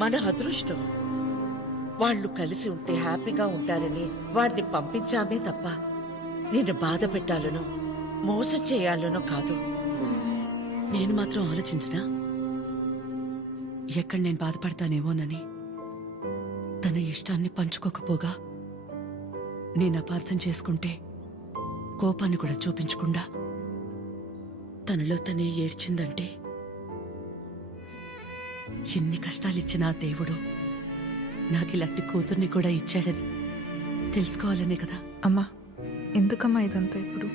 మన అదృష్టం. వాళ్ళు కలిసి ఉంటే హ్యాపీగా ఉంటారని వాడిని పంపించామే తప్ప నిన్ను బాధ పెట్టాలనో మోసం చేయాలనో కాదు. నేను మాత్రం ఆలోచించినా ఎక్కడ నేను బాధపడతానేమోనని. తన ఇష్టాన్ని పంచుకోకపోగా నేను అపార్థం చేసుకుంటే కోపాన్ని కూడా చూపించకుండా తనలో తనే ఏడ్చిందంటే ఎన్ని కష్టాలిచ్చినా దేవుడు నాకు ఇలాంటి కూతుర్ని కూడా ఇచ్చాడని తెలుసుకోవాలనే కదా. అమ్మా, ఎందుకమ్మా ఇదంతా ఇప్పుడు?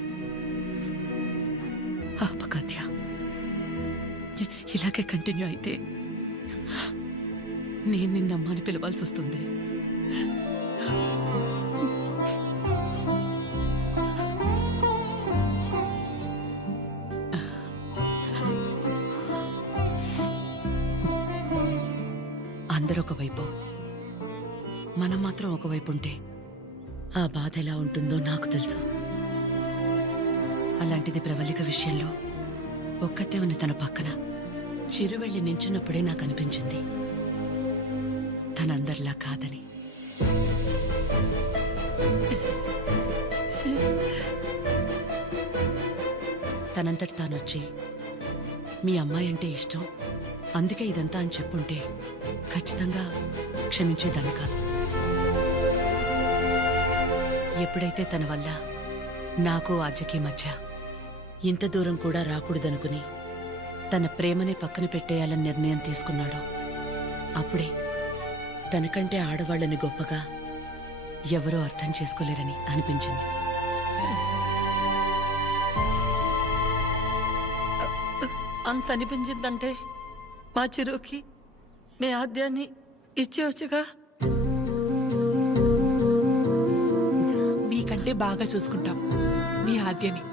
ఆపకాత్య, ఇలాగే కంటిన్యూ అయితే నేను నిన్నమ్మని పిలవాల్సి వస్తుంది. అందరూ ఒకవైపు, మనం మాత్రం ఒకవైపు ఉంటే ఆ బాధ ఎలా ఉంటుందో నాకు తెలుసు. అలాంటిది ప్రవళిక విషయంలో ఒక్కతే ఉన్న తన పక్కన చిరు వెళ్ళి నించున్నప్పుడే నాకు అనిపించింది తనందరిలా కాదని. తనంతటి తానొచ్చి మీ అమ్మాయి అంటే ఇష్టం అందుకే ఇదంతా అని చెప్పుంటే ఖచ్చితంగా క్షమించేదాన్ని కాదు. ఎప్పుడైతే తన వల్ల నాకు ఆద్యకి మధ్య ఇంత దూరం కూడా రాకూడదనుకుని తన ప్రేమని పక్కన పెట్టేయాలని నిర్ణయం తీసుకున్నాడో అప్పుడే తనకంటే ఆడవాళ్ళని గొప్పగా ఎవరూ అర్థం చేసుకోలేరని అనిపించింది. అంత అనిపించిందంటే మా చిరుకి మీ ఆద్యాన్ని ఇచ్చేవచ్చుగా. మీకంటే బాగా చూసుకుంటాం మీ ఆద్యని.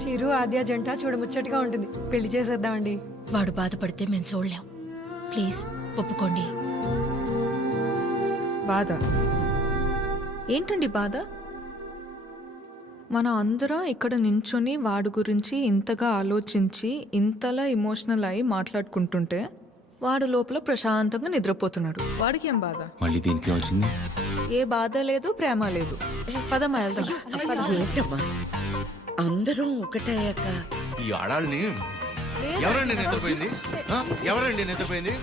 చిరు ఆద్య జంట చూడముచ్చటగా ఉంటుంది, పెళ్లి చేసేద్దామండి. వాడు బాధపడితే మేము చూడలేం. ప్లీజ్ ఒప్పుకోండి. బాధ ఏంటండి బాధ? మన అందరం ఇక్కడ నించుని వాడి గురించి ఇంతగా ఆలోచించి ఇంతలా ఎమోషనల్ అయి మాట్లాడుకుంటుంటే వాడు లోపల ప్రశాంతంగా నిద్రపోతున్నాడు. వాడికి ఏం బాధ? మళ్ళీ దీనికి వచ్చింది. ఏ బాధ లేదు, ప్రేమ లేదు. పదమ్మా వెళ్దాం. ఏంటమ్మా అందరం ఒకటయ్యాక ఈ ఆడాళ్ళని ఎవరండి నిద్రపోయింది ఆ? ఎవరండి నిద్రపోయింది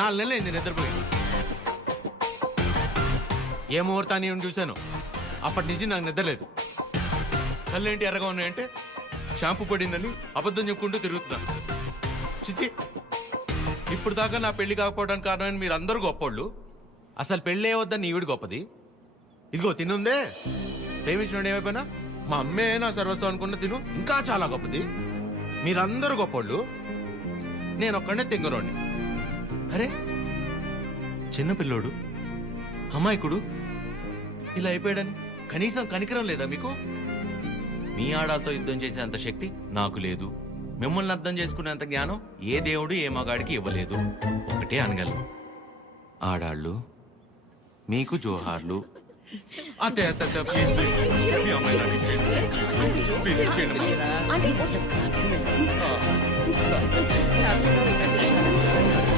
4 నెలలు అయింది నిద్రపోయింది. ఏ ముహూర్తాన్ని చూశాను అప్పటి నుంచి నాకు నిద్రలేదు. కళ్ళేంటి ఎర్రగా ఉన్నాయంటే షాంపూ పడిందని అబద్ధం చెప్పుకుంటూ తిరుగుతున్నాను. చిచి, ఇప్పుడు దాకా నా పెళ్లి కాకపోవడానికి కారణమైన మీరు అందరూ గొప్పోళ్ళు. అసలు పెళ్ళే వద్దని ఈవిడ గొప్పది. ఇదిగో తినుందే, ప్రేమించినోడు ఏమైపోయినా మా అమ్మే నా సర్వస్వం అనుకున్న తిను ఇంకా చాలా గొప్పది. మీరందరూ గొప్పోళ్ళు, నేను ఒక్కడే తెంగరోడిని. అరే చిన్నపిల్లోడు అమాయకుడు ఇలా అయిపోయాడని కనీసం కనికరం లేదా మీకు? మీ ఆడాలతో యుద్ధం చేసేంత శక్తి నాకు లేదు. మిమ్మల్ని అర్థం చేసుకునేంత జ్ఞానం ఏ దేవుడు ఏ మగాడికి ఇవ్వలేదు. ఒకటే అనగలను, ఆడాళ్ళు మీకు జోహార్లు. అతే అతే అతే, ప్లీజ్ ప్లీజ్, మీ అమ్మాయి నాకు ఇచ్చేయండి, ప్లీజ్ ఇచ్చేయండి. హ్యాపీగా ఉండండి.